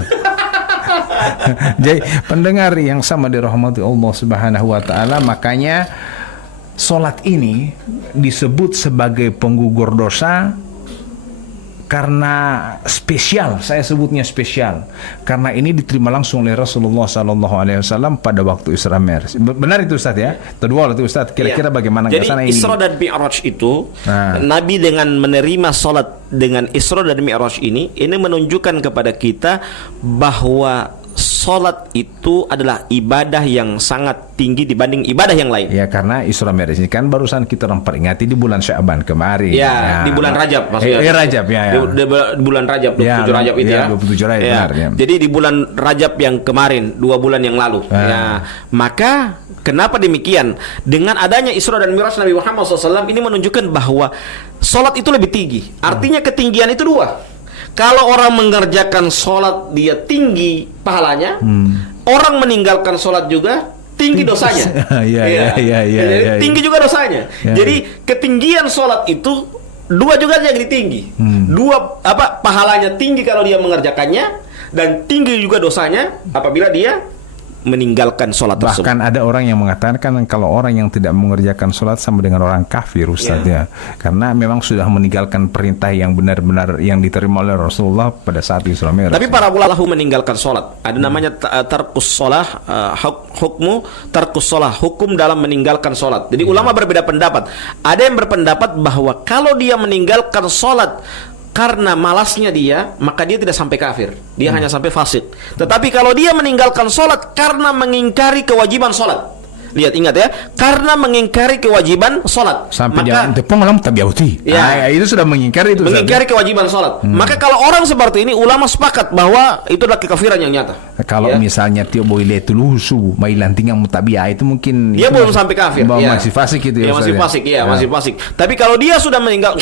Jadi pendengar yang sama dirahmati Allah Subhanahu wa taala, makanya sholat ini disebut sebagai penggugur dosa karena spesial. Saya sebutnya spesial karena ini diterima langsung oleh Rasulullah SAW pada waktu Isra Mi'raj. Benar itu Ustaz ya? Kedua itu Ustaz, kira-kira bagaimana kesana ini? Jadi Isra dan Mi'raj itu Nabi dengan menerima salat dengan Isra dan Mi'raj ini menunjukkan kepada kita bahwa salat itu adalah ibadah yang sangat tinggi dibanding ibadah yang lain. Ya, karena Isra Mi'raj ini kan barusan kita memperingati di bulan Sya'ban kemarin. Di bulan Rajab maksudnya. Rajab Di bulan Rajab, 27 Rajab itu 27 Rajab benar. Jadi di bulan Rajab yang kemarin, 2 bulan yang lalu. Maka kenapa demikian? Dengan adanya Isra dan Mi'raj Nabi Muhammad SAW ini menunjukkan bahwa salat itu lebih tinggi. Artinya ketinggian itu 2. Kalau orang mengerjakan sholat dia tinggi pahalanya, orang meninggalkan sholat juga tinggi dosanya. Tinggi juga dosanya. Jadi ketinggian sholat itu 2 juga yang tinggi. 2 pahalanya tinggi kalau dia mengerjakannya, dan tinggi juga dosanya apabila dia meninggalkan sholat tersebut. Bahkan ada orang yang mengatakan kalau orang yang tidak mengerjakan sholat sama dengan orang kafir Ustaz ya. Karena memang sudah meninggalkan perintah yang benar-benar yang diterima oleh Rasulullah pada saat Isra Mi'raj. Tapi para ulama meninggalkan sholat. Ada namanya tarkus sholah, hukmu tarkus sholah, hukum dalam meninggalkan sholat. Jadi ulama berbeda pendapat. Ada yang berpendapat bahwa kalau dia meninggalkan sholat karena malasnya dia, maka dia tidak sampai kafir. Dia hanya sampai fasik. Tetapi kalau dia meninggalkan sholat karena mengingkari kewajiban sholat, lihat, ingat ya, karena mengingkari kewajiban sholat, sampai maka itu sudah mengingkari kewajiban sholat. Maka kalau orang seperti ini, ulama sepakat bahwa itu adalah kekafiran yang nyata. Kalau Ya. misalnya Tio Boiletul Husu, mai lantingan mutabia itu mungkin Dia itu belum sampai kafir. Ya. Masih fasik gitu ya. Ya, masih Ustaz, fasik, ya, Ya. masih fasik. Tapi kalau dia sudah meninggal,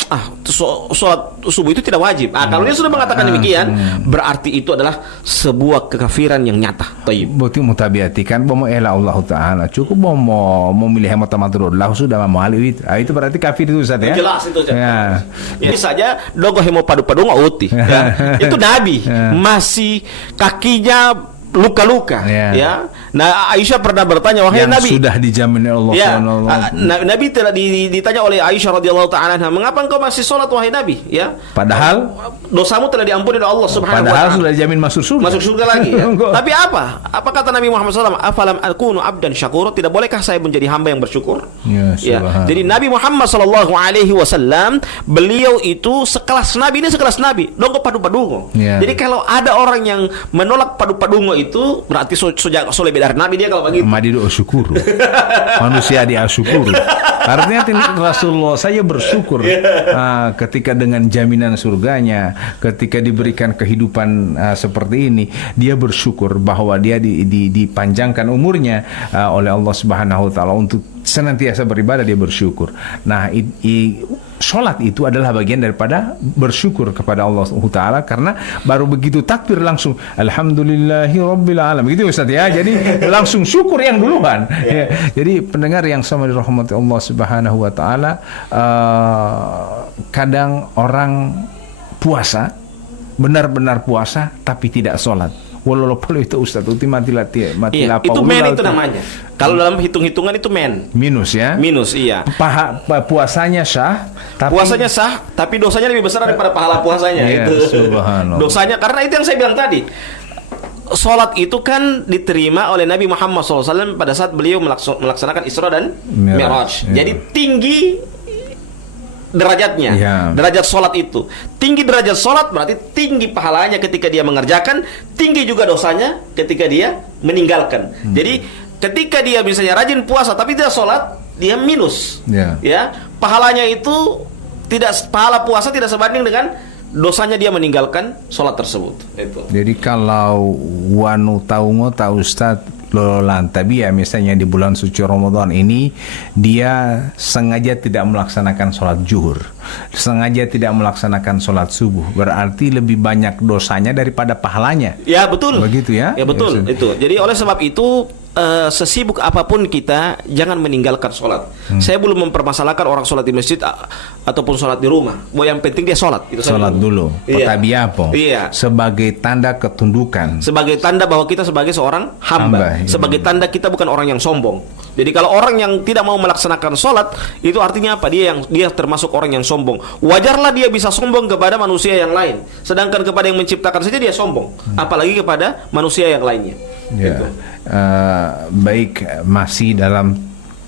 sholat subuh itu tidak wajib. Kalau dia sudah mengatakan demikian, berarti itu adalah sebuah kekafiran yang nyata. Taib. Berarti mutabiati kan mau ela Allah Taala cukup mau milih hemat Allah sudah mau hal itu. Itu berarti kafir itu Ustaz ya. Jelas itu. Ya. Ini saja dogo hemo padu-padu ngauti. Ya. Itu Nabi masih kakinya luka-luka. Ya. Nah, Aisyah pernah bertanya, wahai Yang Nabi, sudah dijamin Allah. ya, Allah. Nabi telah ditanya oleh Aisyah radhiyallahu taala anha, mengapa engkau masih sholat wahai Nabi? Ya. Padahal dosamu telah diampuni oleh Allah Subhanahu wa Padahal taala. sudah dijamin masuk surga. Masuk surga lagi ya. Tapi apa kata Nabi Muhammad SAW? Afalam akunu abdan syakur? Tidak bolehkah saya menjadi hamba yang bersyukur? Ya, Ya. Jadi Nabi Muhammad SAW, beliau itu sekelas Nabi, ini sekelas Nabi. Dongko padu-padungo. Ya. Jadi kalau ada orang yang menolak padu-padungo itu berarti lebih dari Nabi dia kalau begitu. Madi doa syukur. Manusia dia syukur. Artinya Rasulullah saya bersyukur ketika dengan jaminan surganya, ketika diberikan kehidupan seperti ini, dia bersyukur bahwa dia dipanjangkan umurnya oleh Allah Subhanahu wa taala untuk senantiasa beribadah, dia bersyukur. Nah, sholat itu adalah bagian daripada bersyukur kepada Allah Taala, karena baru begitu takbir langsung Alhamdulillahi Rabbil Alamin gitu Ustaz ya. Jadi langsung syukur yang duluan. Ya. Jadi pendengar yang sama dirahmati Allah Subhanahu wa taala, kadang orang puasa, benar-benar puasa tapi tidak sholat. Walaupun itu Ustaz itu mati Itu men itu namanya. Kalau dalam hitung-hitungan itu men. Minus ya. Minus, iya. Puasanya sah, tapi Puasanya sah, tapi dosanya lebih besar daripada pahala puasanya. Iya, Itu subhanallah. dosanya, karena itu yang saya bilang tadi. Sholat itu kan diterima oleh Nabi Muhammad SAW pada saat beliau melaksanakan Isra dan Mi'raj. Ya. Jadi tinggi derajatnya, Ya. derajat sholat itu tinggi. Derajat sholat berarti tinggi pahalanya ketika dia mengerjakan, tinggi juga dosanya ketika dia meninggalkan. Jadi ketika dia misalnya rajin puasa tapi tidak sholat, dia minus. Ya, pahalanya itu pahala puasa tidak sebanding dengan dosanya dia meninggalkan sholat tersebut. Itu. Jadi kalau wanu taungo tahu Ustaz lolan tapi ya misalnya di bulan suci Ramadan ini dia sengaja tidak melaksanakan sholat zuhur, sengaja tidak melaksanakan sholat subuh, berarti lebih banyak dosanya daripada pahalanya. Ya betul. Begitu ya? Ya betul Ya, itu. Jadi oleh sebab itu sesibuk apapun kita jangan meninggalkan sholat. Saya belum mempermasalahkan orang sholat di masjid ataupun sholat di rumah. Yang penting dia sholat. Itu sholat dulu. Iya. Potabiapo. Iya. Sebagai tanda ketundukan. Sebagai tanda bahwa kita sebagai seorang hamba. Iya. Sebagai tanda kita bukan orang yang sombong. Jadi kalau orang yang tidak mau melaksanakan sholat, itu artinya apa? Dia termasuk orang yang sombong. Wajarlah dia bisa sombong kepada manusia yang lain. Sedangkan kepada yang menciptakan saja dia sombong. Apalagi kepada manusia yang lainnya. Ya. Gitu. Baik, masih dalam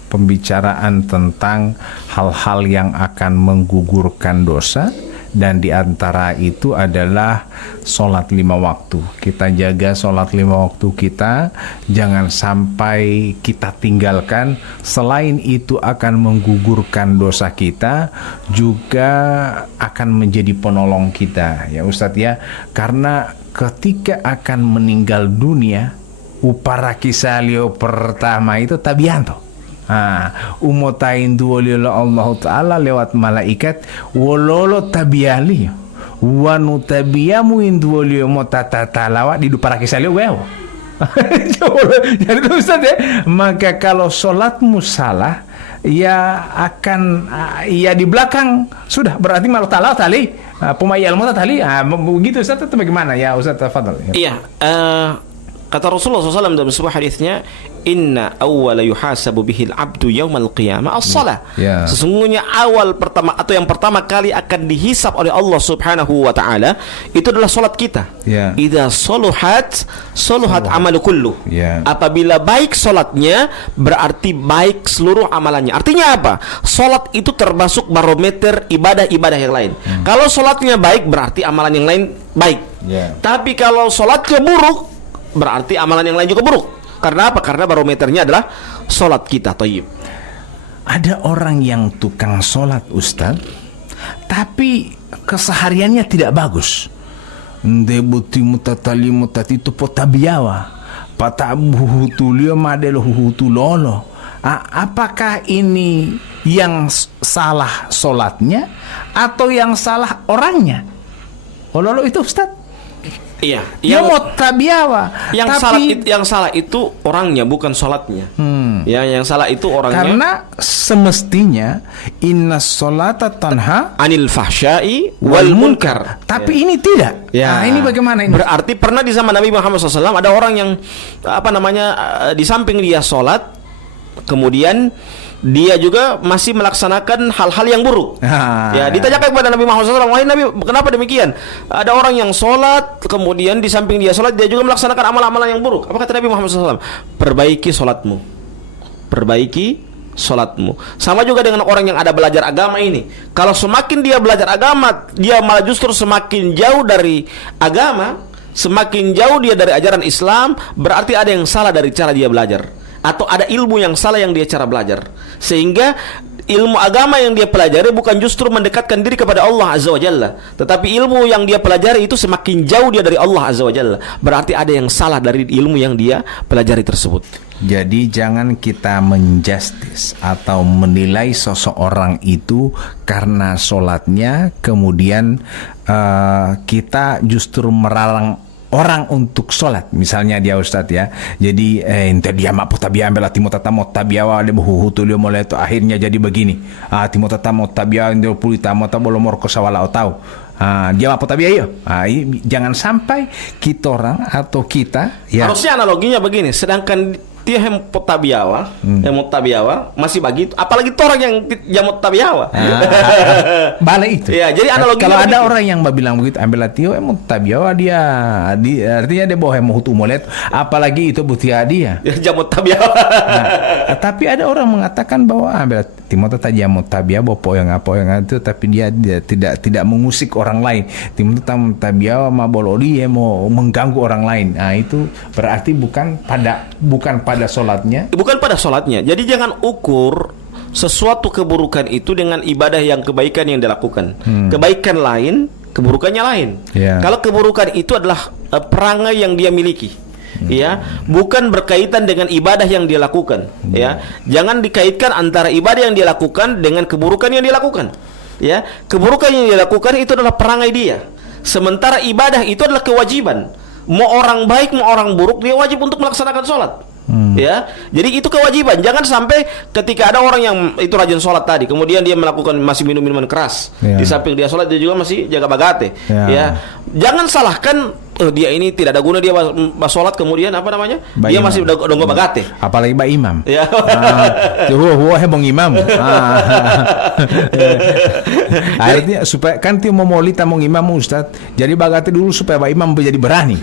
pembicaraan tentang hal-hal yang akan menggugurkan dosa, dan di antara itu adalah sholat 5 waktu. Kita jaga sholat 5 waktu kita, jangan sampai kita tinggalkan. Selain itu akan menggugurkan dosa kita, juga akan menjadi penolong kita ya Ustadz ya, karena ketika akan meninggal dunia, upara kisalio pertama itu tabianto. Umotain duolilo Allah Ta'ala lewat malaikat wololo tabiali wanu tabiamu induolio motatatalawa di upara kisalio wew. Jadi Ustaz ya, maka kalau sholatmu salah, ya akan ya di belakang sudah berarti malah tali pemayal mota tali begitu Ustaz. Itu bagaimana ya Ustaz? Tafadhal. Iya, kata Rasulullah SAW dalam sebuah hadisnya, Inna awwala yuhasabu bihil abdu yaumal qiyamah as-salah. Sesungguhnya awal pertama atau yang pertama kali akan dihisab oleh Allah Subhanahu wa taala itu adalah salat kita. Idza soluhat amalu kullu. Apabila baik salatnya, berarti baik seluruh amalannya. Artinya apa? Salat itu termasuk barometer ibadah-ibadah yang lain. Kalau salatnya baik, berarti amalan yang lain baik. Tapi kalau salatnya buruk, berarti amalan yang lain juga buruk. Karena apa? Karena barometernya adalah sholat kita. Tayyib. Ada orang yang tukang sholat Ustaz, tapi kesehariannya tidak bagus. ndebuti mutatali mutati itu potabiawa patabu tulio madelo hutulolo. Apakah ini yang salah solatnya atau yang salah orangnya? Ololo itu Ustaz. Iya, Dia mau tabiawa. Yang salah itu orangnya, bukan sholatnya. Ya, yang salah itu orangnya. Karena semestinya inna sholata tanha Anil fahsyai wal munkar. Tapi ini tidak. Ya. Nah, ini bagaimana ini? Berarti pernah di zaman Nabi Muhammad SAW ada orang yang di samping dia sholat, kemudian dia juga masih melaksanakan hal-hal yang buruk. Ya, ditanyakan kepada Nabi Muhammad SAW, wahai Nabi, kenapa demikian? Ada orang yang sholat, kemudian di samping dia sholat, dia juga melaksanakan amalan-amalan yang buruk. Apa kata Nabi Muhammad SAW? Perbaiki sholatmu. Perbaiki sholatmu. Sama juga dengan orang yang ada belajar agama ini. Kalau semakin dia belajar agama, dia malah justru semakin jauh dari agama, semakin jauh dia dari ajaran Islam, berarti ada yang salah dari cara dia belajar, atau ada ilmu yang salah yang dia cara belajar, sehingga ilmu agama yang dia pelajari bukan justru mendekatkan diri kepada Allah Azza wa Jalla, tetapi ilmu yang dia pelajari itu semakin jauh dia dari Allah Azza wa Jalla. Berarti ada yang salah dari ilmu yang dia pelajari tersebut. Jadi jangan kita menjustis atau menilai seseorang itu karena sholatnya, kemudian kita justru merarang orang untuk sholat. Misalnya dia Ustadz ya, jadi ente dia mak potabia ambil timo tata mau tabiawa de buhutu dia mulai itu akhirnya jadi begini. Timo tata mau tabiawa inde pulita mau tabolo morko sawala tahu. Dia mak potabia yo. Jangan sampai kita orang atau kita ya. Harusnya analoginya begini, sedangkan dia hemot tabiawa masih bagi, apalagi orang yang jamot tabiawa. Balik itu. Ya, jadi analoginya kalau ada begitu. orang yang bilang begitu, ambil latio hemot tabiawa artinya dia bawa hemot umulet, apalagi itu butia dia. Jamot tabiawa. Tapi ada orang mengatakan bahwa ambil Timothy tadi jamot tabiawa bopo yang apa yang itu, tapi dia tidak mengusik orang lain. Timothy tabiawa ma bolodi mau mengganggu orang lain. Nah, itu berarti bukan pada sholatnya. Bukan pada sholatnya. Jadi jangan ukur sesuatu keburukan itu dengan ibadah yang kebaikan yang dilakukan. Kebaikan lain, keburukannya lain. Kalau keburukan itu adalah perangai yang dia miliki, ya, bukan berkaitan dengan ibadah yang dia lakukan. Ya, jangan dikaitkan antara ibadah yang dia lakukan dengan keburukan yang dia lakukan. Ya, keburukan yang dia lakukan itu adalah perangai dia. Sementara ibadah itu adalah kewajiban. Mau orang baik, mau orang buruk, dia wajib untuk melaksanakan sholat. Ya, jadi itu kewajiban. Jangan sampai ketika ada orang yang itu rajin sholat tadi, kemudian dia melakukan masih minum minuman keras, di samping dia sholat dia juga masih jaga bagate. Ya, jangan salahkan dia ini tidak ada guna, dia sholat kemudian apa namanya? Dia masih donggo bagate. Apalagi Pak Imam. Ya. Wah hebong imam. Akhirnya supaya kan dia mau molita mau imam Ustaz. Jadi bagate dulu supaya Pak Imam menjadi berani.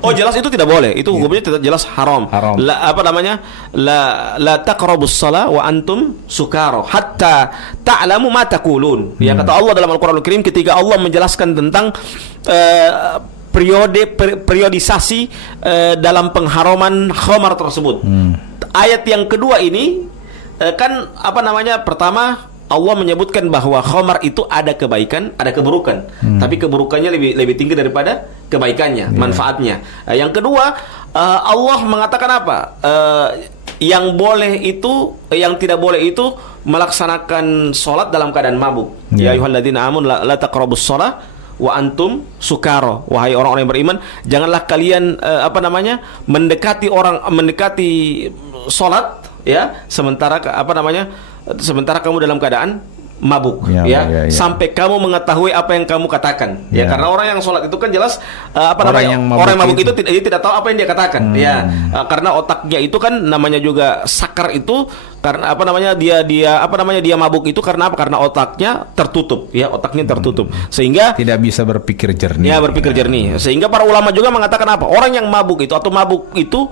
Oh, jelas itu tidak boleh. Itu hukumnya tidak jelas haram. Apa namanya? La taqrabus shalah wa antum sukara hatta ta'lamu ma taqulun. Ya, kata Allah dalam Al-Qur'anul Karim ketika Allah menjelaskan tentang periodisasi dalam pengharaman khamar tersebut. Ayat yang kedua ini kan apa namanya? Pertama Allah menyebutkan bahwa khamar itu ada kebaikan, ada keburukan. Tapi keburukannya lebih tinggi daripada kebaikannya, manfaatnya. Yang kedua, Allah mengatakan apa? Yang boleh itu, yang tidak boleh itu melaksanakan sholat dalam keadaan mabuk. Ya ayyuhalladzina amanu la taqrabus shalah wa antum sukara. Wahai orang-orang yang beriman, janganlah kalian mendekati sholat ya sementara sementara kamu dalam keadaan mabuk, sampai kamu mengetahui apa yang kamu katakan. Ya, karena orang yang sholat itu kan jelas orang yang mabuk itu tidak tahu apa yang dia katakan. Ya, karena otaknya itu kan namanya juga sakar itu karena dia mabuk itu karena apa? Karena otaknya tertutup, ya, otaknya tertutup sehingga tidak bisa berpikir jernih. Ya, berpikir jernih. Sehingga para ulama juga mengatakan apa? Orang yang mabuk itu atau mabuk itu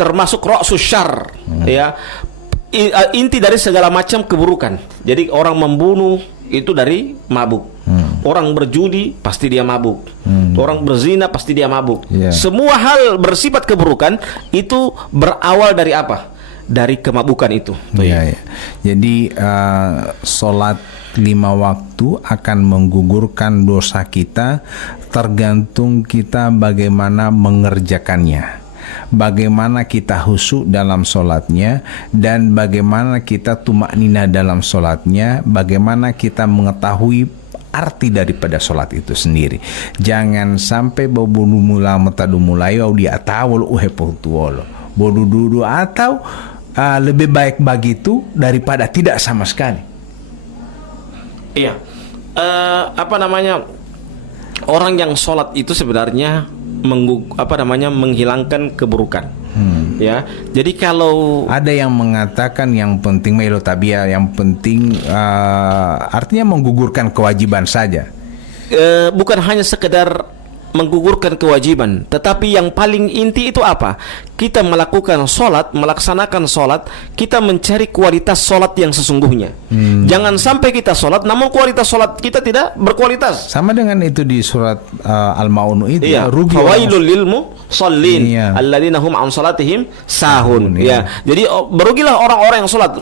termasuk ra'sus syarr, ya. Inti dari segala macam keburukan. Jadi orang membunuh itu dari mabuk. Orang berjudi pasti dia mabuk. Orang berzina pasti dia mabuk. Semua hal bersifat keburukan itu berawal dari apa? Dari kemabukan itu. Jadi sholat 5 waktu akan menggugurkan dosa kita, tergantung kita bagaimana mengerjakannya, bagaimana kita khusyuk dalam solatnya, dan bagaimana kita tumaknina dalam solatnya, bagaimana kita mengetahui arti daripada solat itu sendiri. Jangan sampai bobudu mula metadu mulai dia atawul uhepotuolo bodudu atau lebih baik begitu daripada tidak sama sekali. Iya. Apa namanya? Orang yang sholat itu sebenarnya menghilangkan keburukan. Ya. Jadi kalau ada yang mengatakan yang penting melo tabia, yang penting artinya menggugurkan kewajiban saja. Bukan hanya sekedar menggugurkan kewajiban, tetapi yang paling inti itu apa? Kita melakukan sholat, melaksanakan sholat, kita mencari kualitas sholat yang sesungguhnya. Jangan sampai kita sholat, namun kualitas sholat kita tidak berkualitas. Sama dengan itu di surat Al-Maun itu. Iya. Rugi Fawailul lil musallin Iya. alladzina hum an salatihim sahun. Iya. Ya. Jadi berugilah orang-orang yang sholat.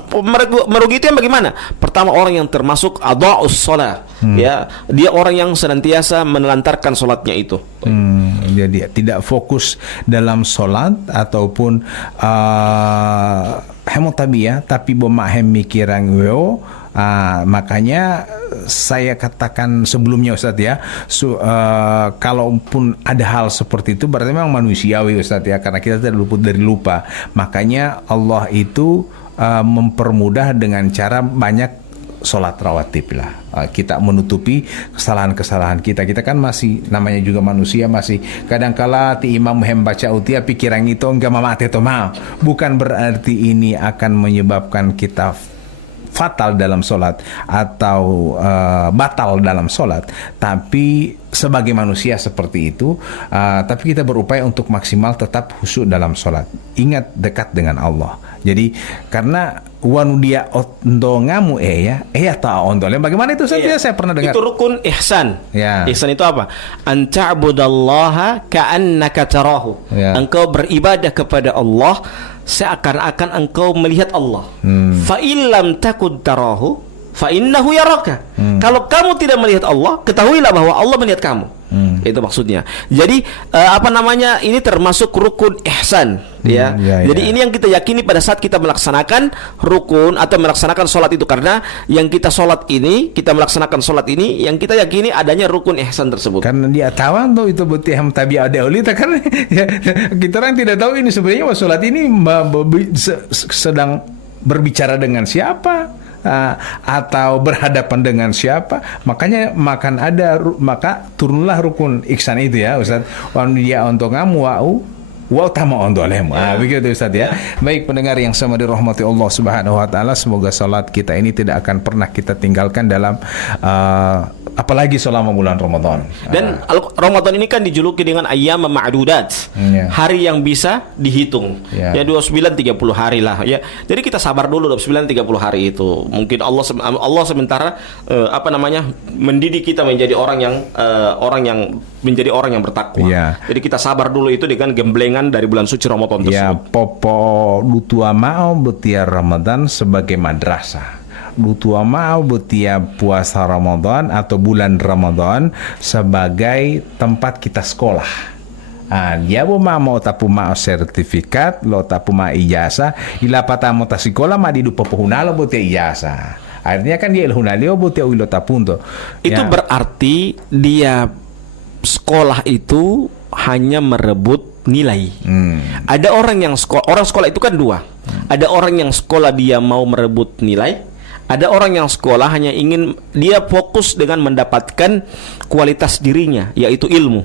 Merugi itu yang bagaimana? Pertama, orang yang termasuk adha'us shalah. Ya, dia orang yang senantiasa menelantarkan sholatnya itu. Jadi tidak fokus dalam solat ataupun hemotabia, tapi bomahem mikirang weo. Makanya saya katakan sebelumnya Ustadz ya, kalaupun ada hal seperti itu berarti memang manusiawi Ustadz ya, karena kita tidak luput dari lupa. Makanya Allah itu mempermudah dengan cara banyak sholat rawatib lah. Kita menutupi kesalahan-kesalahan kita. Kita kan masih namanya juga manusia, masih kadangkala ti imam membaca utia pikiran itu enggak mamate to mau. Bukan berarti ini akan menyebabkan kita fatal dalam sholat atau batal dalam sholat, tapi sebagai manusia seperti itu, tapi kita berupaya untuk maksimal tetap khusyuk dalam sholat. Ingat, dekat dengan Allah. Jadi karena wanu dia ondongamu ya ta ondolnya. Bagaimana itu saya pernah dengar. Itu rukun ihsan. Ya. Ihsan itu apa? An ta'budallaha ka'annaka tarahu. Ya. Engkau beribadah kepada Allah seakan-akan engkau melihat Allah. Fa illam takun tarahu fa innahu yaraka. Kalau kamu tidak melihat Allah, ketahuilah bahwa Allah melihat kamu. Itu maksudnya. Jadi ini termasuk rukun ihsan, ya. Jadi ini yang kita yakini pada saat kita melaksanakan rukun atau melaksanakan sholat itu, karena yang kita melaksanakan sholat ini, yang kita yakini adanya rukun ihsan tersebut. Karena dia tahu tuh itu betul ham tabi ada olita kan ya, kita orang tidak tahu ini sebenarnya sholat ini sedang berbicara dengan siapa. Atau berhadapan dengan siapa, maka turunlah rukun ihsan itu ya Ustaz. Wan dia untuk ngamu wa tama ondolem. Begitu Ustaz ya. Baik pendengar yang sama dirahmati Allah Subhanahu wa taala, semoga salat kita ini tidak akan pernah kita tinggalkan dalam apalagi selama bulan Ramadan. Dan Ramadan ini kan dijuluki dengan ayyam ma'dudat. Hari yang bisa dihitung. Ya 29 30 hari lah ya. Jadi kita sabar dulu 29 30 hari itu. Mungkin Allah sementara mendidik kita menjadi orang yang bertakwa. Jadi kita sabar dulu itu dengan gemblengan dari bulan suci Ramadan tersebut. Ya, popo lutua mau betia Ramadan sebagai madrasah. Lutua mau betia puasa Ramadan atau bulan Ramadan sebagai tempat kita sekolah. Dia mau tapu mau sertifikat, lo tapu mau ijazah, ila patamo ta sekolah ma didu popuhunalo betia ijazah. Akhirnya kan dia ilhunalio betia uilo tapunto. Itu berarti dia sekolah itu hanya merebut nilai. Ada orang yang orang sekolah itu kan dua. Ada orang yang sekolah dia mau merebut nilai. Ada orang yang sekolah hanya ingin dia fokus dengan mendapatkan kualitas dirinya, yaitu ilmu.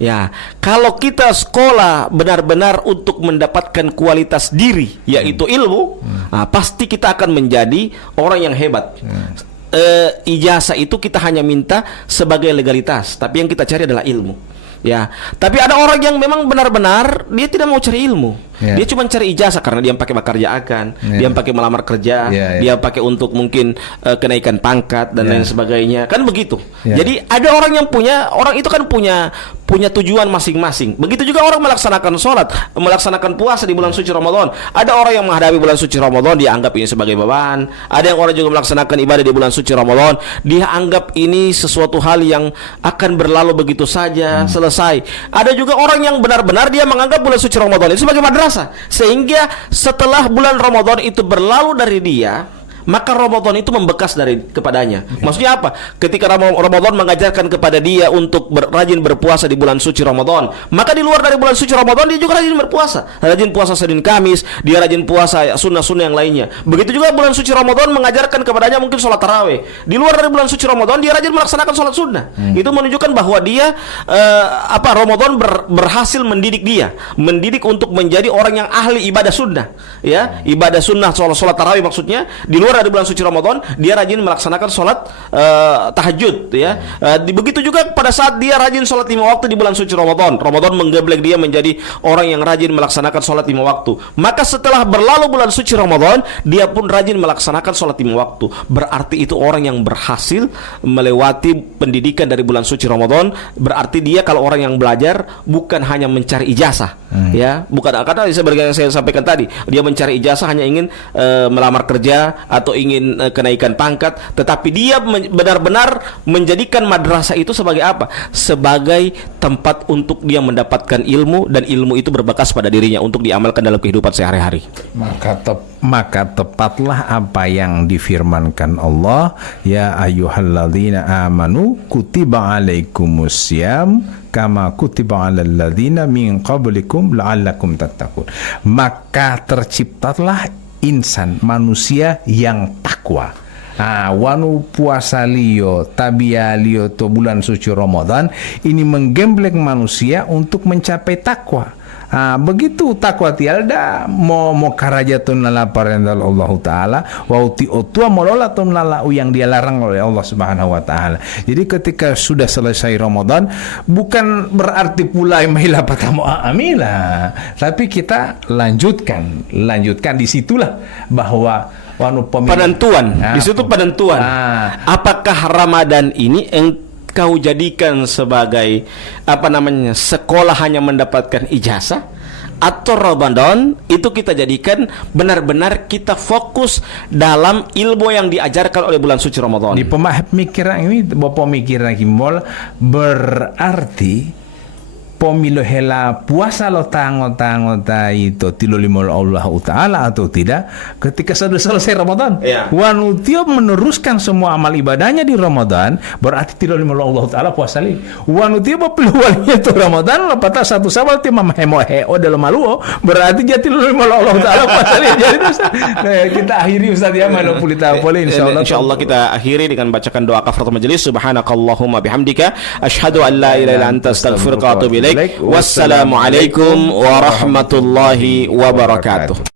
Ya, kalau kita sekolah benar-benar untuk mendapatkan kualitas diri, yaitu ilmu, pasti kita akan menjadi orang yang hebat. Ijazah itu kita hanya minta sebagai legalitas, tapi yang kita cari adalah ilmu. Ya, tapi ada orang yang memang benar-benar dia tidak mau cari ilmu. Dia cuma cari ijazah karena dia pakai pekerjaan, dia pakai melamar kerja, dia pakai untuk mungkin kenaikan pangkat dan lain sebagainya. Kan begitu. Jadi ada orang yang orang itu kan punya punya tujuan masing-masing. Begitu juga orang melaksanakan sholat, melaksanakan puasa di bulan suci Ramadan. Ada orang yang menghadapi bulan suci Ramadan, dia anggap ini sebagai beban. Ada yang orang juga melaksanakan ibadah di bulan suci Ramadan, dia anggap ini sesuatu hal yang akan berlalu begitu saja, selesai. Ada juga orang yang benar-benar dia menganggap bulan suci Ramadan itu sebagai madrasah, sehingga setelah bulan Ramadan itu berlalu dari dia, maka Ramadan itu membekas kepadanya. Maksudnya apa? Ketika Ramadan mengajarkan kepada dia untuk rajin berpuasa di bulan suci Ramadan, maka di luar dari bulan suci Ramadan dia juga rajin berpuasa. Rajin puasa Senin Kamis, dia rajin puasa sunnah-sunnah yang lainnya. Begitu juga bulan suci Ramadan mengajarkan kepadanya mungkin sholat tarawih. Di luar dari bulan suci Ramadan dia rajin melaksanakan sholat sunnah. Itu menunjukkan bahwa dia Ramadan berhasil mendidik dia, mendidik untuk menjadi orang yang ahli ibadah sunnah, ya, ibadah sunnah, sholat tarawih maksudnya. Di luar dari bulan suci Ramadan dia rajin melaksanakan sholat tahajud, ya. Begitu juga pada saat dia rajin sholat 5 waktu di bulan suci Ramadan menggeblek dia menjadi orang yang rajin melaksanakan sholat 5 waktu. Maka setelah berlalu bulan suci Ramadan, dia pun rajin melaksanakan sholat 5 waktu. Berarti itu orang yang berhasil melewati pendidikan dari bulan suci Ramadan. Berarti dia kalau orang yang belajar bukan hanya mencari ijazah, ya, bukan, karena seperti yang saya sampaikan tadi, dia mencari ijazah hanya ingin melamar kerja atau ingin kenaikan pangkat, tetapi dia benar-benar menjadikan madrasah itu sebagai apa? Sebagai tempat untuk dia mendapatkan ilmu, dan ilmu itu berbekas pada dirinya untuk diamalkan dalam kehidupan sehari-hari. Maka tepatlah apa yang difirmankan Allah, ya ayyuhalladzina amanu kutiba alaikumusiyam kama kutiba alal ladzina min qablikum la'allakum tattaqun. Maka terciptalah insan, manusia yang takwa. Wanu puasa liyo, tabia liyo to bulan suci Ramadan ini menggembleng manusia untuk mencapai takwa. Begitu takwa tiada mau karajatun lala parendal Allah Ta'ala wa uti otua mololatun lala yang dia larang oleh Allah Subhanahu wa Ta'ala. Jadi ketika sudah selesai Ramadan, bukan berarti pula mahila patamu amila, tapi kita lanjutkan disitulah bahwa penentuan. Di situ penentuan. Apakah Ramadan ini kau jadikan sebagai sekolah hanya mendapatkan ijazah, atau Ramadan itu kita jadikan benar-benar kita fokus dalam ilmu yang diajarkan oleh bulan suci Ramadan. Di pemikiran ini pemikiran kimbol berarti pemilu hela puasa lo tangota itu tilulimul Allah Ta'ala atau tidak ketika sudah selesai Ramadan, wanutio meneruskan semua amal ibadahnya di Ramadan, berarti tilulimul Allah Ta'ala puasa li wanutio peluangnya itu Ramadan lepata satu sabal timam hemo dalam maluo, berarti dia tilulimul Allah Ta'ala puasa li. Jadi kita akhiri Ustaz ya, mana pulita boleh insyaallah kita akhiri dengan bacakan doa kafaratul majelis. Subhanakallahumma bihamdika asyhadu an la ilaha illa anta astaghfiruka wa atubu ilaik. Wassalamualaikum warahmatullahi wabarakatuh.